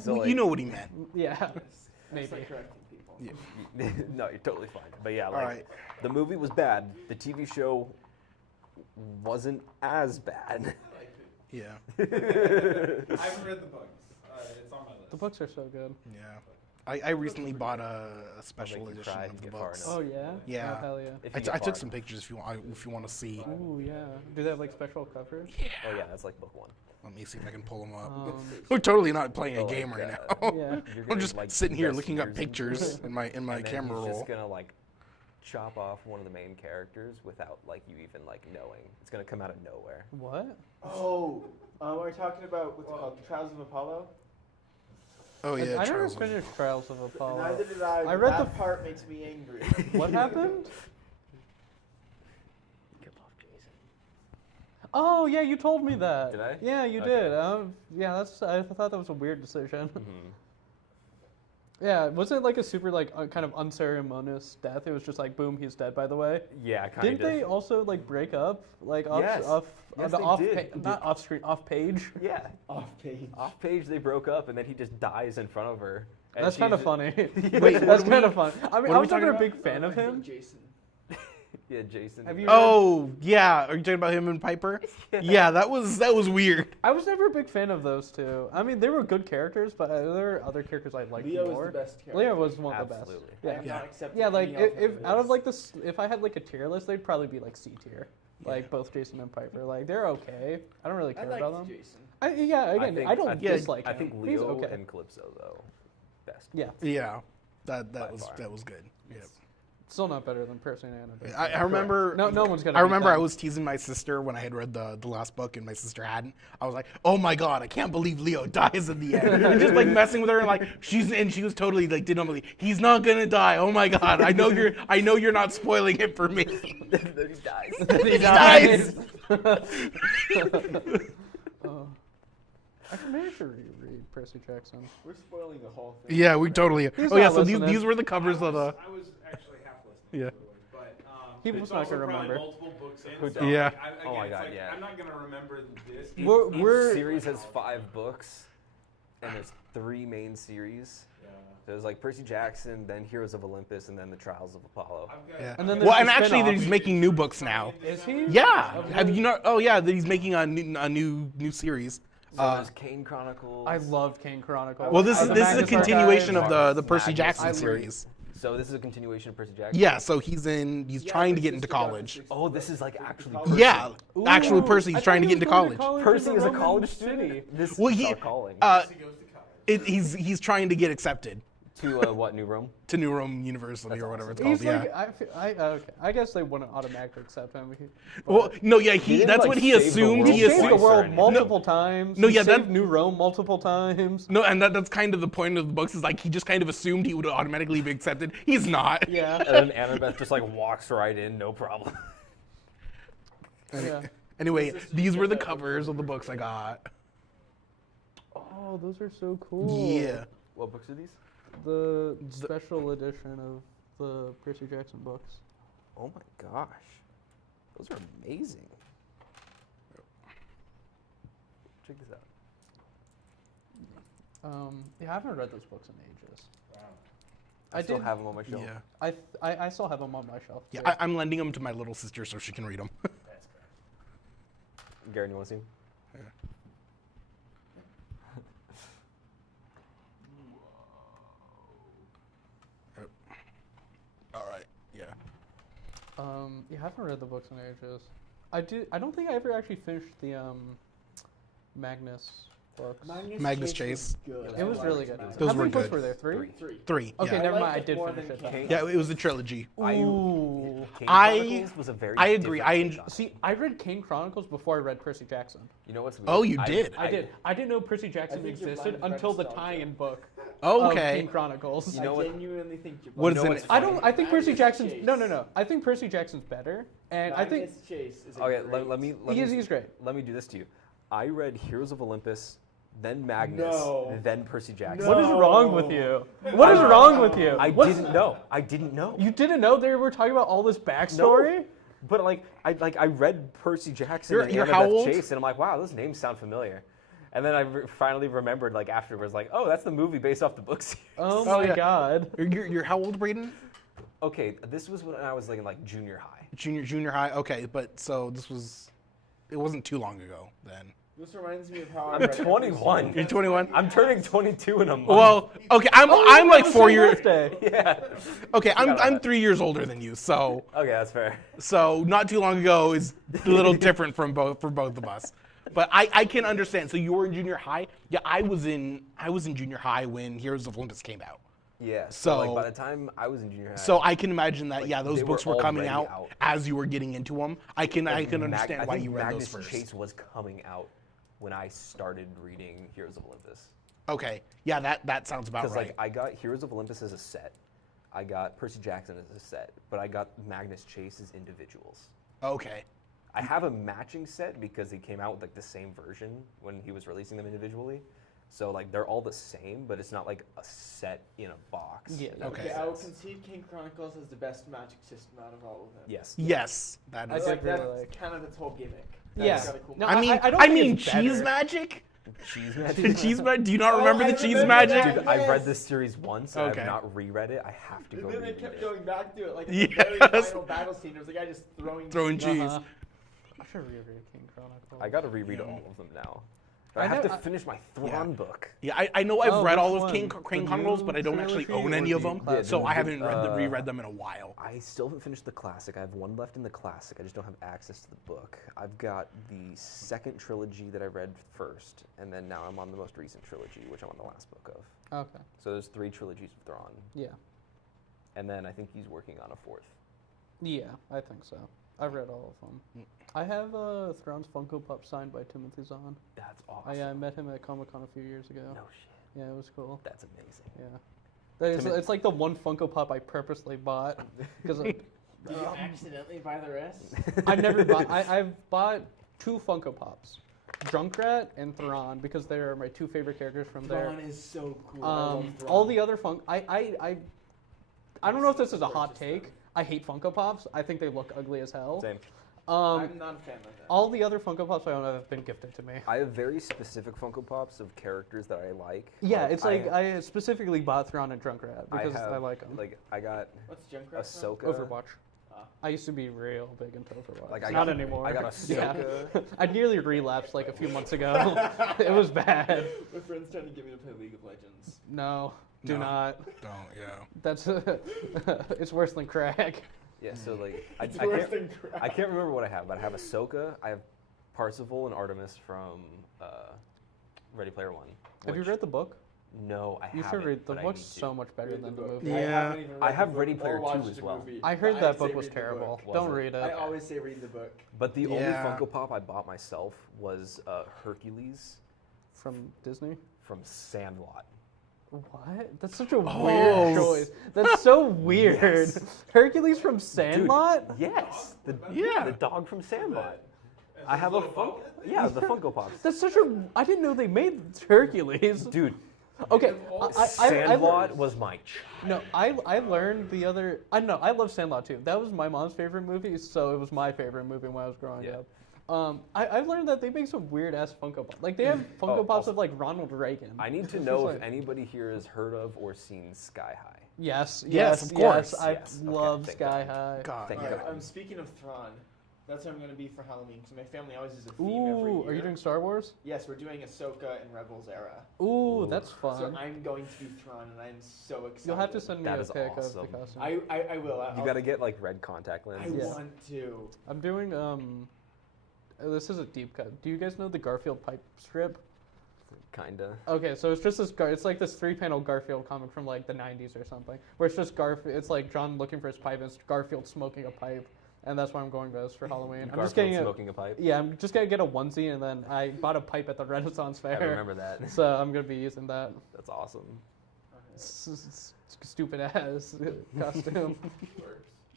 So, you like- know what he meant. Yeah. That's Maybe. like correcting people. Yeah. No, you're totally fine. But yeah, like, right. the movie was bad. The TV show wasn't as bad. Yeah. I haven't read the books. It's on my list. The books are so good. Yeah. I recently bought a special make you edition cry if of you the get far books. enough. Oh, yeah? Yeah. Oh, hell yeah. If I you get took far some enough. pictures if you want to see. Ooh, yeah. Do they have like special covers? Oh yeah, that's like book one. Let me see if I can pull them up. Um, We're totally not playing a But, game like, right uh, now. yeah. You're I'm gonna, just like, sitting here invest looking up years into pictures it. in my And then camera he's roll. just gonna like chop off one of the main characters without like you even like knowing. It's gonna come out of nowhere. What? Oh, are we talking about what's it called? Trials of Apollo? Oh yeah, I never Trials of finished Trials of Apollo. Neither did I. I read that the- part makes me angry. What happened? Kill off Jason. Oh yeah, you told me that. Did I? Yeah, you Okay. did. Yeah, I thought that was a weird decision. Mm-hmm. Yeah, was it like a super like kind of unceremonious death? It was just like boom, he's dead. By the way, Yeah, kind didn't of. they also like break up like off Yes. Yes, the they off did. not off screen off page? Yeah. Off page. Off page, they broke up, and then he just dies in front of her. And That's she's kind of just- funny. Wait, that's what kind of fun. I mean, what I are we was never a talking big fan of him. Jason. Yeah, Jason. Have you? Oh yeah, are you talking about him and Piper? Yeah, that was weird. I was never a big fan of those two. I mean, they were good characters, but there were other characters I liked Leo more. is the best character. Leo was one of the best. Absolutely. I Yeah. am not accepting Yeah, like any if out of alternatives. like this, if I had like a tier list, they'd probably be like C tier. Like both Jason and Piper, like they're okay. I don't really I care about them. liked Jason. Again, I don't dislike I him. think He's Leo okay. and Calypso though, best. Yeah, Yeah, By that far. was good. Yeah. still not better than Percy and Annabelle. I remember. No one's gonna. I beat remember I them. was teasing my sister when I had read the last book and my sister hadn't. I was like, "Oh my god, I can't believe Leo dies in the end." And just like messing with her and like she was totally like didn't believe he's not gonna die. Oh my god, I know you're not spoiling it for me. Then he dies. He dies. I maybe should reread Percy Jackson. We're spoiling the whole thing. Yeah, we totally. He's Oh yeah, not so listening. these were the covers of the. I was actually half listening. Yeah. But He it's was not also gonna probably remember. multiple books in. Who So Yeah. like, Oh my it's God, like, yeah. I'm not gonna remember this. We're- Each series has 5 books, and there's 3 main series. Yeah. There's like Percy Jackson, then Heroes of Olympus, and then the Trials of Apollo. I've got Yeah. And then Well, there's and the actually, spin-off. he's making new books now. Is he? Yeah. Oh, Have really? you not? Oh yeah, that he's making a new series. So there's Kane Chronicles. I loved Kane Chronicles. Well, this is The this is a Magnus continuation of Archives. the Percy Magnus. Jackson I series. So this is a continuation of Percy Jackson. Yeah, so he's trying to my get into sister got college. the 6th Oh, this is like actually. College. Percy. Yeah, actual Ooh, Percy. I He's trying to thought get he into was going college. Percy in is a Roman college city. student. This Well, is he- our calling. He goes to college. He's trying to get accepted To what, New Rome? to New Rome University That's or whatever awesome. it's called. He's Yeah. like, okay. I guess they wouldn't automatically accept him. Well, no, yeah, He didn't, that's like, what he save the assumed. world He He saved twice the assumed. or world anything. multiple times. No, He yeah, that- saved New Rome multiple times. No, and that's kind of the point of the books is like he just kind of assumed he would automatically be accepted. He's not. Yeah. And then Annabeth just like walks right in, no problem. Yeah. Anyway, these were the covers of the books I got. Oh, those are so cool. Yeah. What books are these? The special edition of the Percy Jackson books. Oh my gosh, those are amazing. Check this out. Yeah, I haven't read those books in ages. Wow. I still have them on my shelf. Yeah. I still have them on my shelf. Yeah, too. I'm lending them to my little sister so she can read them. That's fair. Garen, you want to see 'em? All right. Yeah. Yeah, I haven't read the books in ages. I don't think I ever actually finished the Magnus books. Magnus Chase. Was good. It was really good. Those How many were books good. were there? 3? 3. Okay, Yeah. never I mind. I liked it did more finish than it. Then. Kane. Yeah, it was a trilogy. Ooh. Kane I- Chronicles was a very. I agree, different I take enj- on it. See, I read Kane Chronicles before I read Percy Jackson. You know what's weird? Oh, you did? I did. I didn't know Percy Jackson think you're existed blind until the nostalgia. tie-in book Oh, of okay. Kane Chronicles. You know what- I genuinely think you're What You is know it? what's I funny? don't. I think Percy Magnus Jackson's Chase. no. I think Percy Jackson's better, and I think Magnus Chase is a Okay, great let me. he's great. Let me do this to you. I read Heroes of Olympus, then Magnus, No. then Percy Jackson. What is wrong with you? What is wrong with you? I What's- didn't know. I didn't know. You didn't know they were talking about all this backstory? But I read Percy Jackson You're- and you're how Annabeth old? Chase, and I'm like, wow, those names sound familiar. And then I finally remembered, like afterwards, like, oh, that's the movie based off the book series. Oh Oh, my yeah. god. You're how old, Braden? Okay, this was when I was like in like junior high. Junior high. Okay, but so it wasn't too long ago then. This reminds me of how I'm 21. You're 21. I'm turning 22 in a month. Well, okay, I'm we like have the 4 same years. birthday. yeah. Okay, Forgot about I'm that. 3 years older than you, so Okay, that's fair. not too long ago is a little different for both of us. But I can understand. So you were in junior high. Yeah, I was in junior high when Heroes of Olympus came out. Yeah. So- like by the time I was in junior high. So I can imagine that. Like, Yeah, those they books were were coming already out out. as you were getting into them. I can understand why think you read Magnus those first. Chase was coming out when I started reading Heroes of Olympus. Okay. Yeah, that sounds about Because right. like I got Heroes of Olympus as a set, I got Percy Jackson as a set, but I got Magnus Chase as individuals. Okay. I have a matching set because he came out with like the same version when he was releasing them individually. So like they're all the same, but it's not like a set in a box. Yeah. Okay. I will concede King Chronicles is the best magic system out of all of them. Yes. Yes, that I is. like really that's like- kind of its whole gimmick. Yeah. That's got a cool No, I mean, don't think it's cheese better. magic. Cheese The magic. cheese magic. Do you not remember I the cheese remember magic? that. Dude, I've read Yes. this series once. And Okay. I've not reread it. I have to go And then they reread kept it. going back to it, like Yes. the very final battle scene. It was the guy just throwing cheese. Uh-huh. I should reread King Chronicles. I got to reread all of them now. But I I have know- to finish my Thrawn book. Yeah, I know I've Oh, read all which of one? King The Chronicles, but I don't actually trilogy own or any of the them, classic? so I haven't Uh, reread them in a while. I still haven't finished the classic. I have one left in the classic. I just don't have access to the book. I've got the second trilogy that I read first, and then now I'm on the most recent trilogy, which I'm on the last book of. Okay. So there's 3 trilogies of Thrawn, Yeah. and then I think he's working on a 4th. Yeah, I think so. I've read all of them. I have Thrawn's Funko Pop signed by Timothy Zahn. That's awesome. I met him at Comic-Con a few years ago. No shit. Yeah, it was cool. That's amazing. Yeah. It's like the one Funko Pop I purposely bought because Did you accidentally buy the rest? I've never bought. I've bought 2 Funko Pops, Junkrat and Thrawn, because they are my 2 favorite characters from there. Thrawn is so cool. I love Thrawn. All the other I don't know if this is a hot take. I hate Funko Pops. I think they look ugly as hell. Same. I'm not a fan of that. All the other Funko Pops I own have been gifted to me. I have very specific Funko Pops of characters that I like. Yeah, it's like I specifically bought Thrawn and Junkrat because I have, like them. Like I got What's Junkrat? Ahsoka. Overwatch. I used to be real big into Overwatch. Like, I Not got- anymore. I got Ahsoka. Yeah. I nearly relapsed like a few months ago. It was bad. My friend's trying to get me to play League of Legends. No, do No. not. Don't, yeah. That's it's worse than crack. Yeah, so like I worse can't, than crap. I can't remember what I have, but I have Ahsoka. I have Parsifal and Artemis from Ready Player One. Have you which- read the book? No, I You haven't. should read. The but I book's need to. so much better Read than the the book. movie. Yeah. haven't even I read have the Ready book Player or 2 watched as the well. movie. I heard But that say book was read the terrible. book. Was Don't it? read it. I always say read the book. But the only Yeah. Funko Pop I bought myself was Hercules From Disney. from Sandlot. What? That's such a weird choice. That's so weird. Yes. Hercules from Sandlot? Yes, the dog from Sandlot. And I the have a little Funko. bubble? Yeah, the Funko Pops. That's such a. I didn't know they made Hercules. Dude, Okay, Sandlot was my No, I learned the other. I know I love Sandlot too. That was my mom's favorite movie, so it was my favorite movie when I was growing Yeah. up. I've learned that they make some weird ass Funko Pops. Like they have Funko Pops also- of like Ronald Reagan. I need to It's know like- if anybody here has heard of or seen Sky High. Yes, Yes, yes, of course. Yes, I Yes, okay, love thank Sky God. High. God. Thank Alright, God. speaking of Thrawn, that's what I'm going to be for Halloween because my family always is a theme every Ooh, year. are you doing Star Wars? Yes, we're doing Ahsoka and Rebels era. Ooh, that's So fun. I'm going to do Thrawn, and I'm so excited. You'll have to send me That a is pic awesome. of the costume. I will. You gotta get like red contact I lenses. Yeah. want to. I'm doing this is a deep cut. Do you guys know the Garfield pipe strip? Kinda. Okay, so it's just this it's like this 3-panel Garfield comic from like the 90s or something, where it's just Garfield. It's like John looking for his pipe, and it's Garfield smoking a pipe, and that's why I'm going as for Halloween. I'm just Garfield getting smoking a pipe. Yeah, I'm just gonna get a onesie, and then I bought a pipe at the Renaissance I Fair. remember that. So I'm gonna be using that That's awesome. stupid ass costume.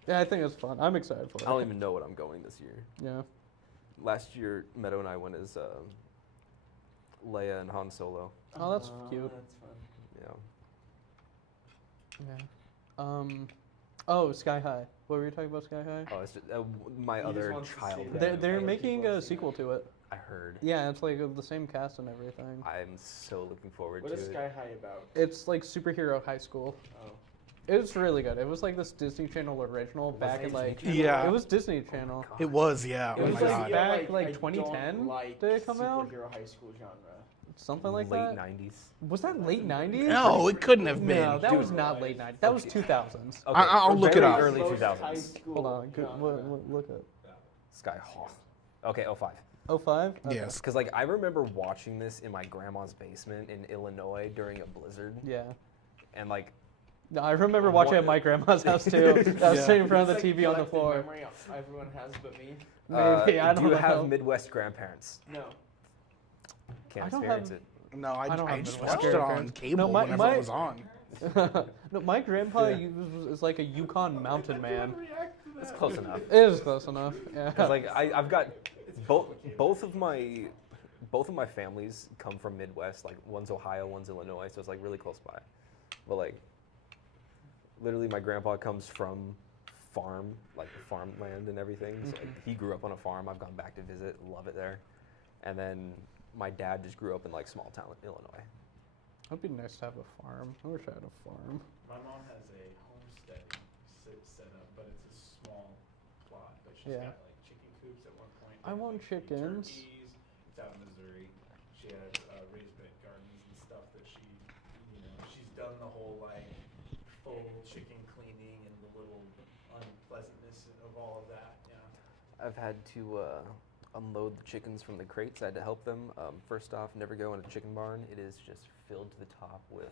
Yeah, I think it's fun. I'm excited for it. I don't even know what I'm going this year. Yeah. Last year, Meadow and I went as Leia and Han Solo. Oh, that's cute. That's fun. Yeah. Yeah. Oh, Sky High. What were you talking about, Sky High? Oh, it's just, my He just other wants to see childhood. that. They're other making people a have seen sequel it. to it. I heard. Yeah, it's like the same cast and everything. I'm so looking forward What to is it. Sky High about? It's like superhero high school. Oh. It was really good. It was like this Disney Channel original back in like Yeah. It was Disney Channel. It was, yeah. It Oh was my like god. back I like don't 2010. like Did it come out? superhero high school genre. Something like late that. 90s. Was that late 90s? No, it couldn't have been. No, that was not late 90s. That was Okay. 2000s. Okay, I'll look it very up. Early Most 2000s. high school Hold on. Good, genre. look at Sky Hawk. Okay, 05. 05? Okay. Yes. Because like I remember watching this in my grandma's basement in Illinois during a blizzard, Yeah. and like No, I remember watching at my grandma's house too. I was Yeah. sitting in front of It's the like TV on the collective floor. Memory everyone has but me. Maybe I don't do you know. have Midwest grandparents? No. Can't I don't experience have- it. No, I don't have just Midwest watched it on grandparents. cable No, whenever it was on. No, my grandpa Yeah. is like a Yukon mountain man. That's close enough. It is close enough. Yeah. 'Cause, like I've got both of my families come from Midwest. Like one's Ohio, one's Illinois, so it's like really close by. But like literally, my grandpa comes from farmland and everything. So like, he grew up on a farm. I've gone back to visit, love it there. And then my dad just grew up in like small town Illinois. It'd be nice to have a farm. I wish I had a farm. My mom has a homestead set up, but it's a small plot. But she's Yeah. got like chicken coops at one point. I want like, chickens. Turkeys. It's out in Missouri. She has raised bed gardens and stuff that she's done the whole like full chicken cleaning and the little unpleasantness of all of that. Yeah. I've had to unload the chickens from the crates. I had to help them. First off, never go in a chicken barn. It is just filled to the top with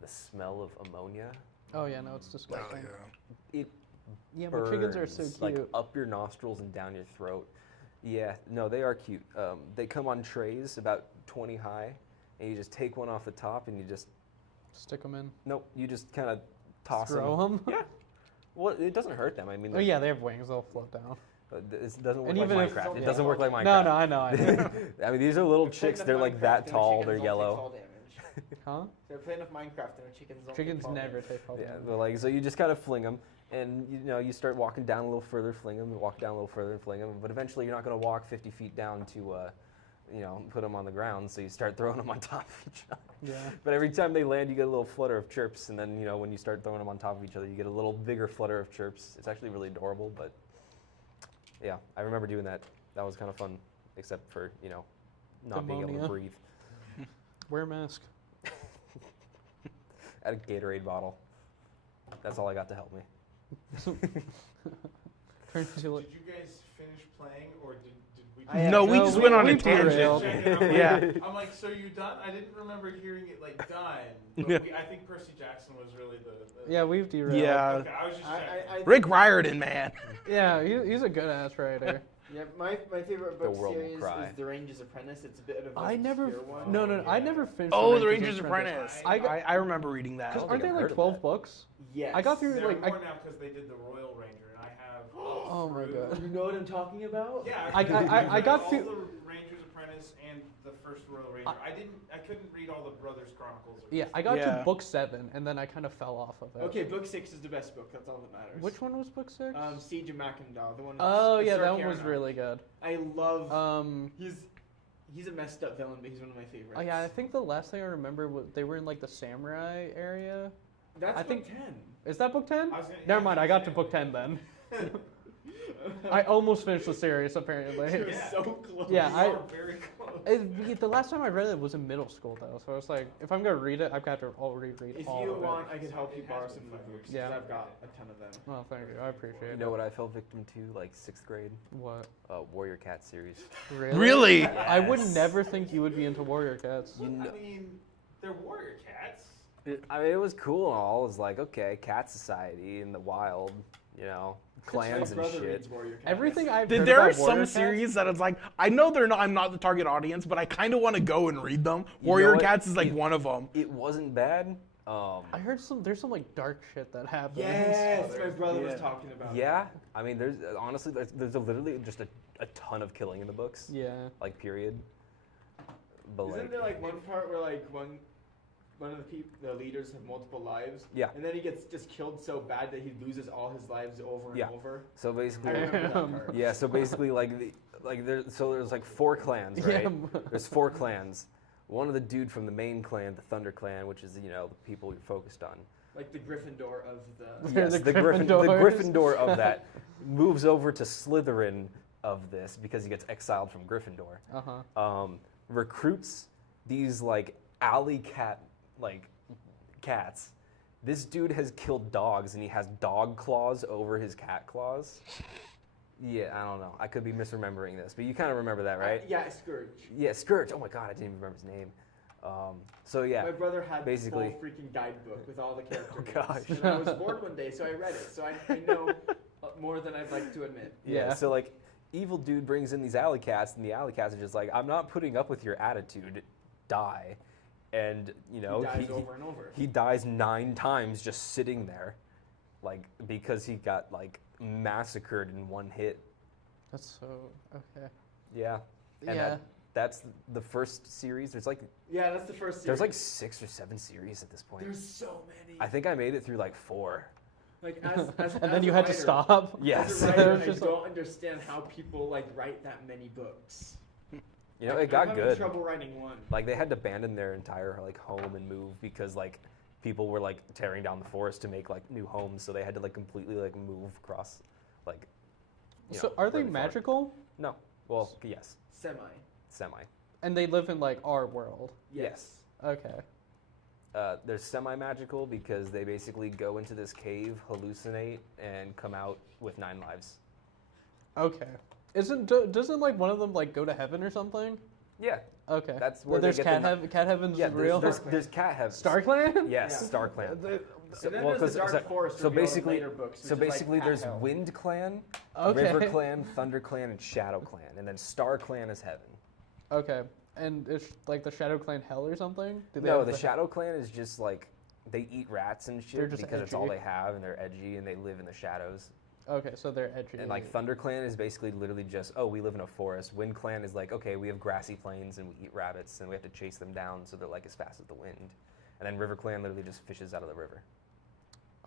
the smell of ammonia. Oh yeah, no, it's Oh, disgusting. yeah. It Yeah, but chickens are so burns, cute. like up your nostrils and down your throat. Yeah, no, they are cute. They come on trays about 20 high, and you just take one off the top and you just Stick them in. nope, you just kind of toss Throw them. Yeah. Well, it doesn't hurt them. I mean, Oh yeah, they have wings. They'll float down. It doesn't work And like even if- Minecraft. It yeah. doesn't work like Minecraft. No, no, I know. I know. I mean, these are little They're playing chicks. enough They're like Minecraft that and their tall. chickens They're don't take yellow. fall damage. Huh? They're playing enough Minecraft and their chickens don't Chickens take fall never damage. take fall Yeah, damage. but like so you just kind of fling them, and you start walking down a little further, fling them, and walk down a little further, and fling them. But eventually, you're not going to walk 50 feet down to, put them on the ground. So you start throwing them on top of each other. Yeah. But every time they land, you get a little flutter of chirps, and then when you start throwing them on top of each other, you get a little bigger flutter of chirps. It's actually really adorable. But yeah, I remember doing that. That was kind of fun, except for not being able to Ammonia. breathe. Wear a mask. At a Gatorade bottle. That's all I got to help me. Turn to Did you guys finish playing, or did we? No, we just went on a we derailed. tangent. Yeah. I'm like, so you done? I didn't remember hearing it like done. But Yeah. I think Percy Jackson was really the Yeah, we've derailed. Yeah. Okay, I was just checking. Rick Riordan, man. Yeah, he's a good ass writer. Yeah, my favorite The book world will series cry. is The Ranger's Apprentice. It's a bit of a I never. obscure one. No, I never finished. Oh, The The Ranger's Apprentice. I got- I remember reading that. Because don't aren't think there I've like heard of 12 that. books? Yes. I got through There are like. more now because they did the Royal Ranger, and I have. Oh my through- god. You know what I'm talking about? Yeah, I got all through- the Ranger's Apprentice and the first Royal Ranger. I couldn't read all the Brothers Chronicles. Yeah, I got Yeah. to book 7 and then I kind of fell off of it. Okay, book 6 is the best book. That's all that matters. Which one was book 6? Siege of Mackinac, the one. Oh with yeah, Sir that one was Kieran. really good. I love. He's a messed up villain, but he's one of my favorites. Oh yeah, I think the last thing I remember was they were in like the samurai area. That's I book think- 10. Is that book 10? I was gonna- Never yeah, mind, I got to book 10 then. I almost finished the series apparently. You're Yeah. so close. Yeah, You I- are very close. The last time I read it was in middle school though, so I was like, if I'm gonna read it, I've got to already read If all you of it. want, I could help you It borrow has some been of the fun. books. Yeah. 'Cause I've got a ton of them. Well, thank you, I appreciate You it. know what I fell victim to, like 6th grade? What? Warrior Cat series. Really? Really? I would never think you would be into Warrior Cats. You know, I mean, they're warrior cats. I mean, it was cool and all. It was like, okay, cat society in the wild, clans and My brother shit. reads Warrior Cats. Everything I've There heard are about Warrior some Cats, series that it's like, I know I'm not the target audience, but I kind of want to go and read them. You Warrior know what? Cats is like one of them. It wasn't bad. I heard there's some like dark shit that happens. Yes, my brother was Yeah. talking about. Yeah, I mean, there's honestly there's literally just a ton of killing in the books. Yeah. Like period. But Isn't like, there like one part where like one of the leaders have multiple lives? Yeah. And then he gets just killed so bad that he loses all his lives over and Yeah. over. so I basically, remember that part. yeah. So basically, there's like 4 clans, right? Yeah. There's 4 clans. One of the dude from the main clan, the Thunder Clan, which is the people you're focused on. Like the Gryffindor of the. They're Yes, the the Gryffindors. Gryffindor of that moves over to Slytherin of this because he gets exiled from Gryffindor. Uh-huh. Recruits these like alley cat cats. This dude has killed dogs and he has dog claws over his cat claws. Yeah, I don't know. I could be misremembering this, but you kind of remember that, right? Yeah, Scourge. Yeah, Scourge. Oh my god, I didn't even remember his name. So yeah, My brother had basically- a full freaking guidebook with all the character names. gosh. And I was bored one day, so I read it. So I know more than I'd like to admit. Yeah. So evil dude brings in these alley cats, and the alley cats are just like, I'm not putting up with your attitude. die, and you know he dies over and over. He dies 9 times just sitting there, like because he got like massacred in one hit. That's so okay. Yeah. And that's the first series. There's like that's the first series. There's like 6 or 7 series at this point. There's so many. I think I made it through like 4. Like as and then you had to stop. Yes. As a writer, I don't understand how people like write that many books. You know, like, it got I'm good. having trouble writing one. Like they had to abandon their entire like home and move because like people were like tearing down the forest to make like new homes, so they had to like completely like move across like. So are they magical? No. Well, yes. Semi. And they live in like our world. Yes. Okay. They're semi-magical because they basically go into this cave, hallucinate, and come out with 9 lives. Okay. Doesn't like one of them like go to heaven or something? Yeah. Okay. That's where there's they get cat heaven's real. There's cat heaven. Star Clan? Yes, Star Clan. And then there's the Dark Forest. So basically, later books, like there's Hell. Wind Clan, Okay. River Clan, Thunder Clan, and Shadow Clan, and then Star Clan is heaven. Okay. And it's like the Shadow Clan hell or something? Do they No, have the Shadow Clan is just like they eat rats and They're shit just because it's all edgy. they have, and they're edgy and they live in the shadows. Okay, so they're edgy. And like Thunder Clan is basically literally just, we live in a forest. Wind Clan is like, okay, we have grassy plains and we eat rabbits and we have to chase them down so they're like as fast as the wind. And then River Clan literally just fishes out of the river.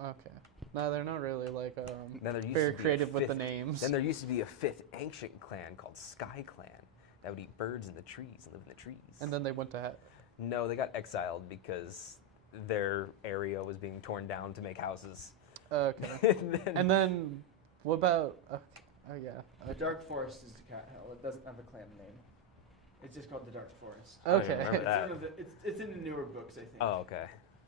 Okay. No, they're not really like Then there used very to be a creative with the 5th names. Then there used to be a 5th ancient clan called Sky Clan that would eat birds in the trees and live in the trees. And then they went to No, they got exiled because their area was being torn down to make houses. Okay. and then what about? Oh yeah. The Dark Forest is the cat hell. It doesn't have a clan name. It's just called the Dark Forest. I don't even remember that. It's in the newer books, I think. Oh, okay.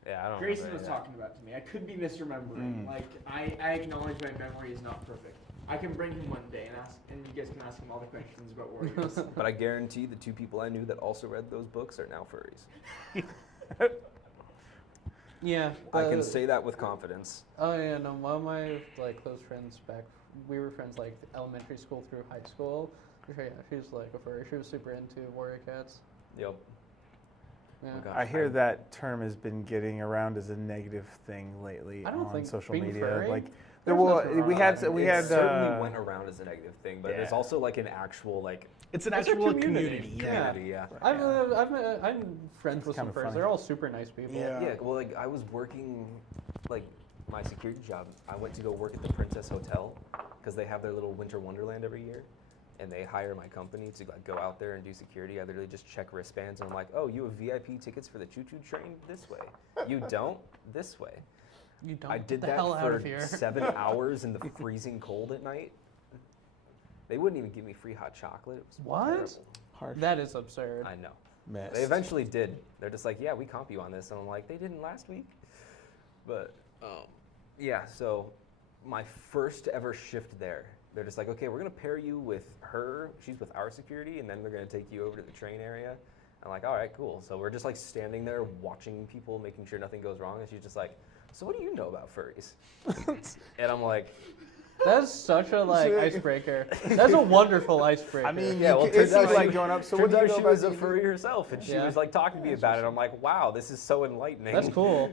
Yeah, I don't. Grayson remember was that. talking about to me. I could be misremembering. Like I acknowledge my memory is not perfect. I can bring him one day and you guys can ask him all the questions about warriors. But I guarantee the 2 people I knew that also read those books are now furries. Yeah. I can say that with confidence. Oh yeah, no. One of my like close friends back, we were friends like elementary school through high school. Yeah, she's like a furry. She was super into warrior cats. Yep. Yeah. Oh, gosh, I hear that term has been getting around as a negative thing lately I don't on think social being media. furry? Like There's well, nothing wrong we had with we it had certainly went around as a negative thing, but there's Yeah. also like an actual like It's an It's a actual community. community. yeah. I'm friends with some kinda furs. funny. They're all super nice people. Yeah. Yeah, well, like I was working, like my security job. I went to go work at the Princess Hotel because they have their little winter wonderland every year, and they hire my company to like go out there and do security. I literally just check wristbands and I'm like, oh, you have VIP tickets for the choo-choo train? This way. You don't? This way. You don't I get did the that hell out for of here. 7 hours in the freezing cold at night. They wouldn't even give me free hot chocolate. It was What? terrible. harsh. That is absurd. I know. mess. They eventually did. They're just like, yeah, we comp you on this. And I'm like, they didn't last week. But, yeah, so my first ever shift there, they're just like, okay, we're going to pair you with her. She's with our security, and then they're going to take you over to the train area. I'm like, all right, cool. So we're just like standing there watching people, making sure nothing goes wrong. And she's just like, so what do you know about furries? And I'm like, That's such a like icebreaker. That's a wonderful icebreaker. I mean, yeah, well, it's turns out like she- going up. So turns what do you out know she about was a the- furry herself, and she Yeah. was like talking to me about it. I'm like, wow, this is so enlightening. that's cool.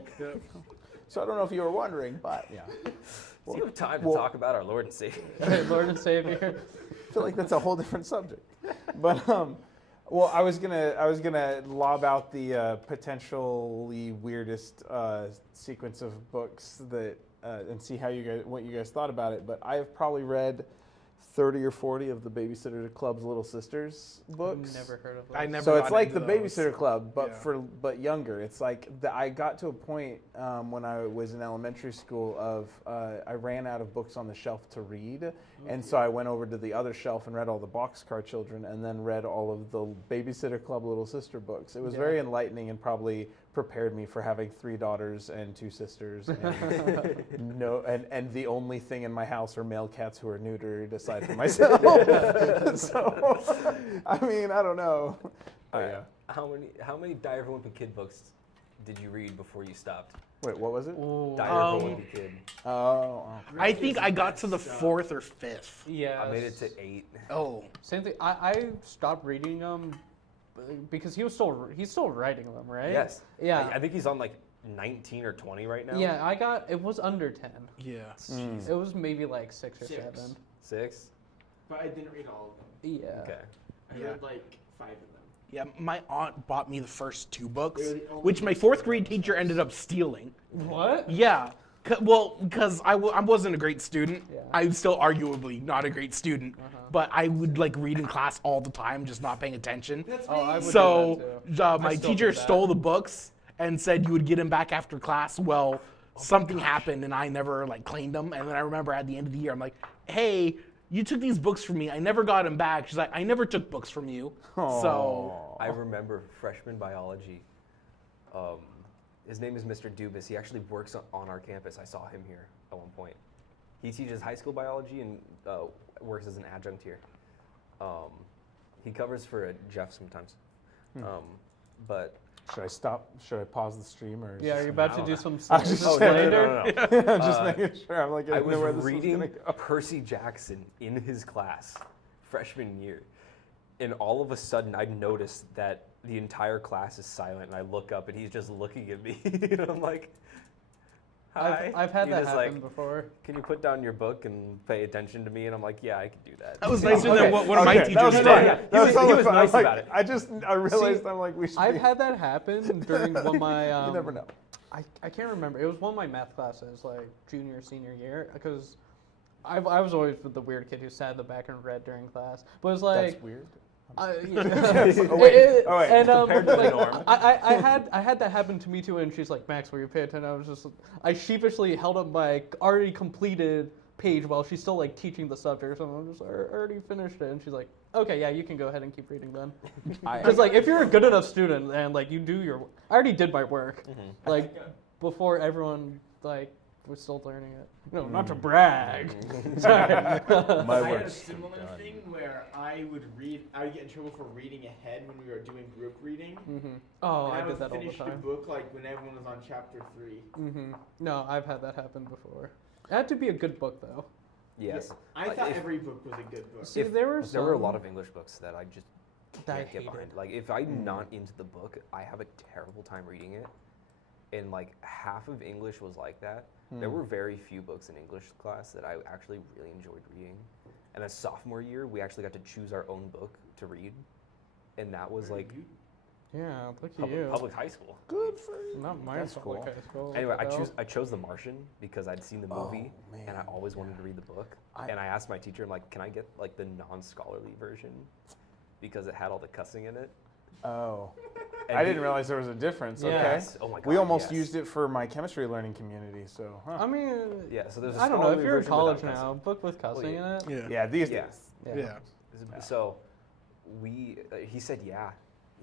So I don't know if you were wondering, but yeah, Do you have time to Well- talk about our Lord and Savior? Lord and Savior. I feel like that's a whole different subject. But well, I was gonna lob out the potentially weirdest sequence of books that and see what you guys thought about it. But I have probably read 30 or 40 of the Babysitter Club's Little Sisters books. Never heard of those. I never. So it's got like the into those. Babysitter Club, but Yeah. but younger. It's like I got to a point when I was in elementary school of I ran out of books on the shelf to read, and so I went over to the other shelf and read all the Boxcar Children, and then read all of the Babysitter Club Little Sister books. It was very enlightening and probably prepared me for having 3 daughters and 2 sisters, and and the only thing in my house are male cats who are neutered aside from myself. So, I mean, I don't know. All Yeah. right. How many Diary of a Wimpy Kid books did you read before you stopped? Wait, what was it? Ooh. Diary of a Wimpy Kid. Oh. I think I got to the 4th or 5th. Yeah. I made it to 8. Oh, Same thing. I stopped reading them because he's still writing them, right? Yes. Yeah. I think he's on like 19 or 20 right now. Yeah, it was under 10. Yeah. It was maybe like 6 or 7. 6? But I didn't read all of them. Yeah. Okay. I read like 5 of them. Yeah, my aunt bought me the first 2 books, which my 4th grade teacher ended up stealing. What? Yeah. Because I wasn't a great student. Yeah. I'm still arguably not a great student. But I would like read in class all the time, just not paying attention. I would So do that too. my still teacher do that. stole the books and said you would get them back after class. Well, something happened and I never like claimed them. And then I remember at the end of the year, I'm like, hey, you took these books from me. I never got them back. She's like, I never took books from you. So I remember freshman biology. His name is Mr. Dubas. He actually works on our campus. I saw him here at one point. He teaches high school biology and works as an adjunct here. He covers for Jeff sometimes. But Should I stop? Should I pause the stream or? Yeah, are you about to do some I was just slander? I'm just making sure. I'm like, I I know where was this reading was gonna go. Percy Jackson in his class freshman year. And all of a sudden, I noticed that the entire class is silent. And I look up, and he's just looking at me. And I'm like, hi. I've had He that was happen like, before. can you put down your book and pay attention to me? And I'm like, yeah, I can do that. that was nicer Okay. than what one of my Okay, teachers that was did. fine. Yeah, That he was totally fine. nice I'm about like, it. I realized I'm like, we should. I've had that happen during one of my. You never know. I can't remember. It was one of my math classes, like junior, senior year, because I was always the weird kid who sat in the back and read during class. But it was like. That's weird. Oh wait. And Compared to the like, norm. I had that happen to me too, and she's like, Max, will you pay attention? I sheepishly held up my already completed page while she's still like teaching the subject or something. I'm just, I already finished it, and she's like, okay, yeah, you can go ahead and keep reading then. Because like, if you're a good enough student and like you do your, I already did my work, like before everyone like was still learning it. No, not to brag. Sorry. My I had a work's similar thing where I would get in trouble for reading ahead when we were doing group reading. Oh, And I would did that all the finish the time. book like when everyone was on chapter 3. No, I've had that happen before. It had to be a good book though. Yes. I Like, thought if- every book was a good book. See, there were a lot of English books that I just that I can't get behind. hated. Like if I'm not into the book, I have a terrible time reading it. And like half of English was like that. There were very few books in English class that I actually really enjoyed reading. And as sophomore year, we actually got to choose our own book to read. And that was like Yeah, look at you. public high school. Good for you. Not mine. That's cool. High school. Anyway, what the hell? I chose The Martian because I'd seen the movie man, and I always wanted to read the book. And I asked my teacher, I'm like, can I get like the non-scholarly version? Because it had all the cussing in it. Oh. And I he- didn't realize there was a difference. Yeah. Okay. Yes. Oh my god. We almost yes. used it for my chemistry learning community, so. Huh. I mean, Yeah, so there's a I don't know. If scholarly you're in version college without now, book with cussing yeah. in it. Yeah, these Yeah. days. Yeah. So he said, yeah.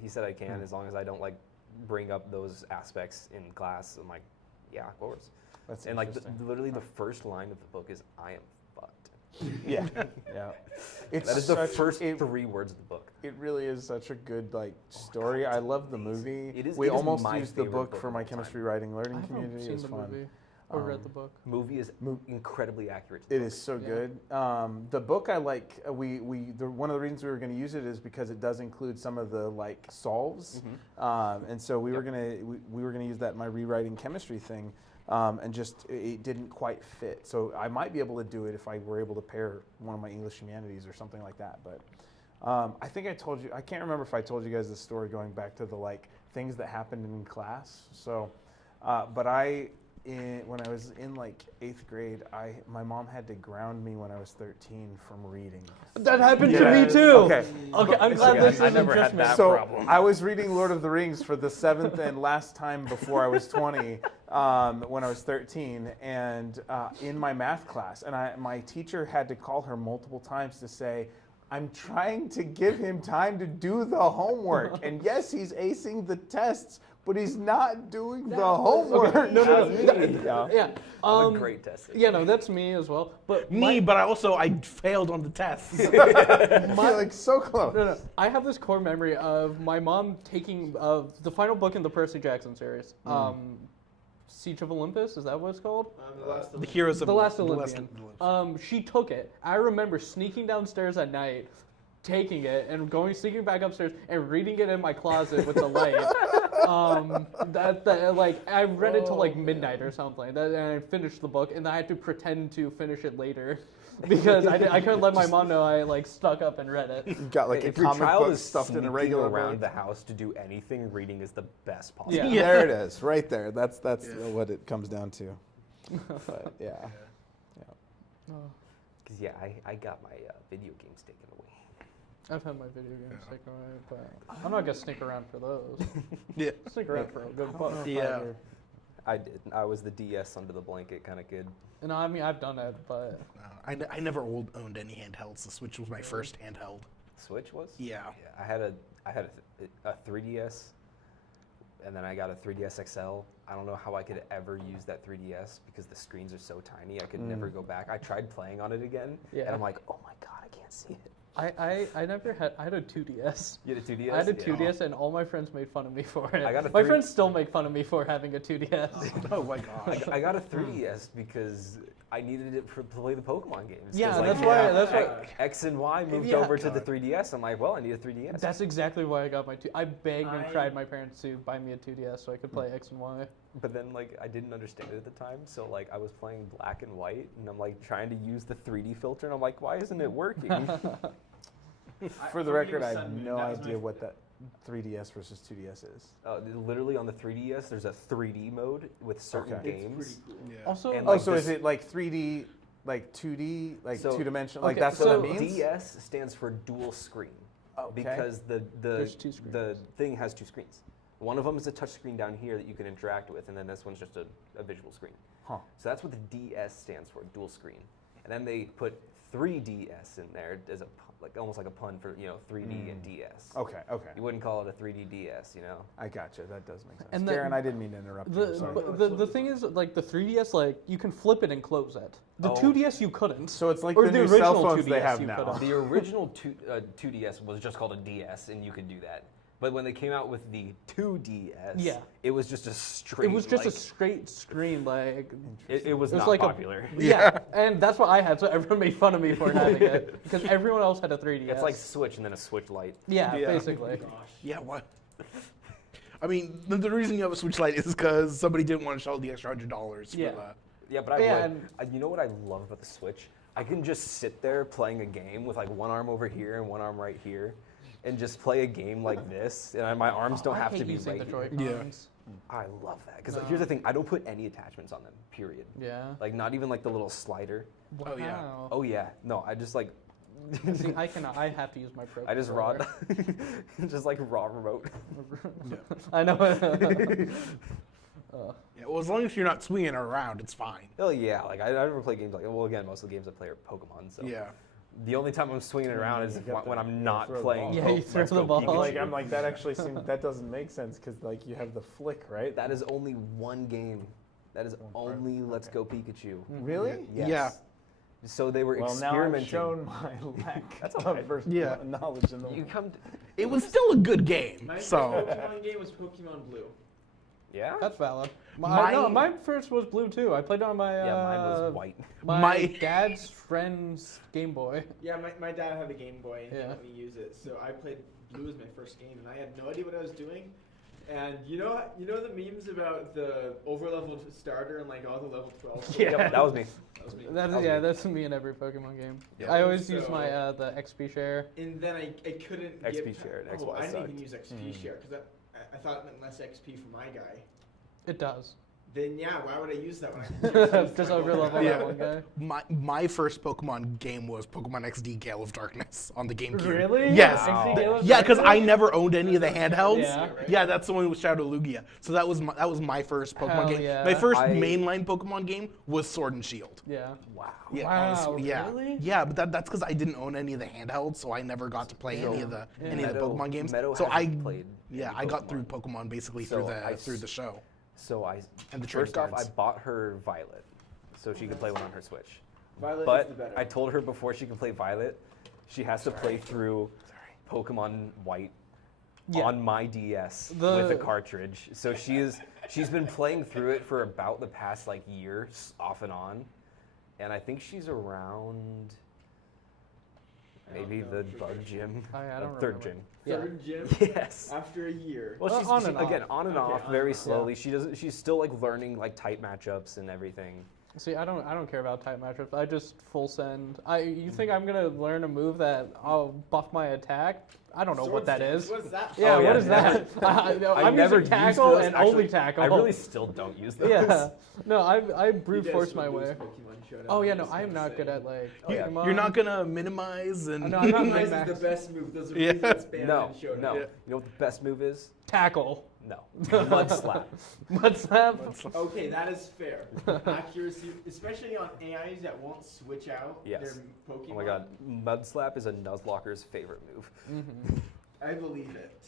He said I can as long as I don't like bring up those aspects in class. I'm like, yeah, of course. That's And like interesting. literally the first line of the book is I am fucked. Yeah. Yeah. It's That is the such- first it, 3 words of the book. It really is such a good like story. I love the movie. It is- we it is almost my used the favorite book book for of my all time. chemistry writing I learning haven't community. seen It's the fun. movie or read Um, the book. Movie is incredibly accurate. It is so Yeah. good. The book I like. One of the reasons we were going to use it is because it does include some of the like solves, and so we were gonna use that in my rewriting chemistry thing, and just it didn't quite fit. So I might be able to do it if I were able to pair one of my English humanities or something like that. But I think I told you. I can't remember if I told you guys the story going back to the like things that happened in class. So, but when I was in like 8th grade, my mom had to ground me when I was 13 from reading. That happened to Yeah. me too. Okay. Okay, I'm glad this I isn't never just had me. that So problem. I was reading Lord of the Rings for the 7th and last time before I was 20, when I was 13, and in my math class, and my teacher had to call her multiple times to say, I'm trying to give him time to do the homework, and yes, he's acing the tests, but he's not doing the homework. Okay, no. Yeah. Yeah. I'm a great tester. Yeah, no, that's me as well. But But I failed on the tests. You're like so close. No. I have this core memory of my mom taking the final book in the Percy Jackson series, Siege of Olympus. Is that what it's called? The heroes of The Last the Olympian. She took it. I remember sneaking downstairs at night, taking it and sneaking back upstairs and reading it in my closet with the light. Like I read it till like midnight or something, and I finished the book, and I had to pretend to finish it later because I couldn't let my mom know I like stuck up and read it. You've got like If a your comic child book is stuffed in a sneaking regular around book. the house to do anything, reading is the best possible. Yeah. There it is, right there. That's what it comes down to. But yeah. Because I got my video games taken away. I've had my video games taken away, but I'm not gonna stick around for those. Yeah. Stick around for a good buck. Yeah. I did. I was the DS under the blanket kind of kid. No, I mean I've done it, but I never owned any handhelds. The Switch was my first handheld. Switch was? Yeah. I had a 3DS, and then I got a 3DS XL. I don't know how I could ever use that 3DS because the screens are so tiny. I could never go back. I tried playing on it again, and I'm like, oh my god, I can't see it. I never had. I had a 2DS. You had a 2DS? I had a 2DS, and all my friends made fun of me for it. I got a my friends still make fun of me for having a 2DS. Oh my gosh. I got a 3DS because I needed it to play the Pokemon games. 'Cause, Yeah, like, that's why. X and Y moved Yeah. over to the 3DS. I'm like, well, I need a 3DS. That's exactly why I got my 2. I begged and cried my parents to buy me a 2DS so I could play X and Y. But then, like, I didn't understand it at the time, so, like, I was playing black and white, and I'm, like, trying to use the 3D filter, and I'm like, why isn't it working? For the record, I have no idea what that 3DS versus 2DS is. Literally on the 3DS, there's a 3D mode with certain games. It's pretty cool. Yeah. Also, And, Oh, like, so this- is it like 3D, like 2D, like So- two-dimensional? Like okay, that's so what it means? DS stands for dual screen. Okay. Because There's two screens. the thing has two screens. One of them is a touch screen down here that you can interact with, and then this one's just a visual screen. Huh. So that's what the DS stands for, dual screen. And then they put 3DS in there as a almost like a pun for 3D and DS. Okay, okay. You wouldn't call it a 3D DS, I gotcha. That does make sense. And Darren, I didn't mean to interrupt you. I'm sorry. The thing is, like the 3DS, like you can flip it and close it. The Oh. 2DS you couldn't. So it's like Or the the new cell original phones they 2DS have you now. couldn't. The original 2DS was just called a DS, and you could do that. But when they came out with the 2DS, Yeah. it was just a straight. It was just a like, straight screen, like It was it was not like popular. yeah, and that's what I had. So everyone made fun of me for having it because everyone else had a 3DS. It's like Switch and then a Switch Lite. yeah, Yeah. basically. Yeah, what? I mean, the reason you have a Switch Lite is because somebody didn't want to shell the extra $100 Yeah. for that. Yeah, but I Yeah, would. You know what I love about the Switch? I can just sit there playing a game with like one arm over here and one arm right here, and just play a game like this, and my arms don't I have hate to be using right the here. Joy-Cons. I love that because No. here's the thing: I don't put any attachments on them. Period. Yeah. Like not even like the little slider. Wow. Oh, yeah. Oh yeah, no, I just like. See, I cannot. I have to use my Pro. I just controller. just like raw remote. I know. Yeah, well, as long as you're not swinging it around, it's fine. Oh yeah, like I never play games like. Well, again, most of the games I play are Pokemon. So Yeah. the only time I'm swinging it around is when I'm not throw the playing. ball. Yeah, you throw the ball. Like I'm like that actually seems that doesn't make sense because like you have the flick, right? That is only one game. That is only Let's Go Pikachu. Really? Yes. Yeah. So they were Well, now I've experimenting. shown my lack That's of alright. first Yeah. knowledge in the You come. It was still a good game. My first So, Pokemon game was Pokemon Blue. Yeah. That's valid. My- No, my first was blue too. I played on my Yeah, mine was white. my dad's friend's Game Boy. Yeah, my dad had a Game Boy and he Yeah. let me use it. So I played Blue as my first game, and I had no idea what I was doing. And you know the memes about the overleveled starter and like all the level 12. Yeah. Yep, that was me. That was me. That's me in every Pokemon game. Yeah. I always use So- my the XP share. And then I couldn't XP get share and Oh, XY I didn't even sucked. use XP share because I thought it meant less XP for my guy. It does. Then yeah, why would I use that when I can use Just my over level Pokemon? that one guy. my first Pokemon game was Pokemon XD Gale of Darkness on the GameCube. Really? Yes. XD Gale of Yeah, because I Darkness? never owned any of the handhelds. Yeah. Yeah, that's the one with Shadow Lugia. So that was my first Pokemon Hell game. yeah. My first I- mainline Pokemon game was Sword and Shield. Yeah. Wow. Yeah, Wow, yeah, really? yeah, but that's because I didn't own any of the handhelds, so I never got to play any of the Pokemon games. Meadow so I hasn't played yeah, any I got Pokemon. through Pokemon basically So through the show. So And the trading first off, I cards. bought her Violet, so she could play one on her Switch. Violet is But the better. I told her before she can play Violet, she has to play through Pokemon White Yeah. on my DS The- with a cartridge. So she's been playing through it for about the past like year, off and on, and I think she's around. Maybe the bug gym. I don't third remember. gym. Yeah. Third gym. Yes. After a year. Well, she's on and again off. on and Okay, off, on very and off. slowly. She's still like learning like type matchups and everything. See, I don't care about type matchups. I just full send. You think I'm gonna learn a move that I'll buff my attack? I don't know what that is. What's that? Yeah, Oh, what yeah. is that? I'm never using used tackle those, and actually. only tackle. I really still don't use those. Yeah. No, I brute You guys force my will lose way. Pokemon Showdown, Oh yeah, I'm no, just I am gonna not good say. at like You- Pokemon. You're not gonna minimize and. No, I'm not Minimize min-max. is the best move. Those are Yeah. moves that spam No, in Showdown. no. Yeah. You know what the best move is? Tackle. No. Mud slap. Mud slap. Okay, that is fair. Accuracy, especially on AIs that won't switch out Yes. their Pokemon. Oh my god, mud slap is a Nuzlocker's favorite move. Mm-hmm. I believe it.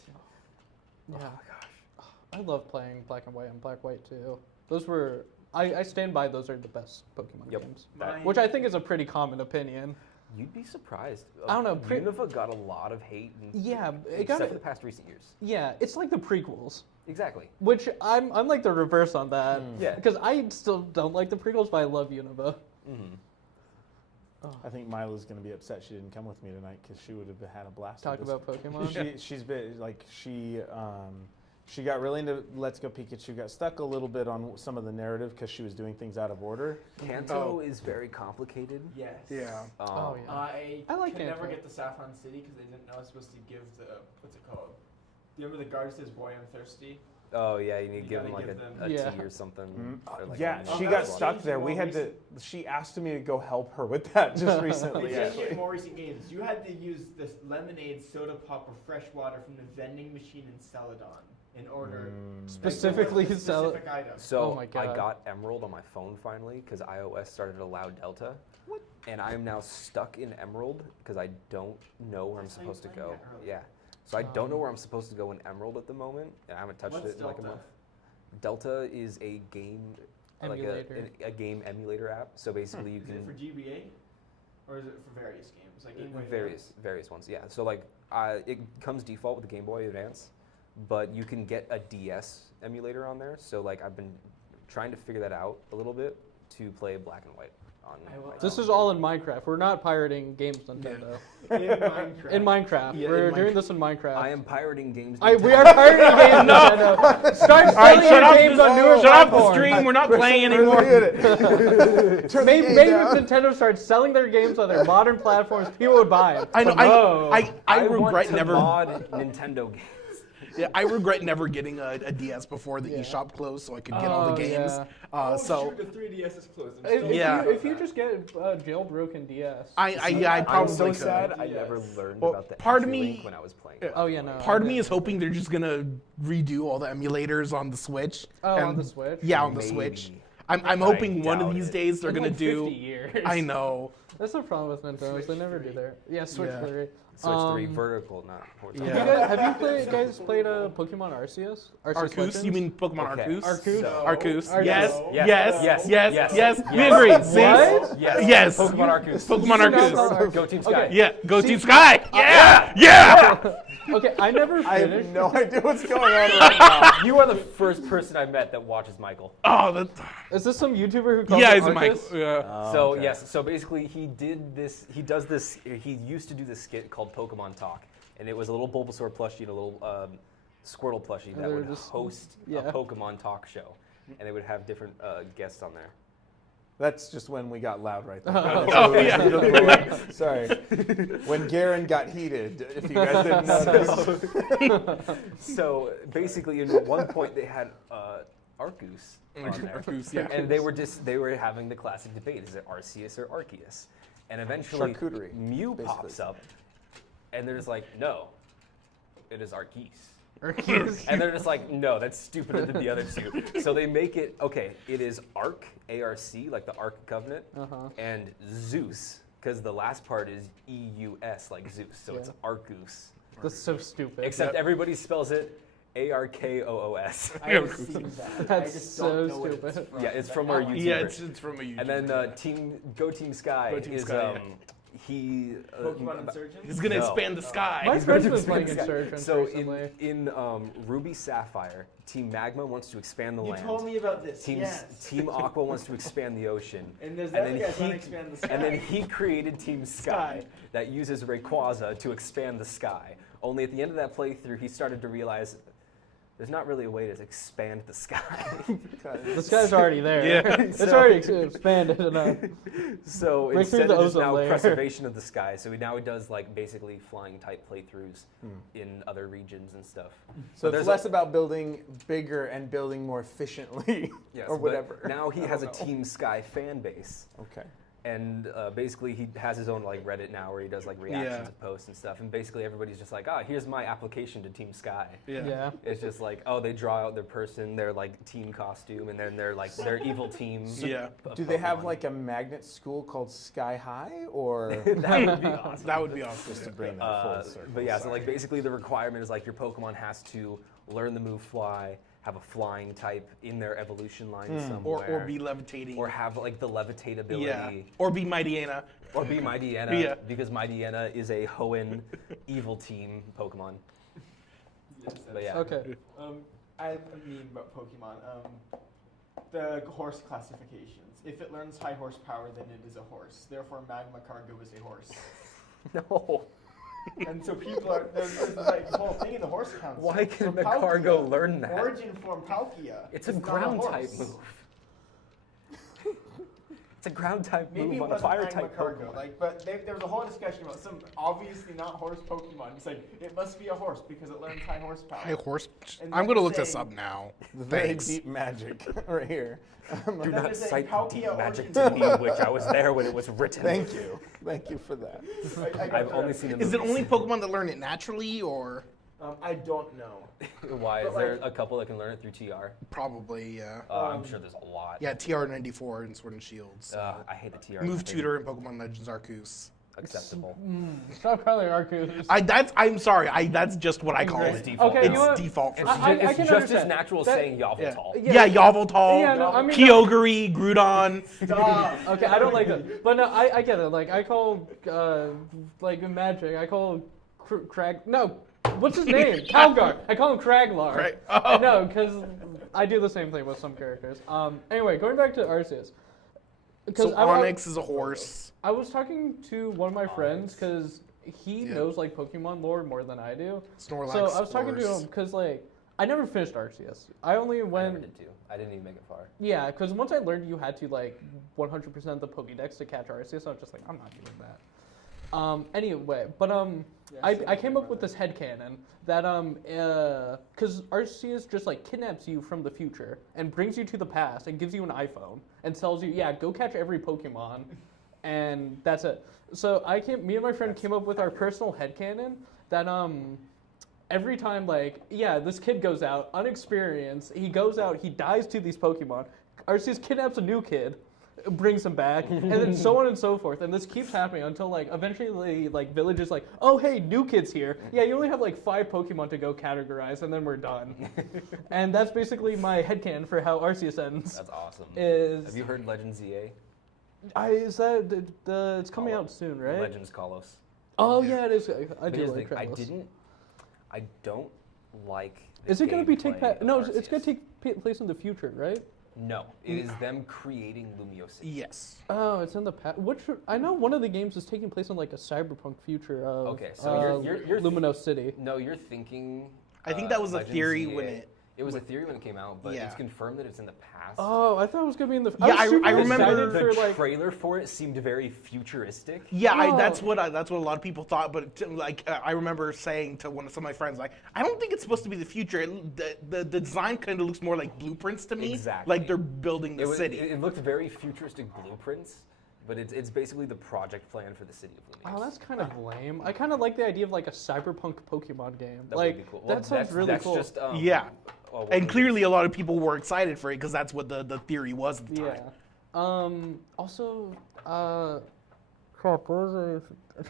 Yeah. Oh my gosh. I love playing Black and White and Black White too. Those were I stand by those are the best Pokemon Yep. games. That- Which I think is a pretty common opinion. You'd be surprised. I don't know, Unova got a lot of hate. Yeah, it except got for the past recent years. Yeah, it's like the prequels. Exactly. Which I'm like the reverse on that. Yeah. Because I still don't like the prequels, but I love Unova. Mm-hmm. I think Mila's going to be upset she didn't come with me tonight because she would have had a blast. Talk with this. about Pokemon. She's been like she got really into Let's Go Pikachu. Got stuck a little bit on some of the narrative because she was doing things out of order. Kanto is very complicated. Yes. Yeah. Oh, yeah. I like could never Kanto. get the Saffron City because they didn't know I was supposed to give the what's it called? Do you remember the guard says "Boy, I'm thirsty"? Oh yeah, you need You to give them gotta like give a them- tea or something. Mm-hmm. or like Yeah, a she that got was stuck changed there. more We had to. recent- She asked me to go help her with that just recently. They changed it in actually. more recent games. You had to use this lemonade, soda pop, or fresh water from the vending machine in Celadon in order. Specifically, like, sell specific items. So Oh my I God. got Emerald on my phone finally because iOS started to allow Delta. What? And I am now stuck in Emerald because I don't know where I'm That's why you supposed to played go. that early. Yeah. So I don't know where I'm supposed to go in Emerald at the moment, and I haven't touched What's it in like a Delta? month. Delta is a game, Emulator. like a game emulator app. So basically, you Is can it for GBA, or is it for various games like Game Boy various ones. Yeah. So like, it comes default with the Game Boy Advance, but you can get a DS emulator on there. So like, I've been trying to figure that out a little bit to play Black and White on. my This phone. is all in Minecraft. We're not pirating games, Nintendo. In Minecraft. In Minecraft. Yeah, We're in doing this in Minecraft. I am pirating games. We are pirating games, Nintendo. Start selling shut your off games the- on newer shut off the platforms. stream. We're not playing anymore. Maybe if Nintendo starts selling their games on their modern platforms, people would buy them. I know. Whoa. I want regret to never. mod Nintendo games. Yeah, I regret never getting a DS before the eShop closed, so I could get all the games. Yeah. Oh, So shoot, the 3DS is closed. I'm If, still Yeah. if you just get jailbroken DS. I I'm probably so could. sad I Yes. never learned Well, about the part of entry me- link when I was playing. Oh, yeah, no. Part of me is hoping they're just gonna redo all the emulators on the Switch. Oh, on and- the Switch? Yeah, on the Maybe. Switch. I'm I hoping one of doubt these it. days they're In gonna like do. 50 years. I know. That's the problem with Nintendo. Is they never do their. Yeah, Switch Yeah. 3. Switch 3 vertical, not horizontal. Yeah. Have you guys played Pokemon Arceus? Arceus? Legends? You mean Pokemon Okay. Arceus? Arceus? So- Arceus. Arceus. Yes. Yes. Yes. Yes. Yes. Yes. Yes. We Yes. agree. See? What? Yes. Yes. Pokemon Arceus. Pokemon No, no, Arceus. no. Go Team Sky. Okay. Yeah. Go See- Team Sky. Yeah. Yeah. Okay, I never I have finished. no idea what's going on right now. You are the first person I met that watches Michael. Oh, that. Is this some YouTuber who calls Yeah, it he's a Michael. Arceus? Yeah. So yes, so basically he does this. He used to do this skit called Pokemon Talk, and it was a little Bulbasaur plushie and a little Squirtle plushie that they were would just- host yeah. a Pokemon Talk show, and they would have different guests on there. That's just when we got loud right there. Oh, yeah. Sorry. When Garen got heated, if you guys didn't notice. So basically, at one point they had Arceus on there, Arceus, yeah. and they were having the classic debate: is it Arceus or Arceus? And eventually, Charcuterie, Mew basically. pops up, and they're just like, no, it is Arceus. Arceus. And they're just like, no, that's stupider than the other two. So they make it, okay, it is Arc, A-R-C, like the Ark Covenant, and Zeus, because the last part is E-U-S, like Zeus. So it's Arceus. That's so stupid. Except everybody spells it A-R-K-O-O-S. I have seen that. I That's just so don't know what stupid. it's from. Yeah, it's from our YouTuber. Yeah, it's from a YouTube. And then Go Team Sky Go Team is Sky, he Pokemon Insurgents? He's gonna expand the sky. My He's going friend's to been playing expand the sky. Insurgents So recently. in Ruby Sapphire, Team Magma wants to expand the You land. told me about this. Team Yes. Team Aqua wants to expand the ocean. And there's and that then guy trying he to expand the sky. and then he created Team Sky that uses Rayquaza to expand the sky. Only at the end of that playthrough, he started to realize there's not really a way to expand the sky. The sky's already there. Yeah. It's already expanded enough. So Break through instead the of just ozone now layer. preservation of the sky, so he does like basically flying type playthroughs in other regions and stuff. So there's it's less about building bigger and building more efficiently, Yes, or but whatever. now he I has a don't know. Team Sky fan base. Okay. And basically, he has his own like Reddit now, where he does like reactions Yeah. to posts and stuff. And basically, everybody's just like, here's my application to Team Sky. Yeah. It's just like, they draw out their person, their like team costume, and then they're like their evil team. Yeah. of Do they have Pokemon. like a magnet school called Sky High, or That would be awesome. That would be awesome. just to bring that full circle? But yeah, so like basically the requirement is like your Pokemon has to learn the move Fly, have a flying type in their evolution line somewhere, Or be levitating. or have like the levitate ability. yeah. Or be Mightyena. Or be Mightyena, Yeah. because Mightyena is a Hoenn evil team Pokemon. But yeah. Okay. I have a meme about Pokemon. The horse classifications. If it learns high horsepower, then it is a horse. Therefore, Magma Cargo is a horse. No. And so people are, there's like the whole thing in the horse council. Why can So Magcargo Palkia, learn that? Origin form Palkia. It's a is not ground horse. type move. It's a ground type Maybe move it on a wasn't fire Magma type Cargo, Pokemon. like, but there was a whole discussion about some obviously not horse Pokemon. It's like it must be a horse because it learns high horsepower. High horse. And I'm then gonna look this say- up now. The very Thanks. deep magic right here. Do Then not there's a cite deep Palkia magic origin to me, which I was there when it was written. Thank you. Thank you for that. I got I've the- only seen it. Is it only Pokemon that learn it naturally, or I don't know. Why? Is but, there like- a couple that can learn it through TR? probably? Yeah. I'm sure there's a lot. Yeah, TR94 and Sword and Shields. I hate the TR. Move Tutor in Pokemon Legends Arceus. Acceptable. Stop calling it Arceus. I'm sorry. That's just what I call Great. it. default. Okay, you It's know what? default for It's, me. I it's can just as understand. natural as That- saying Yveltal. Yeah, Yveltal, Yeah, no, I mean, Kyogre, Groudon. Stop. Okay, I don't like that. But no, I get it. Like, I call, like, in Magic, I call Crag... No, what's his name? Calgar. I call him Craglar. Right. I know, because I do the same thing with some characters. Anyway, going back to Arceus. So Onyx is a horse. I was talking to one of my friends, because he Yeah. knows, like, Pokemon lore more than I do. Snorlax. So I was talking to horse. him, because, like, I never finished Arceus. I only I went... never did too. I didn't even make it far. Yeah, because once I learned you had to like 100% the Pokédex to catch Arceus, I was just like, I'm not doing that. Anyway, but I came up with this headcanon that because Arceus just like kidnaps you from the future and brings you to the past and gives you an iPhone and tells you, yeah, go catch every Pokemon, and that's it. So me and my friend came up with our personal headcanon that every time, like, yeah, this kid goes out, unexperienced, he goes out, he dies to these Pokemon, Arceus kidnaps a new kid, brings him back, and then so on and so forth, and this keeps happening until, like, eventually, like, Village is like, oh, hey, new kid's here. Yeah, you only have, like, 5 Pokemon to go categorize, and then we're done. And that's basically my headcanon for how Arceus ends. That's awesome. Is Have you heard Legends EA? is that it's coming out soon, right? Legends Kalos. Oh yeah, it is. I But do here's the like thing, Kratos. I don't like. Is it going to be take gameplay No, of it's going Arceus. to take place in the future, right? No, it is them creating Lumio City. Yes. Oh, it's in the past. I know one of the games is taking place in like a cyberpunk future of Okay, so you're Lumino City. No, you're thinking. I think that was a Legends theory EA. when it. It was a theory when it came out, but Yeah. it's confirmed that it's in the past. Oh, I thought it was going to be in the. Yeah, was super I remember excited the for, like, trailer for it seemed very futuristic. Yeah, Oh. that's what a lot of people thought. But I remember saying to some of my friends, like, I don't think it's supposed to be the future. The design kind of looks more like blueprints to me. Exactly. Like they're building the city. It looked very futuristic blueprints, but it's basically the project plan for the city of Lumio. Oh, that's kind of lame. I kind of like the idea of like a cyberpunk Pokemon game. That like would be cool. that Well, sounds really that's cool. Just, Yeah. well, And what- clearly, a lot of people were excited for it because that's what the theory was at the Yeah. time. Also, crap. What was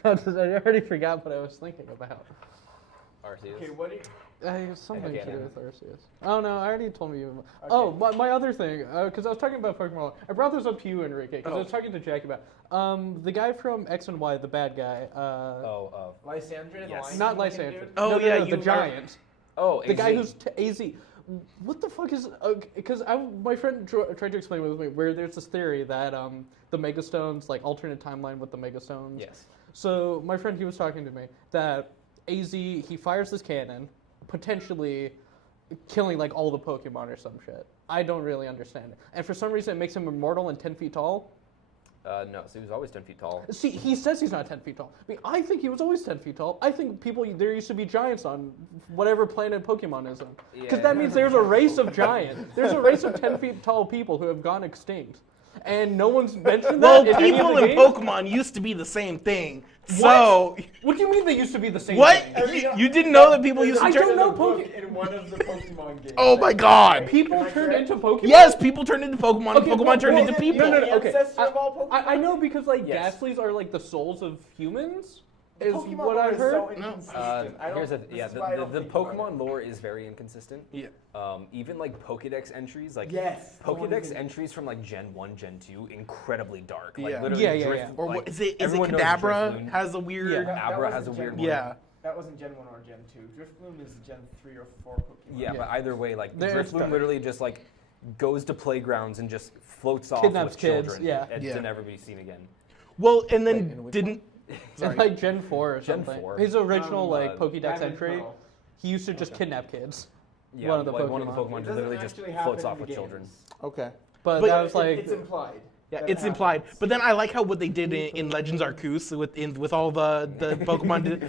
I? I already forgot what I was thinking about. Arceus. Okay, what do you... Something to do Ganon. with Arceus. Oh no, I already told you. Oh, my other thing, because I was talking about Pokemon. I brought this up to you, Enrique, because I was talking to Jackie about the guy from X and Y, the bad guy. Lysandre? Yes. Not Lysandre. Oh, no, yeah, the you giant. Oh, The guy AZ. who's AZ. What the fuck is? Because my friend tried to explain with me where there's this theory that the Megastones, like alternate timeline with the Megastones. Yes. So my friend, he was talking to me that AZ, he fires this cannon, potentially killing like all the Pokemon or some shit. I don't really understand it. And for some reason, it makes him immortal and 10 feet tall. No, so he was always 10 feet tall. See, he says he's not 10 feet tall. I mean, I think he was always 10 feet tall. I think there used to be giants on whatever planet Pokemon is in. Because that means there's a race of giants. There's a race of 10 feet tall people who have gone extinct. And no one's mentioned that in any of people the and games? Pokemon used to be the same thing. So What do you mean they used to be the same what? thing? You didn't know that people used to I turn? don't know in one of the Pokemon games. Oh my God! People turned into Pokemon? Yes, people turned into Pokemon. Okay, Pokemon well, turned well, into people. No, okay. Ancestor of all Pokemon? I know because like Yes. Ghastlies are like the souls of humans. Is Pokemon what lore I've is heard. so inconsistent. I don't- Here's this yeah, is why I don't the think about Pokemon it. lore is very inconsistent. Yeah. Even like Pokedex entries, like Yes. Pokedex entries from like Gen 1, Gen 2, incredibly dark. Like Yeah. literally Yeah. Drift, Or like, what is it? Is it everyone knows Kadabra Drifloon. has a weird? That Abra has a wasn't weird Gen one. Yeah. That wasn't Gen 1 or Gen 2. Drifloon is Gen 3 or 4 Pokemon. Yeah, but either way, like There's Drifloon dark. literally just like goes to playgrounds and just floats off Kidnaps with kids, children yeah. and Yeah. to never be seen again. Well, and then Wait, in which didn't. In like Gen 4 or Gen something. 4. His original like Pokédex Diamond entry, Pearl. he used to just kidnap kids. Yeah, One of the like one of the Pokemon. Pokemon It doesn't literally just actually happen floats in off the with games. children. Okay. But But that was like It's implied. Yeah, that it's it implied. happens. But then I like how what they did in Legends Arceus with all the Pokemon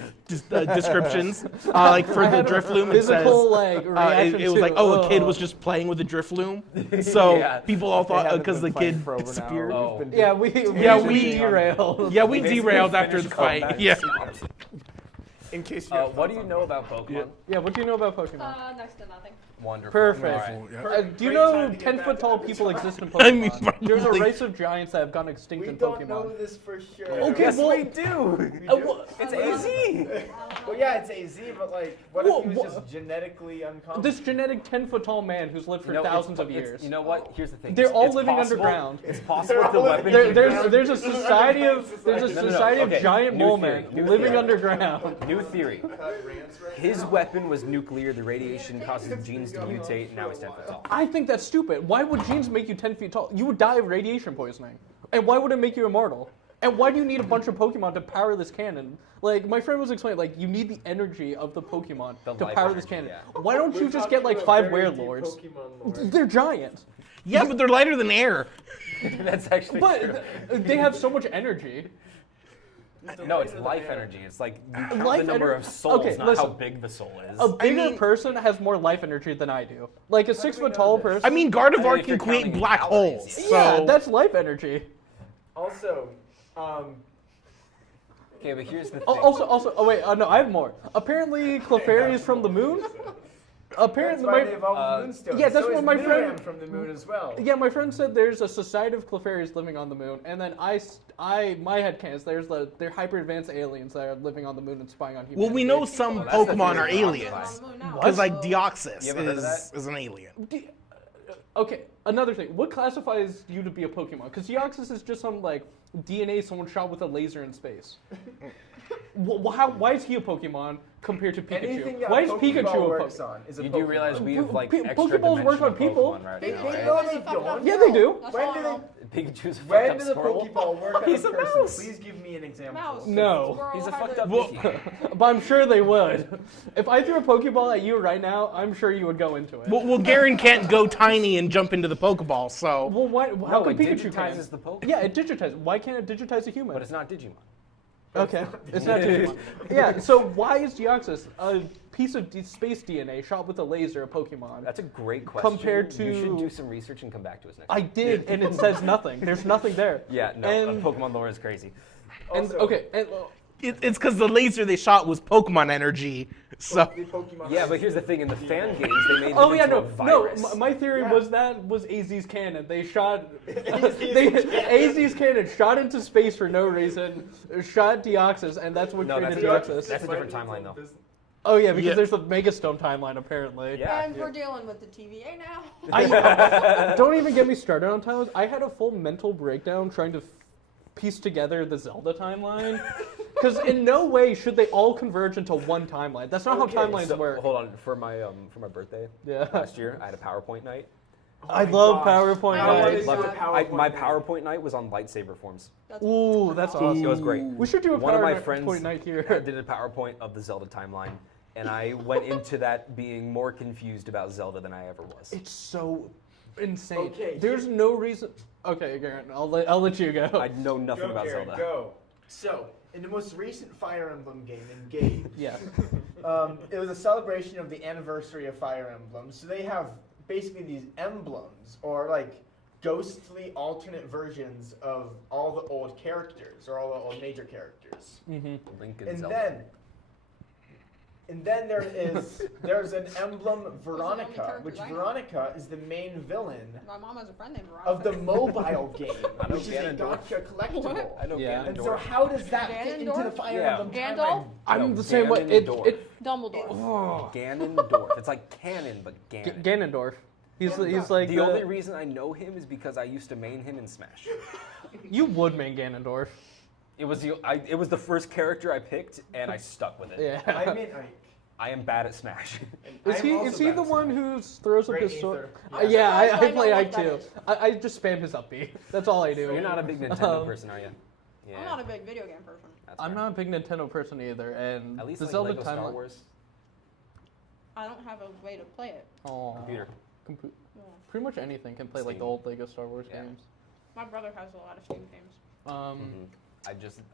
descriptions, like for the Drifloon, it says physical like reaction it was to, like, oh, a kid was just playing with a Drifloon. So Yeah. people all They thought haven't because been the playing kid for over an disappeared. hour. Oh. We've been Yeah, doing we tangents on- derailed. Yeah, we Basically derailed after finished the fight. combat Yeah. sequence. In case you What do you know about Pokemon? Yeah, what do you know about Pokemon? Next to nothing. Wonderful. Perfect. All right. Yeah. Do you Great know time to get 10 back foot to tall Avatar. people exist in Pokemon? I mean, There's a finally. race of giants that have gone extinct We in don't know Pokemon. this for sure. Okay, Yes, well, we do. It's AZ. Well, yeah, it's AZ, but like, what Well, if he was wha- just genetically uncommon? this genetic 10-foot tall man who's lived for thousands of years. You know what? Here's the thing. They're all It's living possible- underground. It's possible the weapon. There's a society of Okay, giant new mole theory, men new living theory. underground. New theory. His weapon was nuclear. The radiation causes genes to mutate. Now he's 10 foot tall. I think that's stupid. Why would genes make you 10 feet tall? You would die of radiation poisoning. And why would it make you immortal? And why do you need a bunch of Pokemon to power this cannon? Like, my friend was explaining, like, you need the energy of the Pokemon The to life power this energy, cannon. yeah. Why don't you just get, like, 5 Werelords? They're giant. Yeah, but they're lighter than air. That's actually true. But they have so much energy. No, it's life energy. It's like you count Life the number ener- of souls, Okay, not listen. how big the soul is. A bigger mean- person has more life energy than I do. Like, a 6 foot know tall this? person. I mean, I mean, Gardevoir if can you're create counting black calories, holes. yeah, So that's life energy. Also, Okay, but here's the thing. Also, oh wait, no, I have more. Apparently, Clefairy is from the moon. that's Apparently, why they evolved the Moonstone. yeah, that's so what is my Miriam friend- from the moon as well. yeah, my friend said there's a society of Clefairies living on the moon, and then my headcanon is they're hyper advanced aliens that are living on the moon and spying on humanity. well, we know some that's the Pokemon theory are of aliens. Octopi. Because like Deoxys You ever heard of that? is an alien. Okay, another thing. What classifies you to be a Pokemon? Because Deoxys is just some like DNA someone shot with a laser in space. Why is he a Pokemon compared to Pikachu? Anything that Why a is Pokeball Pikachu a works Pokemon? on is a You Pokemon. do realize we have like extra Pokeballs work on dimensional people. Pokemon right They now, no, right? they don't. Yeah, they do. That's When all I do know. Pikachu's a When fucked do up the squirrel. Pokeball work on He's a a person? mouse. Please give me an example. Mouse. No. Squirrel, He's a hard fucked to- up Well- monkey. But I'm sure they would. If I threw a Pokeball at you right now, I'm sure you would go into it. Well, Garen can't go tiny and jump into the Pokeball, so Well, why? How No, come it Pikachu digitizes can? the Pokemon. Yeah, it digitizes. Why can't it digitize a human? But it's not Digimon. Okay, it's not Digimon. Yeah, so why is Deoxys a piece of space DNA shot with a laser a Pokemon? That's a great question. Compared You should to- do some research and come back to us next I time. did, and it says nothing. There's nothing there. Yeah, no, And- Pokemon lore is crazy. And Also- okay, and, it's because the laser they shot was Pokemon energy. So The Pokemon Yeah, but here's the thing: in the fan games, they made them oh yeah, into no, a virus. My theory Yeah. was that was AZ's cannon. They shot AZ's cannon shot into space for no reason, shot Deoxys, and that's what No, created that's Deoxys. a different timeline, though. Oh yeah, because there's a Megastone timeline apparently. Yeah. And we're dealing with the TVA now. Don't even get me started on timelines. I had a full mental breakdown trying to piece together the Zelda timeline. Because in no way should they all converge into one timeline. That's not how timelines work. Hold on, for my birthday last year, I had a PowerPoint night. I love PowerPoint nights. My PowerPoint night was on lightsaber forms. Ooh, that's awesome. It was great. We should do a One of my PowerPoint friends night here. did a PowerPoint of the Zelda timeline, and I went into that being more confused about Zelda than I ever was. It's so insane. Okay, There's no reason. Okay, Garrett, I'll let you go. I know nothing about Karen, Zelda. Go. So, in the most recent Fire Emblem game, Engage, Yeah. it was a celebration of the anniversary of Fire Emblem. So they have basically these emblems, or like ghostly alternate versions of all the old characters, or all the old major characters. Mm-hmm. Link and And Zelda. then there's an emblem Veronica, characters which I know. Veronica is the main villain My mom has a friend named Veronica. of the mobile game, I know which is a Ganondorf. gotcha collectible. I know Yeah. And so Ganondorf. how does that fit into the Ganondorf? Fire Yeah. Emblem Gandalf? timeline? I'm No, the same way. Ganondorf. Dumbledore. Oh. Ganondorf. It's like canon, but Ganon. Ganondorf. He's like The only reason I know him is because I used to main him in Smash. You would main Ganondorf. It was the first character I picked, and I stuck with it. Yeah. I mean, I am bad at Smash. Is he the one who throws up Great his sword? Ether. Yeah, I I know play what Ike that too. is. I just spam his up B. That's all I do. You're not a big Nintendo person, are you? Yeah. I'm not a big video game person. That's I'm fair. not a big Nintendo person either, and At least the like Zelda Lego Star timeline. Wars I don't have a way to play it. Aw. computer. Yeah. Pretty much anything can play like Steam. the old Lego Star Wars Yeah. games. My brother has a lot of Steam games.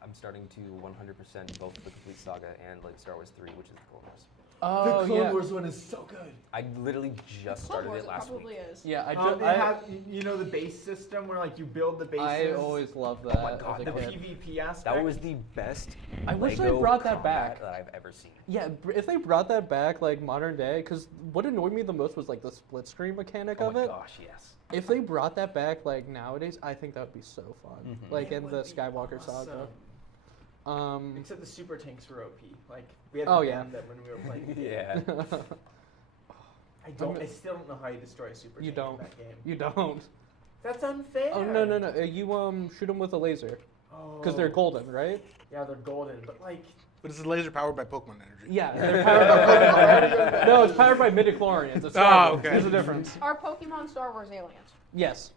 I'm starting to 100% both the complete saga and like Star Wars 3, which is the Clone Wars. Oh the Clone yeah. Wars one is so good. I literally just Clone started Wars it last probably week. is. Yeah, They have, you know, the base system where like you build the bases. I always loved that. Oh my God, as a the kid. PvP aspect. That was the best I wish they Lego brought that combat back. that I've ever seen. Yeah, if they brought that back like modern day, because what annoyed me the most was like the split screen mechanic Oh of my it. gosh, yes. If they brought that back like nowadays, I think that would be so fun. Mhm. Like It in would the be Skywalker saga. awesome. Except the super tanks were OP. Like we had Oh, to yeah. ban them when we were playing. the game. Yeah. I still don't know how you destroy a super You tank don't. in that game. You don't. That's unfair. Oh no! You shoot them with a laser because they're Oh. golden, right? Yeah, they're golden, but like. But it's a laser powered by Pokemon energy. Yeah, they're powered by Pokemon. No, it's powered by midichlorians. It's Star Wars. okay. There's a difference. Are Pokemon Star Wars aliens? Yes.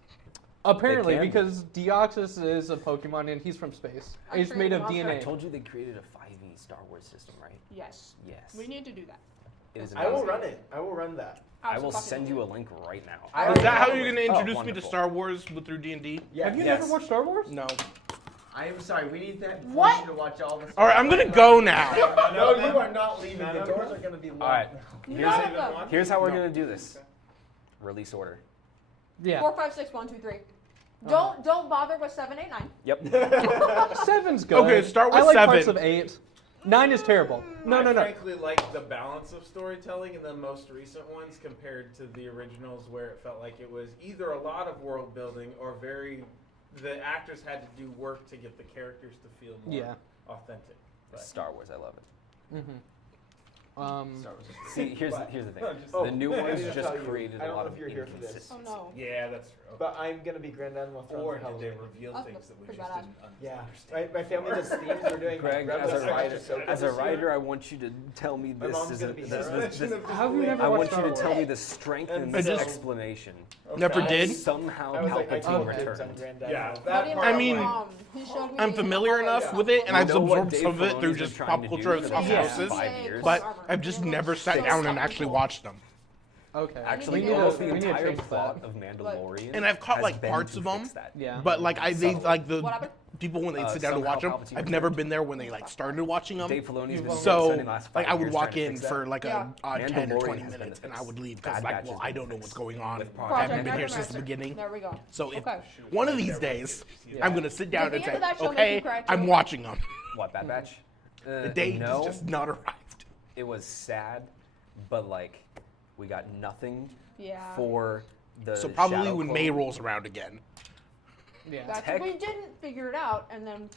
Apparently, They can be. because Deoxys is a Pokemon and he's from space. I'm He's sure made you of can also- I DNA. told you they created a 5e Star Wars system, right? Yes. Yes. We need to do that. It is I will amazing. run it. I will run that. I will send you a link right now. Is that how you're going to Oh, introduce me to wonderful. Star Wars through D&D? Yeah. Have you Yes. never watched Star Wars? No. I am sorry. We need that What? information to watch all this. All right, I'm going to go now. No, you are not leaving. The doors are going to be locked. All right. None of them. Here's how we're going to do this. Release order. Yeah. 4, 5, 6, 1, 2, 3. Don't bother with 7, 8, 9. Yep. 7's good. Okay, start with I like parts 7. of 8. 9 is terrible. No. I frankly like the balance of storytelling in the most recent ones compared to the originals, where it felt like it was either a lot of world building or the actors had to do work to get the characters to feel more Yeah. authentic. But Star Wars, I love it. Mm-hmm. Star Wars is See, great. here's But- the thing. Oh, The new I ones need to just tell you, created I a don't lot know of if you're here for this. inconsistency. Oh no. yeah, that's true. But I'm gonna be Grand Animal Thrones Or for did they Halloween. reveal That's things that we pretty just badass. didn't Yeah, understand? my family does themes. We're doing. Greg, Rebels as a and writer, Ahsoka as a this year. writer, I want you to tell me My this mom's is gonna a, be this, here. this, this, How have you never I watched want you Star to Wars? tell me the strength and And the just- explanation. Never Okay. did? Somehow I was like, I Palpatine told Okay. kids on returned. Grand Yeah, Animal. that part. I mean, He showed me I'm the familiar Empire enough State with it, and I've You know what absorbed Dave some of it through Filoni's just been pop trying to culture do of for the Yeah. past houses, 5 years. but I've just never sat down and actually watched them. Okay. Actually, We need to- almost the we need to entire change plot that. of Mandalorian. And I've caught has like been parts to of fix them, that. Yeah. but like they Subtle. like the What happened? people when they sit down to somehow watch them. Palpatine I've never returned. been there when they like started watching them. Dave Filoni's been So spending the last 5 like I would years walk trying to in fix that. for like Yeah. a 10 or Mandalorian 20 has been minutes, and I fixed. would leave because Bad like, Batch well, has I been don't know what's fixed. going on. With I Project haven't been here Necromancer. since the beginning. There we go. So if Okay. one of these days I'm gonna sit down The and end say, of that show make okay, you cry, too? I'm watching them. What, Bad Batch? The date no, has just not arrived. it was sad, but like we got nothing Yeah. for the So probably Shadow when Clone. May rolls around again. Yeah. That's Tech- we didn't figure it out, and then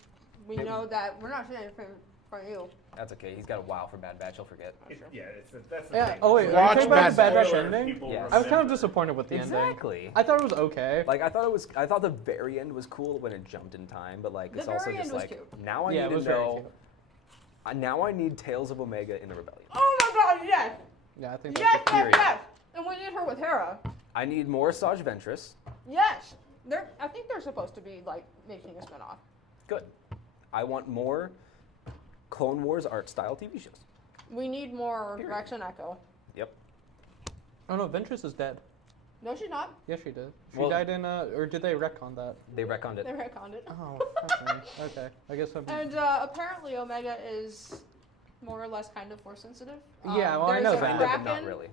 we know that we're not saying anything For you. That's okay. He's got a wow for Bad Batch. He'll forget. That's the Yeah. thing. Oh wait, Watch are you talking about the Bad Batch Spoiler, ending? people Yes. I was kind of remember. disappointed with the ending. Exactly. I thought it was okay. Like I thought the very end was cool when it jumped in time, but like The it's also very just end was like cute. now I Yeah, it need was to very know. cute. Now I need Tales of Omega in the Rebellion. Oh my god, yes! Yeah, I think Yes, that's yes, period. yes! And we need her with Hera. I need more Saj Ventress. Yes! I think they're supposed to be, like, making a spinoff. Good. I want more Clone Wars art style TV shows. We need more Rex and Echo. Yep. Oh no, Ventress is dead. No, she's not. Yes, she did. She Well- died in or did they retcon that? They retconned it. They retconned it. Oh, okay. Okay. I guess I'm. And apparently Omega is more or less kind of force sensitive. Yeah, well, I there's know a that. But not Kraken, really.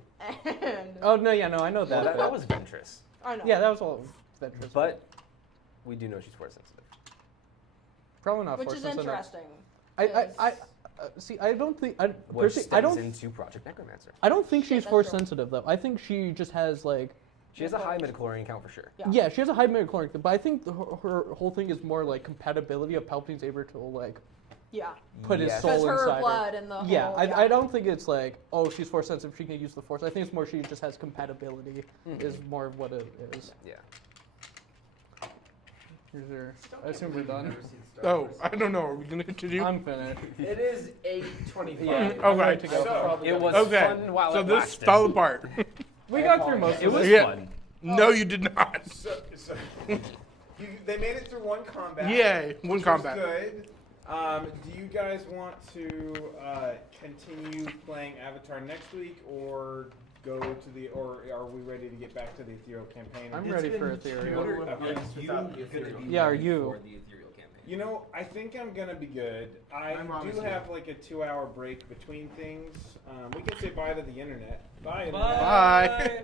And Oh no, yeah, no, I know Well, that. that but- was Ventress. I know. Yeah, that was all Ventress. But we do know she's force sensitive. probably not Which force is sensitive. interesting. I see. I don't think. I Which personally, stems I don't. into Project Necromancer. I don't think she's that's force true. sensitive though. I think she just has like. She has a high midichlorian count for sure. Yeah. Yeah, she has a high midichlorian, but I think her whole thing is more like compatibility of Palpatine's able to like Yeah. put his Yes. soul Because her inside blood her. and the Yeah, whole, I don't think it's like, oh, she's force sensitive, she can use the force. I think it's more she just has compatibility is more of what it is. Yeah. Here's your, I assume we're done. Oh, I don't know. Are we gonna continue? I'm finished. It is 8:25. Yeah, Okay. I'm ready to go. So, It was Okay. fun while So it this lasted. fell apart. We got through most It of was it. Yeah. fun. No, you did not. They made it through one combat. Yay, one which combat. Was good. Do you guys want to continue playing Avatar next week, or go to the, or are we ready to get back to the ethereal campaign? I'm ready for Ethereal. Yeah, are you? For the ethereal campaign. You know, I think I'm gonna be good. I do have like a 2-hour break between things. We can say bye to the internet. Bye. Internet. Bye.